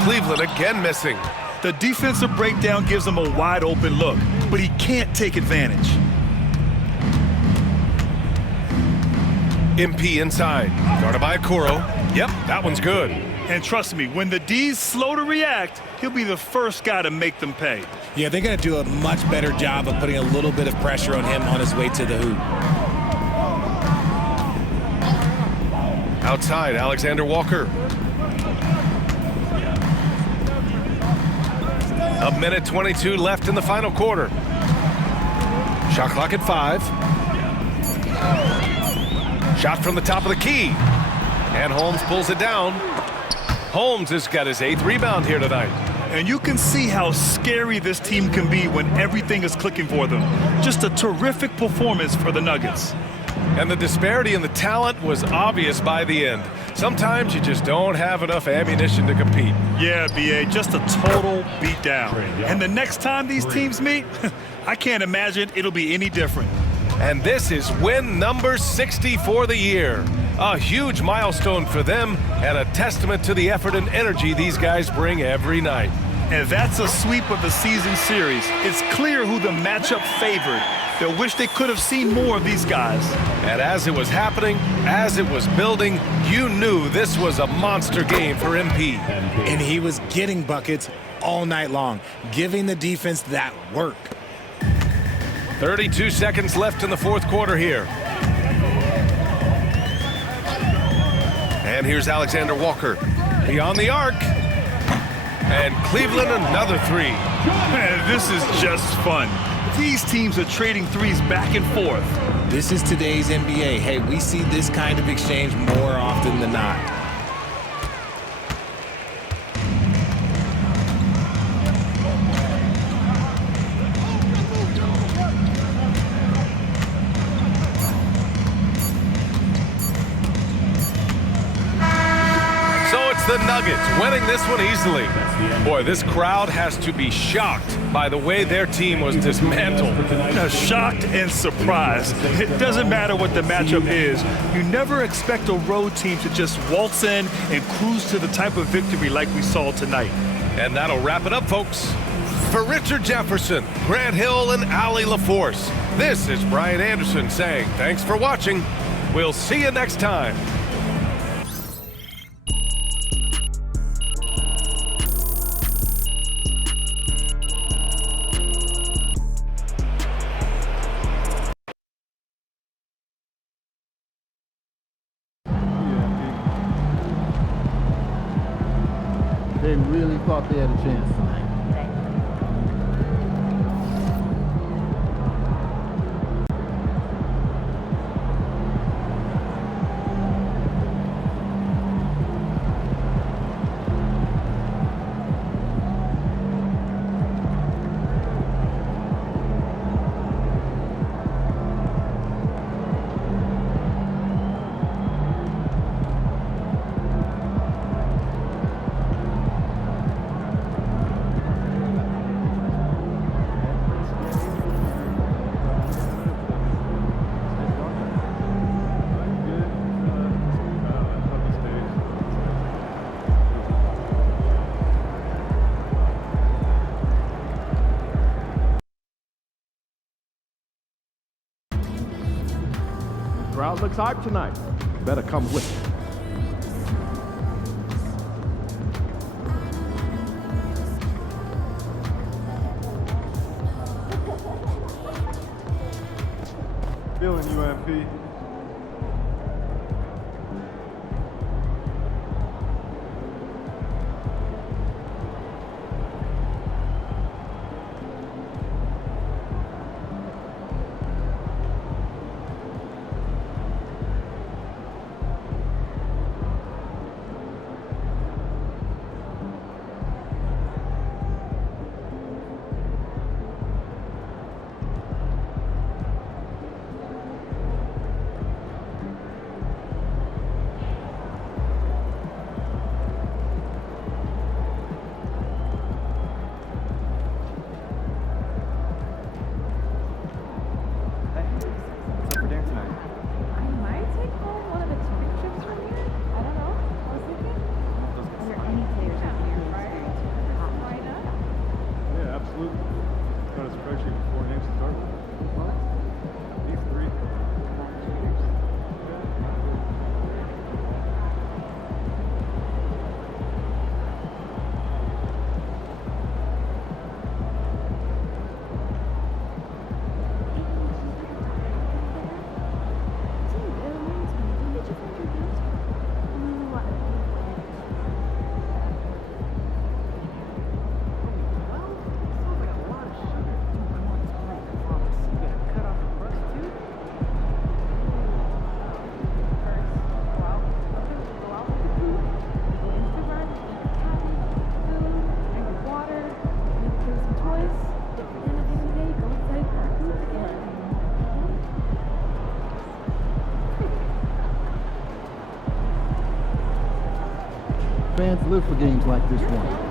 Cleveland again missing. The defensive breakdown gives him a wide open look, but he can't take advantage. MP inside. Guarded by Okoro. Yep, that one's good. And trust me, when the D's slow to react, he'll be the first guy to make them pay. Yeah, they're going to do a much better job of putting a little bit of pressure on him on his way to the hoop. Outside, Alexander Walker. A minute 22 left in the final quarter. Shot clock at 5. Shot from the top of the key. And Holmes pulls it down. Holmes has got his 8th rebound here tonight. And you can see how scary this team can be when everything is clicking for them. Just a terrific performance for the Nuggets. And the disparity in the talent was obvious by the end. Sometimes you just don't have enough ammunition to compete. Yeah, B.A., just a total beatdown. And the next time these teams meet, I can't imagine it'll be any different. And this is win number 60 for the year. A huge milestone for them and a testament to the effort and energy these guys bring every night. And that's a sweep of the season series. It's clear who the matchup favored. They'll wish they could have seen more of these guys. And as it was happening, as it was building, you knew this was a monster game for MP. And he was getting buckets all night long, giving the defense that work. 32 seconds left in the fourth quarter here. And here's Alexander Walker. Beyond the arc. And Cleveland another 3. Man, this is just fun. These teams are trading threes back and forth. This is today's NBA. Hey, we see this kind of exchange more often than not. The Nuggets winning this one easily. Boy, this crowd has to be shocked by the way their team was dismantled. Shocked and surprised. It doesn't matter what the matchup is. You never expect a road team to just waltz in and cruise to the type of victory like we saw tonight. And that'll wrap it up, folks. For Richard Jefferson, Grant Hill, and Allie LaForce, this is Brian Anderson saying thanks for watching. We'll see you next time. They really thought they had a chance tonight. Crowd looks hyped tonight. Better come with it. Feeling UMP. fans live for games like this one.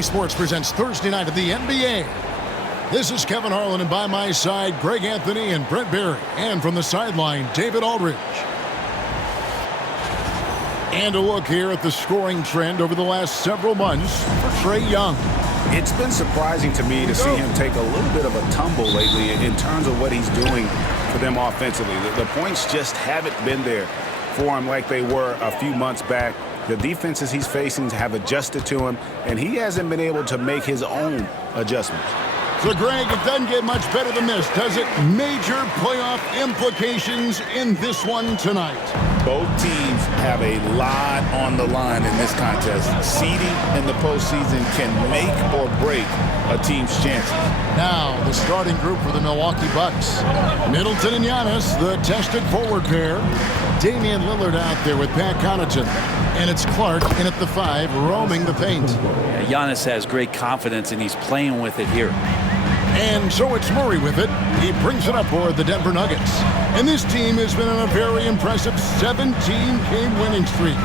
Sports presents Thursday night of the NBA. This is Kevin Harlan, and by my side, Greg Anthony and Brent Barry. And from the sideline, David Aldridge. And a look here at the scoring trend over the last several months for Trae Young. It's been surprising to me to see him take a little bit of a tumble lately in terms of what he's doing for them offensively. The points just haven't been there for him like they were a few months back. The defenses he's facing have adjusted to him, and he hasn't been able to make his own adjustments. So, Greg, it doesn't get much better than this, does it? Major playoff implications in this one tonight. Both teams have a lot on the line in this contest. Seeding in the postseason can make or break a team's chances. Now, the starting group for the Milwaukee Bucks. Middleton and Giannis, the tested forward pair. Damian Lillard out there with Pat Connaughton. And it's Clark in at the 5, roaming the paint. Yeah, Giannis has great confidence, and he's playing with it here. And so it's Murray with it. He brings it up for the Denver Nuggets. And this team has been on a very impressive 17-game winning streak.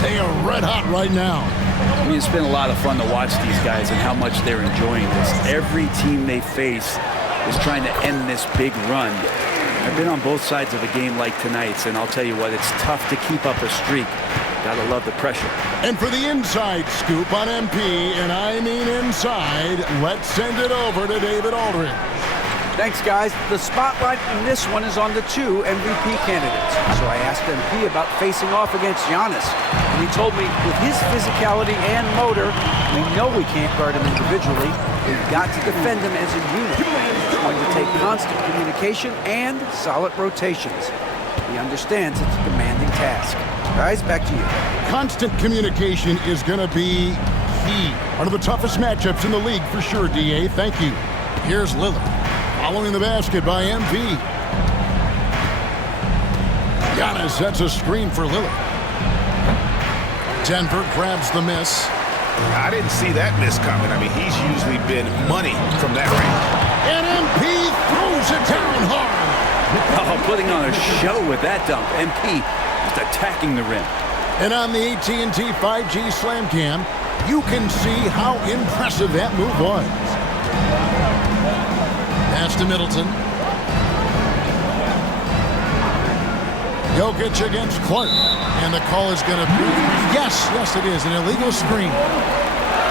They are red hot right now. I mean, it's been a lot of fun to watch these guys and how much they're enjoying this. Every team they face is trying to end this big run. I've been on both sides of a game like tonight's, and I'll tell you what, it's tough to keep up a streak. Gotta love the pressure. And for the inside scoop on MP, and I mean inside, let's send it over to David Aldridge. Thanks, guys. The spotlight in this one is on the 2 MVP candidates. So I asked MP about facing off against Giannis. And he told me with his physicality and motor, we know we can't guard him individually. We've got to defend him as a unit. It's going to take constant communication and solid rotations. He understands it's a demanding task. Guys, back to you. Constant communication is going to be key. One of the toughest matchups in the league for sure, DA. Thank you. Here's Lillard. Following the basket by MP. Giannis sets a screen for Lillard. Denver grabs the miss. I didn't see that miss coming. I mean, he's usually been money from that range. And MP throws it down hard. Oh, putting on a show with that dunk. MP just attacking the rim. And on the AT&T 5G Slam Cam, you can see how impressive that move was. Pass to Middleton. Jokic against Clark. And the call is going to be, yes, it is, an illegal screen.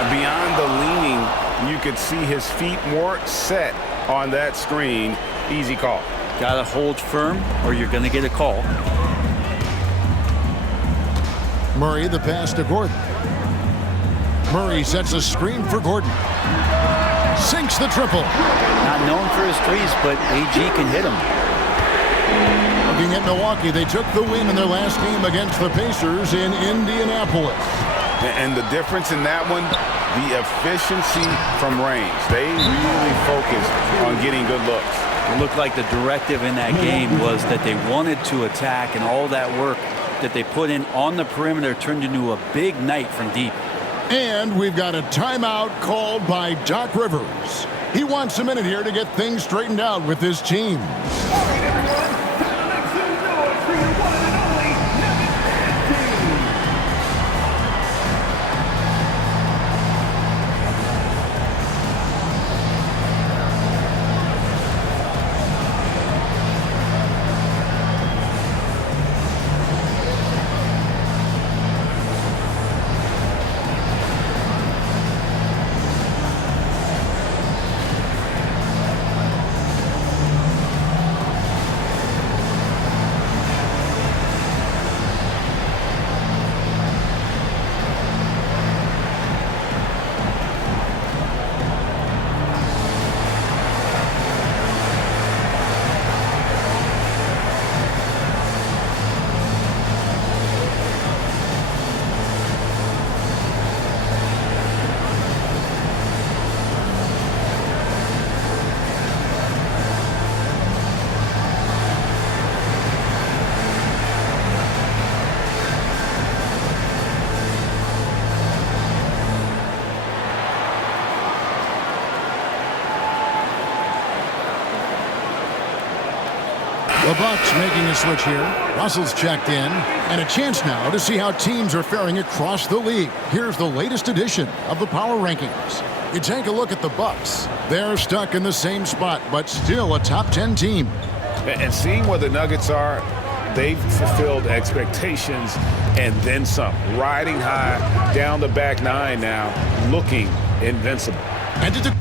Beyond the leaning, you could see his feet more set on that screen. Easy call. Gotta hold firm or you're gonna get a call. Murray, the pass to Gordon. Murray sets a screen for Gordon. Sinks the triple. Not known for his threes, but AG can hit him. Looking at Milwaukee, they took the win in their last game against the Pacers in Indianapolis. And the difference in that one, the efficiency from range. They really focused on getting good looks. It looked like the directive in that game was that they wanted to attack, and all that work that they put in on the perimeter turned into a big night from deep. And we've got a timeout called by Doc Rivers. He wants a minute here to get things straightened out with his team. The Bucks making a switch here. Russell's checked in. And a chance now to see how teams are faring across the league. Here's the latest edition of the Power Rankings. You take a look at the Bucks. They're stuck in the same spot, but still a top 10 team. And seeing where the Nuggets are, they've fulfilled expectations and then some. Riding high down the back nine now, looking invincible. And to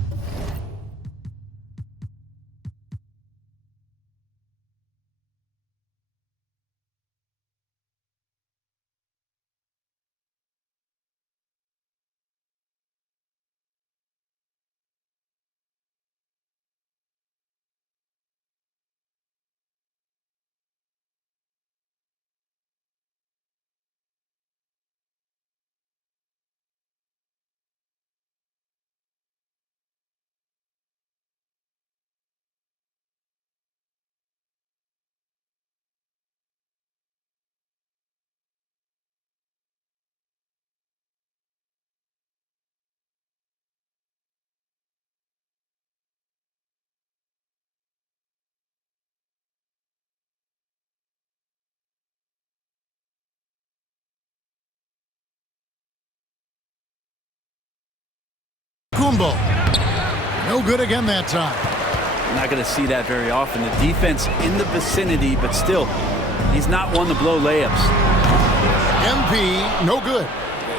Kumbo. No good again that time. You're not going to see that very often. The defense in the vicinity, but still, he's not one to blow layups. MP, no good.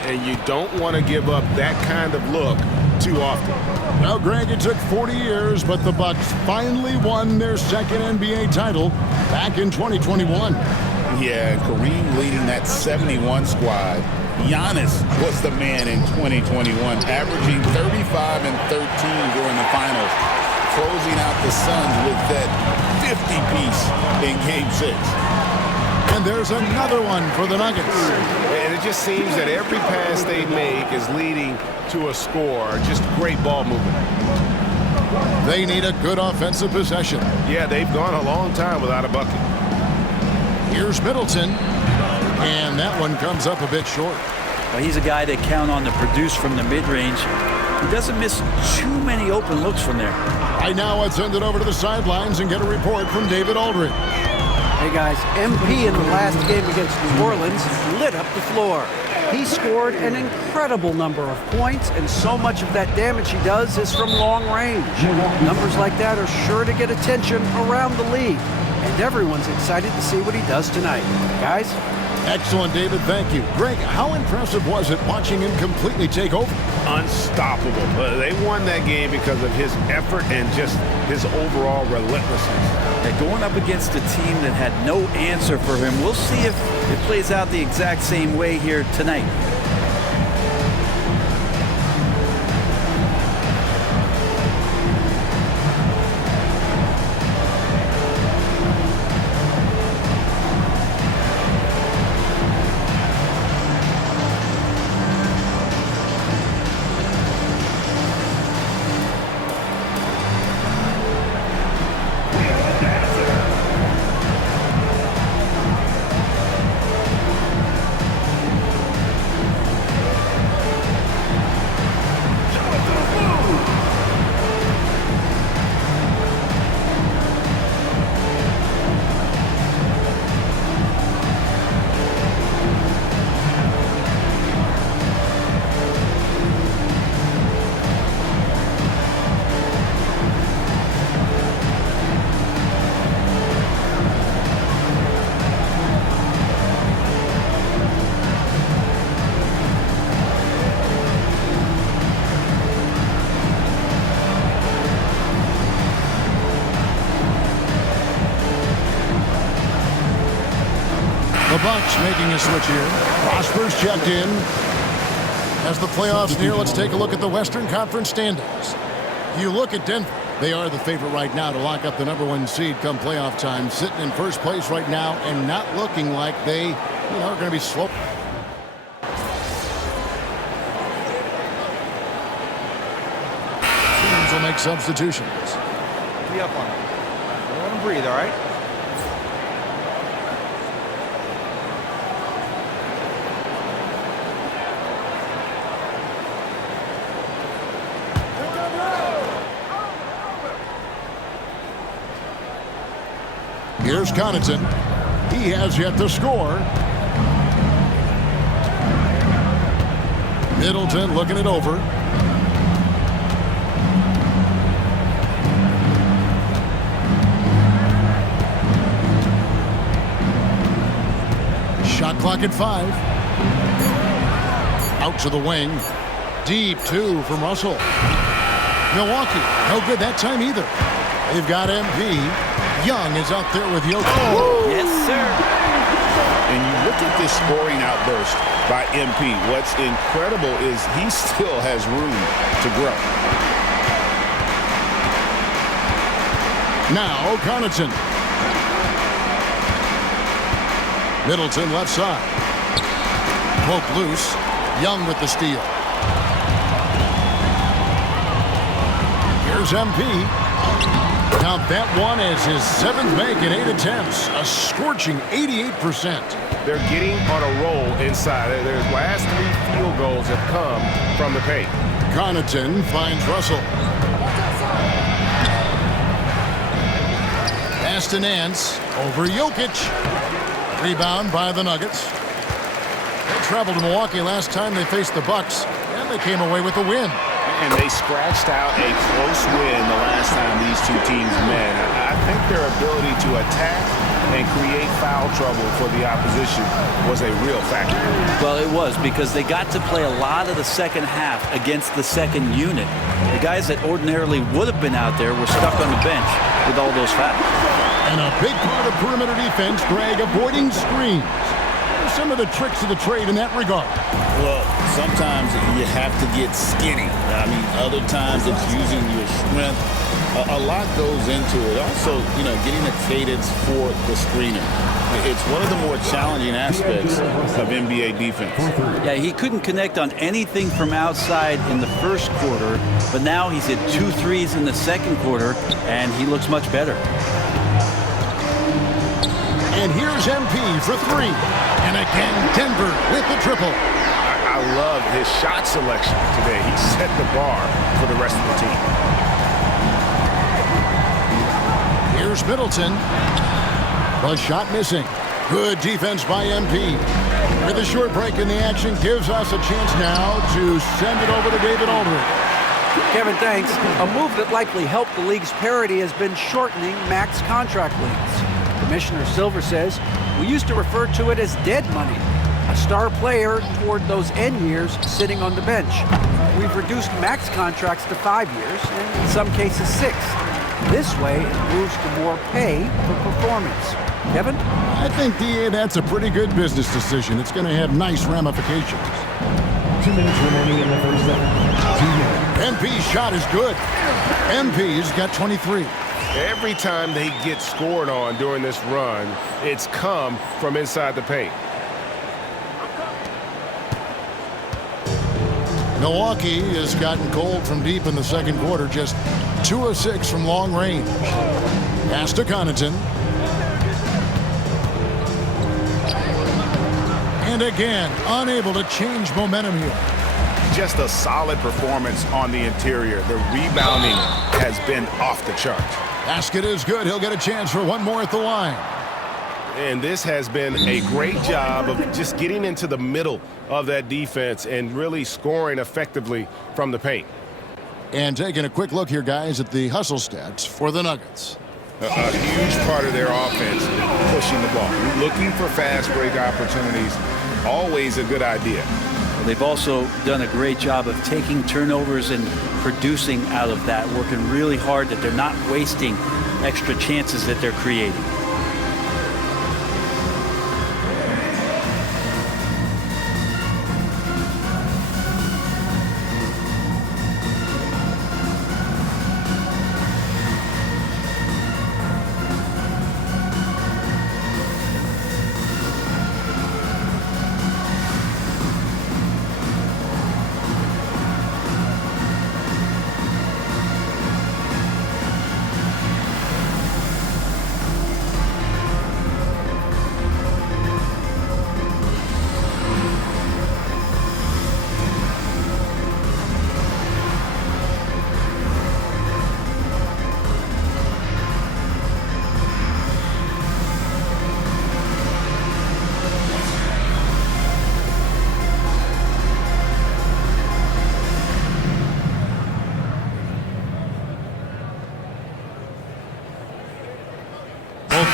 And you don't want to give up that kind of look too often. Well, Greg, it took 40 years, but the Bucks finally won their second NBA title back in 2021. Yeah, Kareem leading that 71 squad. Giannis was the man in 2021, averaging 35 and 13 during the finals, closing out the Suns with that 50-piece in Game 6. And there's another one for the Nuggets. And it just seems that every pass they make is leading to a score. Just great ball movement. They need a good offensive possession. Yeah, they've gone a long time without a bucket. Here's Middleton. And that one comes up a bit short. Well, he's a guy they count on to produce from the mid-range. He doesn't miss too many open looks from there. Right now, let's send it over to the sidelines and get a report from David Aldridge. Hey, guys, MP in the last game against New Orleans lit up the floor. He scored an incredible number of points, and so much of that damage he does is from long range. Numbers like that are sure to get attention around the league, and everyone's excited to see what he does tonight. Guys? Excellent, David. Thank you. Greg, how impressive was it watching him completely take over? Unstoppable. They won that game because of his effort and just his overall relentlessness. And going up against a team that had no answer for him, we'll see if it plays out the exact same way here tonight. The Bucks making a switch here. Prosper's checked in. As the playoffs near, let's take a look at the Western Conference standings. You look at Denver. They are the favorite right now to lock up the #1 seed come playoff time, sitting in first place right now and not looking like they, are going to be slow. Teams will make substitutions. Be up on him. Let him breathe, all right? Here's Connaughton. He has yet to score. Middleton looking it over. Shot clock at 5. Out to the wing. Deep 2 from Russell. Milwaukee, no good that time either. They've got MP. Young is out there with Jokic. Oh, yes, sir. And you look at this scoring outburst by MP. What's incredible is he still has room to grow. Now Connaughton. Middleton left side. Poke loose. Young with the steal. Here's MP. Now that one is his 7th make in 8 attempts. A scorching 88%. They're getting on a roll inside. Their last 3 field goals have come from the paint. Connaughton finds Russell. Pass to Nance. Over Jokic. Rebound by the Nuggets. They traveled to Milwaukee last time they faced the Bucks, and they came away with a win. And they scratched out a close win the last time these two teams met. I think their ability to attack and create foul trouble for the opposition was a real factor. Well, it was, because they got to play a lot of the second half against the second unit. The guys that ordinarily would have been out there were stuck on the bench with all those fouls. And a big part of perimeter defense, Greg, avoiding screens. What are some of the tricks of the trade in that regard? Well, sometimes you have to get skinny. I mean, other times it's using your strength. A lot goes into it. Also, getting a cadence for the screener. It's one of the more challenging aspects of NBA defense. Yeah, he couldn't connect on anything from outside in the first quarter, but now he's hit 2 threes in the second quarter, and he looks much better. And here's MP for 3. And again, Denver with the triple. I love his shot selection today. He set the bar for the rest of the team. Here's Middleton. The shot missing. Good defense by MP. With a short break in the action, gives us a chance now to send it over to David Aldridge. Kevin, thanks. A move that likely helped the league's parity has been shortening max contract lengths. Commissioner Silver says, we used to refer to it as dead money, a star player toward those end years sitting on the bench. We've reduced max contracts to 5 years, and in some cases 6. This way, it moves to more pay for performance. Kevin? I think, DA, that's a pretty good business decision. It's going to have nice ramifications. 2 minutes remaining in the first set. 2 minutes. MP's shot is good. MP's got 23. Every time they get scored on during this run, it's come from inside the paint. Milwaukee has gotten cold from deep in the second quarter, just 2 of 6 from long range. Pass to Connaughton. And again, unable to change momentum here. Just a solid performance on the interior. The rebounding has been off the chart. Basket is good. He'll get a chance for one more at the line. And this has been a great job of just getting into the middle of that defense and really scoring effectively from the paint. And taking a quick look here, guys, at the hustle stats for the Nuggets. A huge part of their offense, pushing the ball. Looking for fast break opportunities, always a good idea. Well, they've also done a great job of taking turnovers and producing out of that, working really hard that they're not wasting extra chances that they're creating.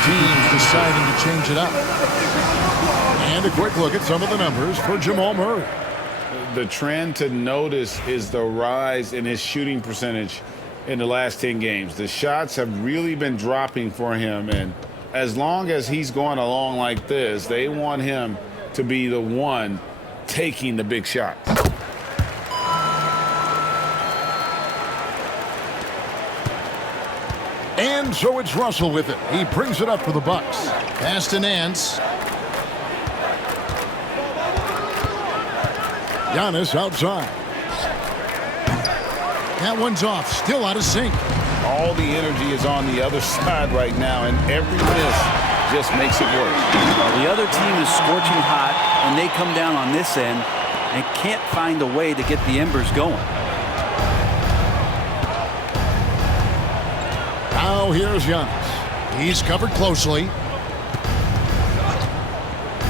teams deciding to change it up. And a quick look at some of the numbers for Jamal Murray. The trend to notice is the rise in his shooting percentage in the last 10 games. The shots have really been dropping for him, and as long as he's going along like this, they want him to be the one taking the big shots. And so it's Russell with it. He brings it up for the Bucks. Pass to Nance. Giannis outside. That one's off. Still out of sync. All the energy is on the other side right now, and every miss just makes it worse. Well, the other team is scorching hot, and they come down on this end and can't find a way to get the embers going. Now here's Giannis. He's covered closely.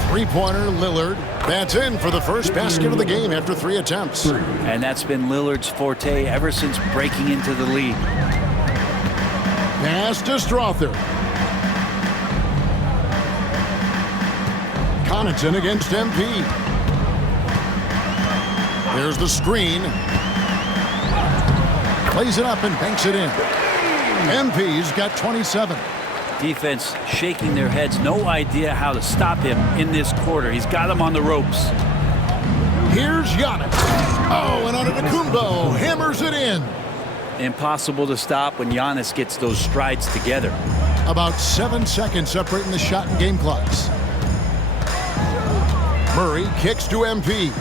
Three-pointer, Lillard. That's in for the first basket of the game after 3 attempts. And that's been Lillard's forte ever since breaking into the league. Pass to Strother. Connaughton against MP. There's the screen. Plays it up and banks it in. MP's got 27. Defense shaking their heads. No idea how to stop him in this quarter. He's got him on the ropes. Here's Giannis. Oh, and Antetokounmpo hammers it in. Impossible to stop when Giannis gets those strides together. About 7 seconds separating the shot and game clocks. Murray kicks to MP.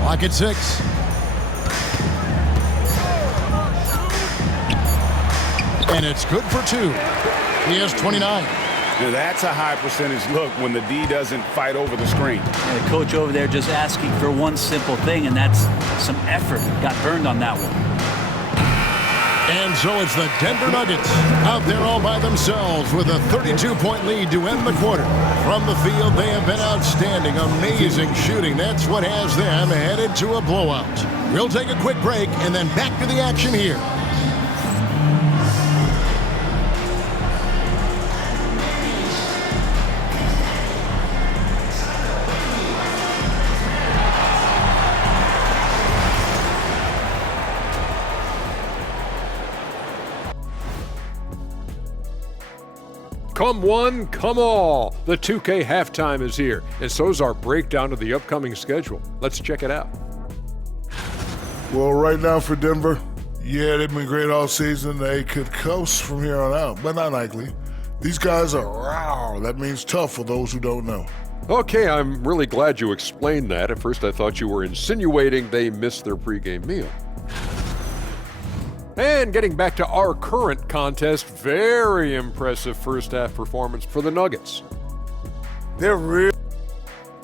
Clock at 6. And it's good for 2. He has 29. Now that's a high percentage look when the D doesn't fight over the screen. And the coach over there just asking for one simple thing, and that's some effort. Got burned on that one. And so it's the Denver Nuggets out there all by themselves with a 32-point lead to end the quarter. From the field, they have been outstanding. Amazing shooting. That's what has them headed to a blowout. We'll take a quick break and then back to the action here. Come one, come all. The 2K halftime is here, and so's our breakdown of the upcoming schedule. Let's check it out. Well, right now for Denver, yeah, they've been great all season. They could coast from here on out, but not likely. These guys are raw. That means tough for those who don't know. Okay, I'm really glad you explained that. At first I thought you were insinuating they missed their pregame meal. And getting back to our current contest, very impressive first half performance for the Nuggets. They're real.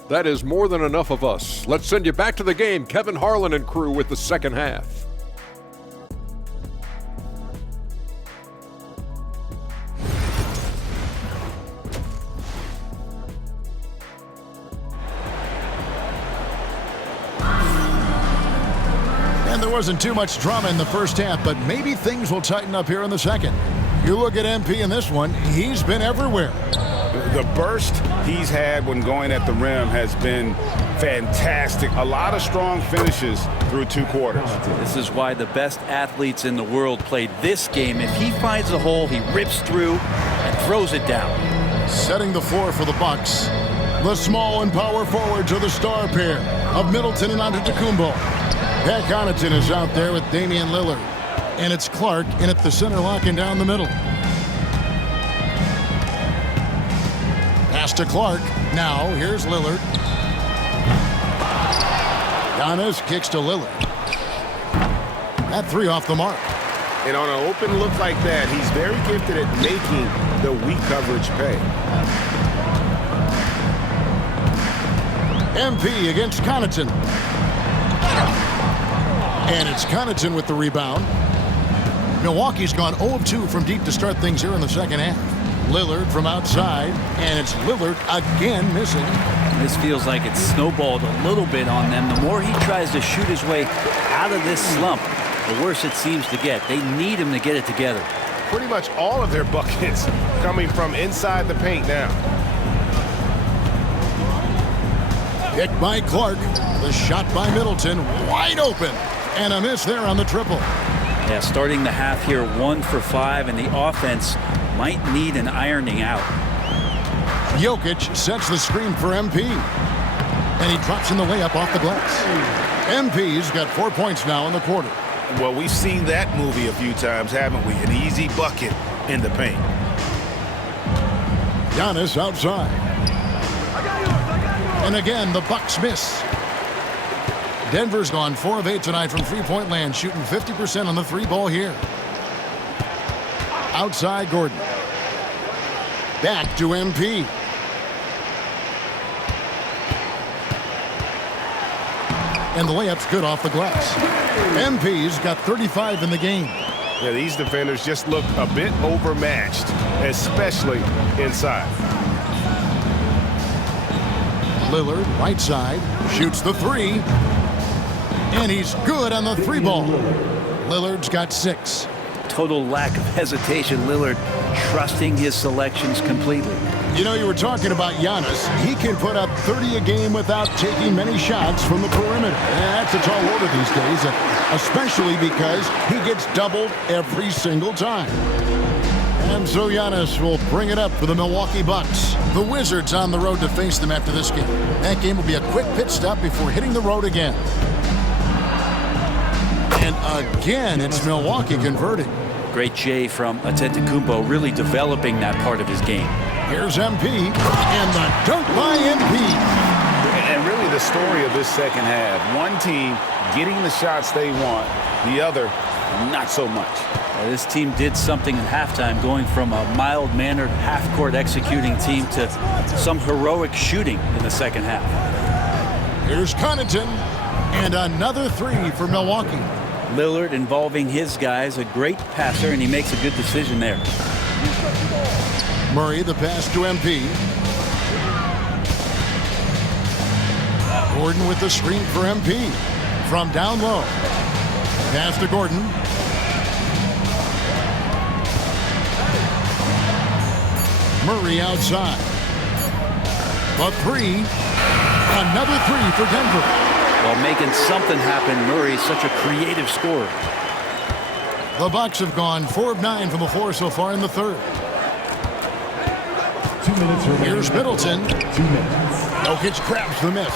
That is more than enough of us. Let's send you back to the game, Kevin Harlan and crew with the second half. There wasn't too much drama in the first half, but maybe things will tighten up here in the second. You look at MP in this one, he's been everywhere. The burst he's had when going at the rim has been fantastic. A lot of strong finishes through 2 quarters. This is why the best athletes in the world play this game. If he finds a hole, he rips through and throws it down. Setting the floor for the Bucks. The small and power forwards are the star pair of Middleton and Antetokounmpo. Pat Connaughton is out there with Damian Lillard. And it's Clark in at the center, locking down the middle. Pass to Clark. Now, here's Lillard. Giannis kicks to Lillard. That 3 off the mark. And on an open look like that, he's very gifted at making the weak coverage pay. MP against Connaughton. And it's Connaughton with the rebound. Milwaukee's gone 0 of 2 from deep to start things here in the second half. Lillard from outside, and it's Lillard again missing. This feels like it's snowballed a little bit on them. The more he tries to shoot his way out of this slump, the worse it seems to get. They need him to get it together. Pretty much all of their buckets coming from inside the paint now. Picked by Clark. The shot by Middleton, wide open. And a miss there on the triple. Yeah, starting the half here 1 for 5, and the offense might need an ironing out. Jokic sets the screen for MP. And he drops in the layup off the glass. MP's got 4 points now in the quarter. Well, we've seen that movie a few times, haven't we? An easy bucket in the paint. Giannis outside. And again, the Bucks miss. Denver's gone 4 of 8 tonight from three-point land, shooting 50% on the three ball here. Outside Gordon. Back to MP. And the layup's good off the glass. MP's got 35 in the game. Yeah, these defenders just look a bit overmatched, especially inside. Lillard, right side, shoots the three. And he's good on the three ball. Lillard's got 6. Total lack of hesitation. Lillard trusting his selections completely. You know, you were talking about Giannis. He can put up 30 a game without taking many shots from the perimeter. That's a tall order these days, especially because he gets doubled every single time. And so Giannis will bring it up for the Milwaukee Bucks. The Wizards on the road to face them after this game. That game will be a quick pit stop before hitting the road again. And again, it's Milwaukee converting. Great J from Antetokounmpo, really developing that part of his game. Here's MP, and the dunk by MP. And really the story of this second half. One team getting the shots they want, the other not so much. This team did something in halftime, going from a mild-mannered half-court executing team to some heroic shooting in the second half. Here's Connaughton, and another three for Milwaukee. Lillard involving his guys, a great passer, and he makes a good decision there. Murray, the pass to MP. Gordon with the screen for MP. From down low. Pass to Gordon. Murray outside. A three. Another three for Denver. While making something happen, Murray's such a creative scorer. The Bucks have gone 4 of 9 from the floor so far in the third. 2 minutes remaining. Here's Middleton. 2 minutes. Jokic grabs the miss.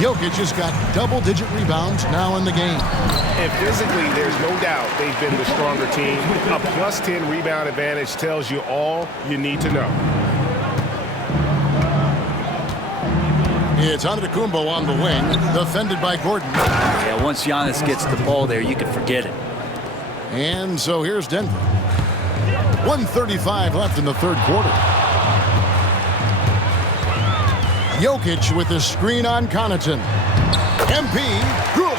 Jokic has got double-digit rebounds now in the game. And physically, there's no doubt they've been the stronger team. A +10 rebound advantage tells you all you need to know. It's Antetokounmpo on the wing, defended by Gordon. Yeah, once Giannis gets the ball there, you can forget it. And so here's Denver. 1:35 left in the third quarter. Jokic with the screen on Connaughton. MP, good.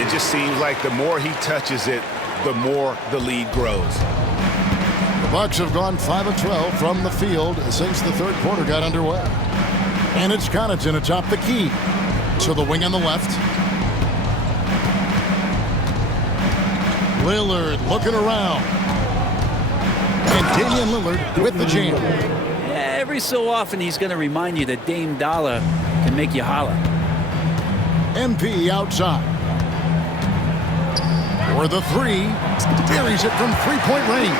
It just seems like the more he touches it, the more the lead grows. The Bucks have gone 5 of 12 from the field since the third quarter got underway. And it's Connaughton atop the key. To the wing on the left. Lillard looking around. And Damian Lillard with the jam. Every so often he's going to remind you that Dame Dollar can make you holler. MP outside. For the three. Buries it from three-point range.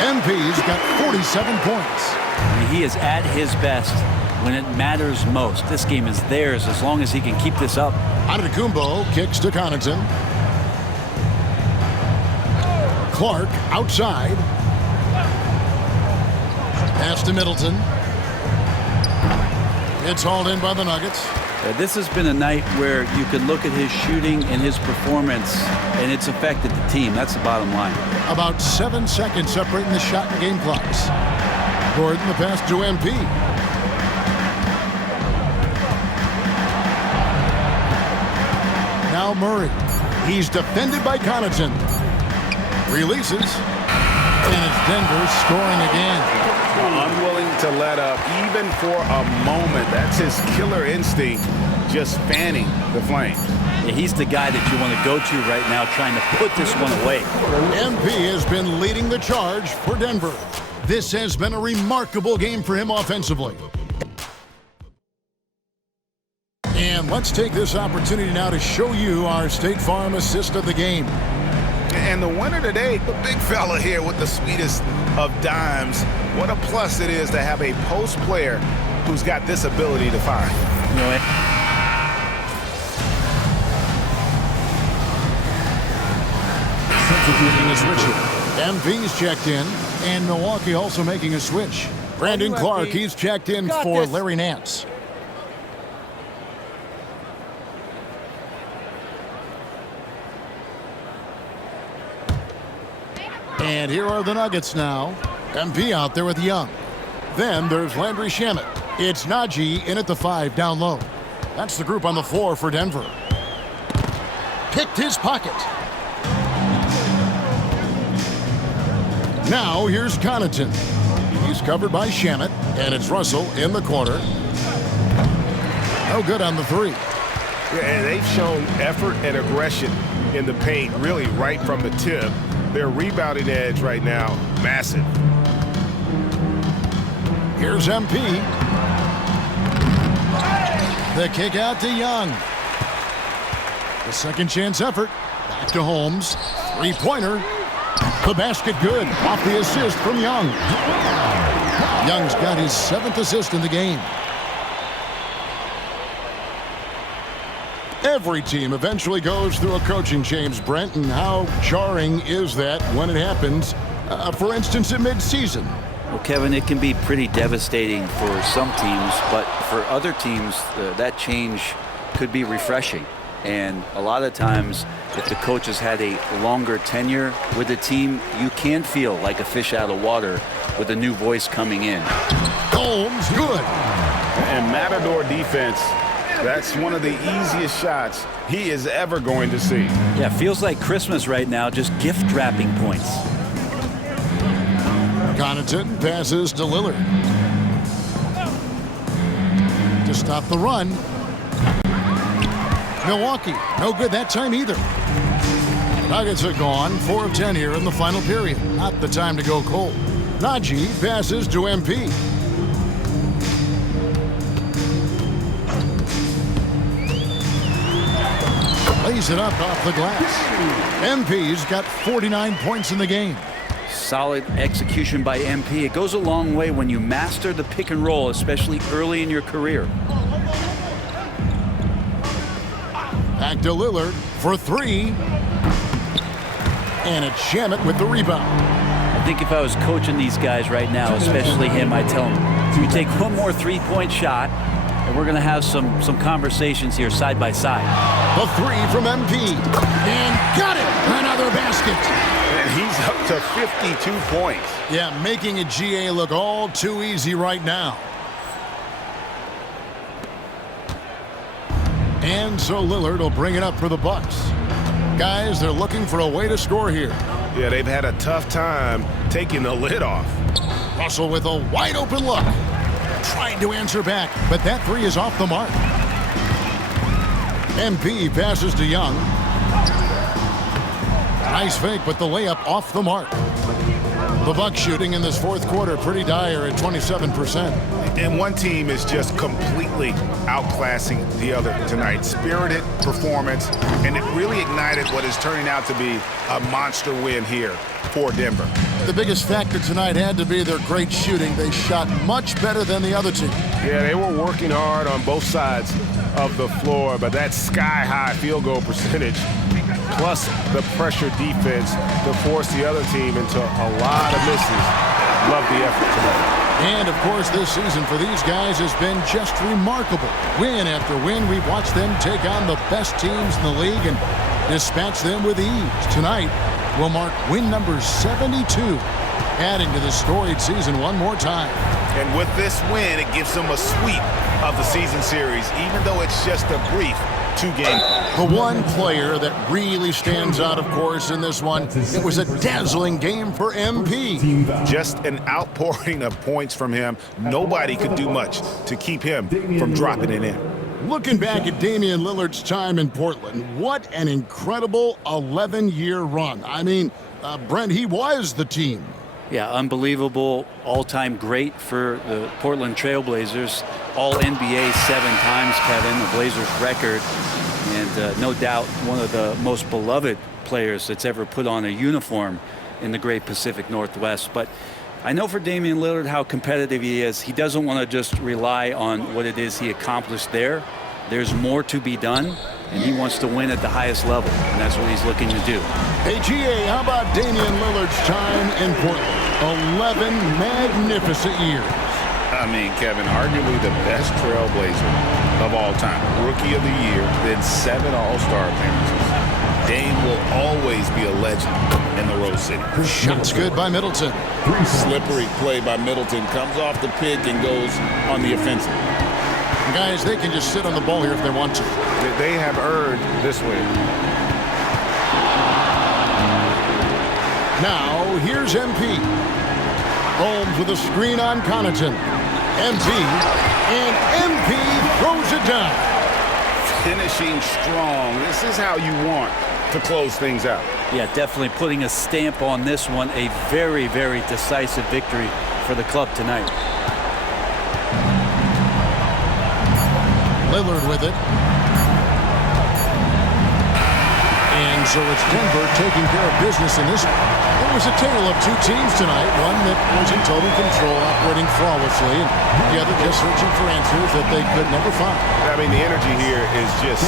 MP's got 47 points. He is at his best when it matters most. This game is theirs as long as he can keep this up. Antetokounmpo kicks to Connaughton. Clark outside. Pass to Middleton. It's hauled in by the Nuggets. This has been a night where you could look at his shooting and his performance, and it's affected the team. That's the bottom line. About 7 seconds separating the shot and game clocks. Gordon, the pass to MP. Now Murray. He's defended by Connaughton. Releases. And it's Denver scoring again. Unwilling to let up even for a moment. That's his killer instinct, just fanning the flames. Yeah, he's the guy that you want to go to right now, trying to put this one away. MP has been leading the charge for Denver. This has been a remarkable game for him offensively. And let's take this opportunity now to show you our State Farm assist of the game. And the winner today, the big fella here with the sweetest of dimes. What a plus it is to have a post player who's got this ability to find. You know it. Substituting a switch here. MV's checked in, and Milwaukee also making a switch. Brandon Clark, he's checked in for Larry Nance. And here are the Nuggets now. MP out there with Young. Then there's Landry Shamet. It's Najee in at the 5 down low. That's the group on the floor for Denver. Picked his pocket. Now here's Connaughton. He's covered by Shamet, and it's Russell in the corner. No good on the 3. Yeah, and they've shown effort and aggression in the paint, really right from the tip. Their rebounding edge right now, massive. Here's MP. The kick out to Young. The second chance effort. Back to Holmes. Three-pointer. The basket good. Off the assist from Young. Young's got his 7th assist in the game. Every team eventually goes through a coaching change, Brent, and how jarring is that when it happens, for instance, in midseason? Well, Kevin, it can be pretty devastating for some teams, but for other teams, that change could be refreshing. And a lot of times, if the coach has had a longer tenure with the team, you can feel like a fish out of water with a new voice coming in. Holmes, good. And Matador defense, that's one of the easiest shots he is ever going to see. Yeah, feels like Christmas right now, just gift wrapping points. Connaughton passes to Lillard. To stop the run. Milwaukee, no good that time either. Nuggets are gone, 4 of 10 here in the final period. Not the time to go cold. Najee passes to MP. Lays it up off the glass. MP's got 49 points in the game. Solid execution by MP. It goes a long way when you master the pick and roll, especially early in your career. Back to Lillard for 3. And it's Shamet with the rebound. I think if I was coaching these guys right now, especially him, I'd tell him, you take one more three-point shot, and we're going to have some conversations here side by side. The 3 from MP. And got it! Another basket. And he's up to 52 points. Yeah, making a GA look all too easy right now. And so Lillard will bring it up for the Bucks. Guys, they're looking for a way to score here. Yeah, they've had a tough time taking the lid off. Russell with a wide open look. Trying to answer back, but that 3 is off the mark. MP passes to Young. Nice fake, but the layup off the mark. The Bucks shooting in this fourth quarter pretty dire at 27%. And one team is just completely outclassing the other tonight. Spirited performance, and it really ignited what is turning out to be a monster win here for Denver. The biggest factor tonight had to be their great shooting. They shot much better than the other team. Yeah, they were working hard on both sides of the floor, but that sky-high field goal percentage plus the pressure defense to force the other team into a lot of misses. Love the effort tonight. And, of course, this season for these guys has been just remarkable. Win after win, we've watched them take on the best teams in the league and dispatch them with ease. Tonight will mark win number 72, adding to the storied season one more time. And with this win, it gives them a sweep of the season series, even though it's just a brief 2-game. The one player that really stands out, of course, in this one, it was a dazzling game for MP. Just an outpouring of points from him. Nobody could do much to keep him from dropping it in. Looking back at Damian Lillard's time in Portland, what an incredible 11-year run. I mean, Brent, he was the team. Yeah, unbelievable, all-time great for the Portland Trailblazers. All-NBA 7 times, Kevin, the Blazers record. And no doubt one of the most beloved players that's ever put on a uniform in the great Pacific Northwest. But I know for Damian Lillard how competitive he is. He doesn't want to just rely on what it is he accomplished there. There's more to be done, and he wants to win at the highest level, and that's what he's looking to do. Hey, GA, how about Damian Lillard's time in Portland? 11 magnificent years. I mean, Kevin, arguably the best Trailblazer of all time. Rookie of the Year, then 7 All-Star appearances. Dame will always be a legend in the Rose City. Shots good by Middleton. Slippery play by Middleton. Comes off the pick and goes on the offensive. Guys, they can just sit on the ball here if they want to. They have earned this win. Now, here's MP. Holmes with a screen on Connaughton. MP, and MP throws it down. Finishing strong. This is how you want to close things out. Yeah, definitely putting a stamp on this one. A very, very decisive victory for the club tonight. Lillard with it. And so it's Denver taking care of business in this one. It was a tale of two teams tonight. One that was in total control, operating flawlessly, and the other just searching for answers that they could never find. I mean, the energy here is just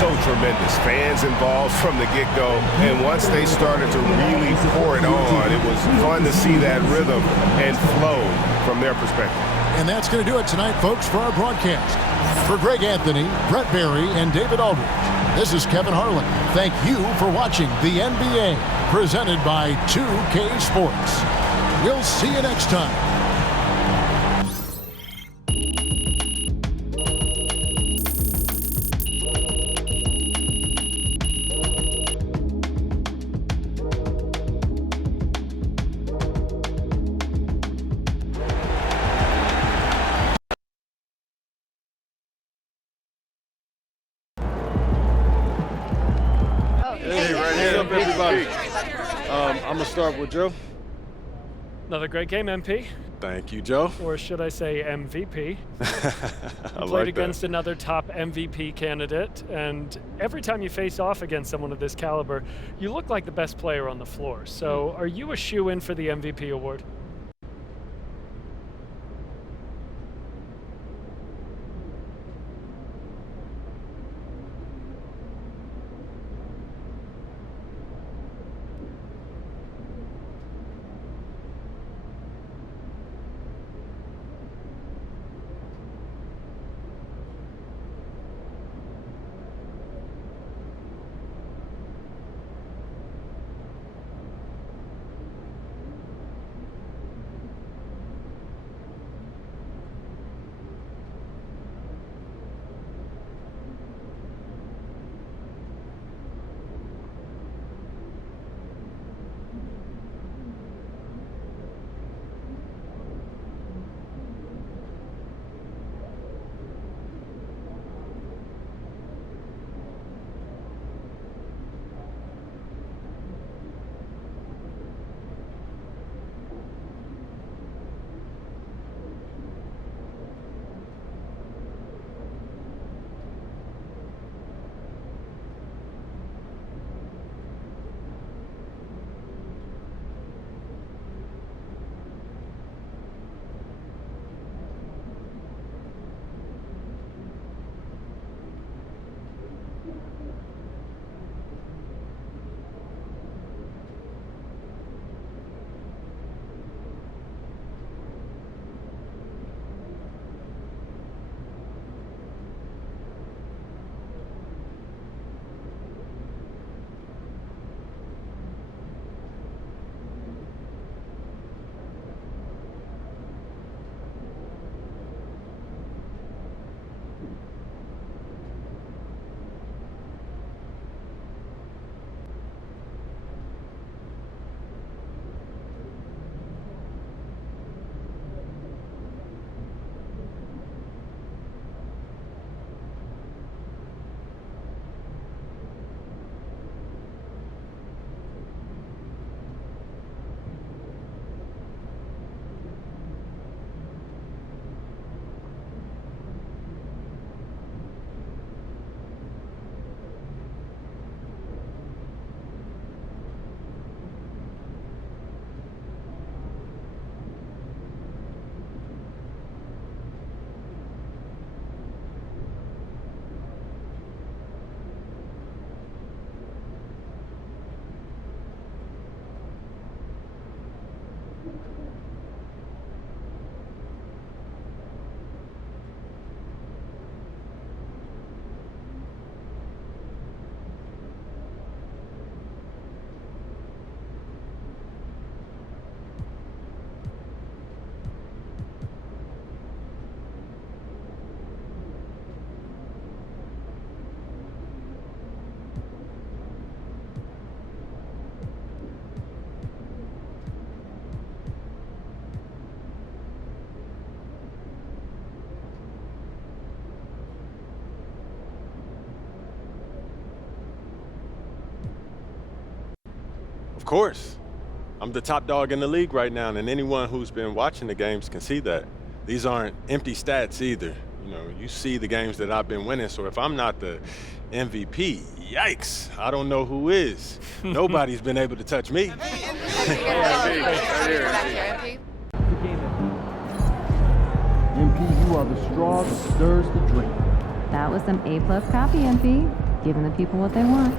so tremendous. Fans involved from the get-go, and once they started to really pour it on, it was fun to see that rhythm and flow from their perspective. And that's going to do it tonight, folks, for our broadcast. For Greg Anthony, Brett Barry, and David Aldridge, this is Kevin Harlan. Thank you for watching the NBA, presented by 2K Sports. We'll see you next time. I'm going to start with Joe. Another great game, MP. Thank you, Joe. Or should I say MVP. You played against another top MVP candidate, and every time you face off against someone of this caliber, you look like the best player on the floor. So are you a shoe-in for the MVP award? Of course. I'm the top dog in the league right now, and anyone who's been watching the games can see that. These aren't empty stats either. You know, you see the games that I've been winning, so if I'm not the MVP, yikes, I don't know who is. Nobody's been able to touch me. MP, you are the straw that stirs the drink. That was some A+ copy, MP. Giving the people what they want.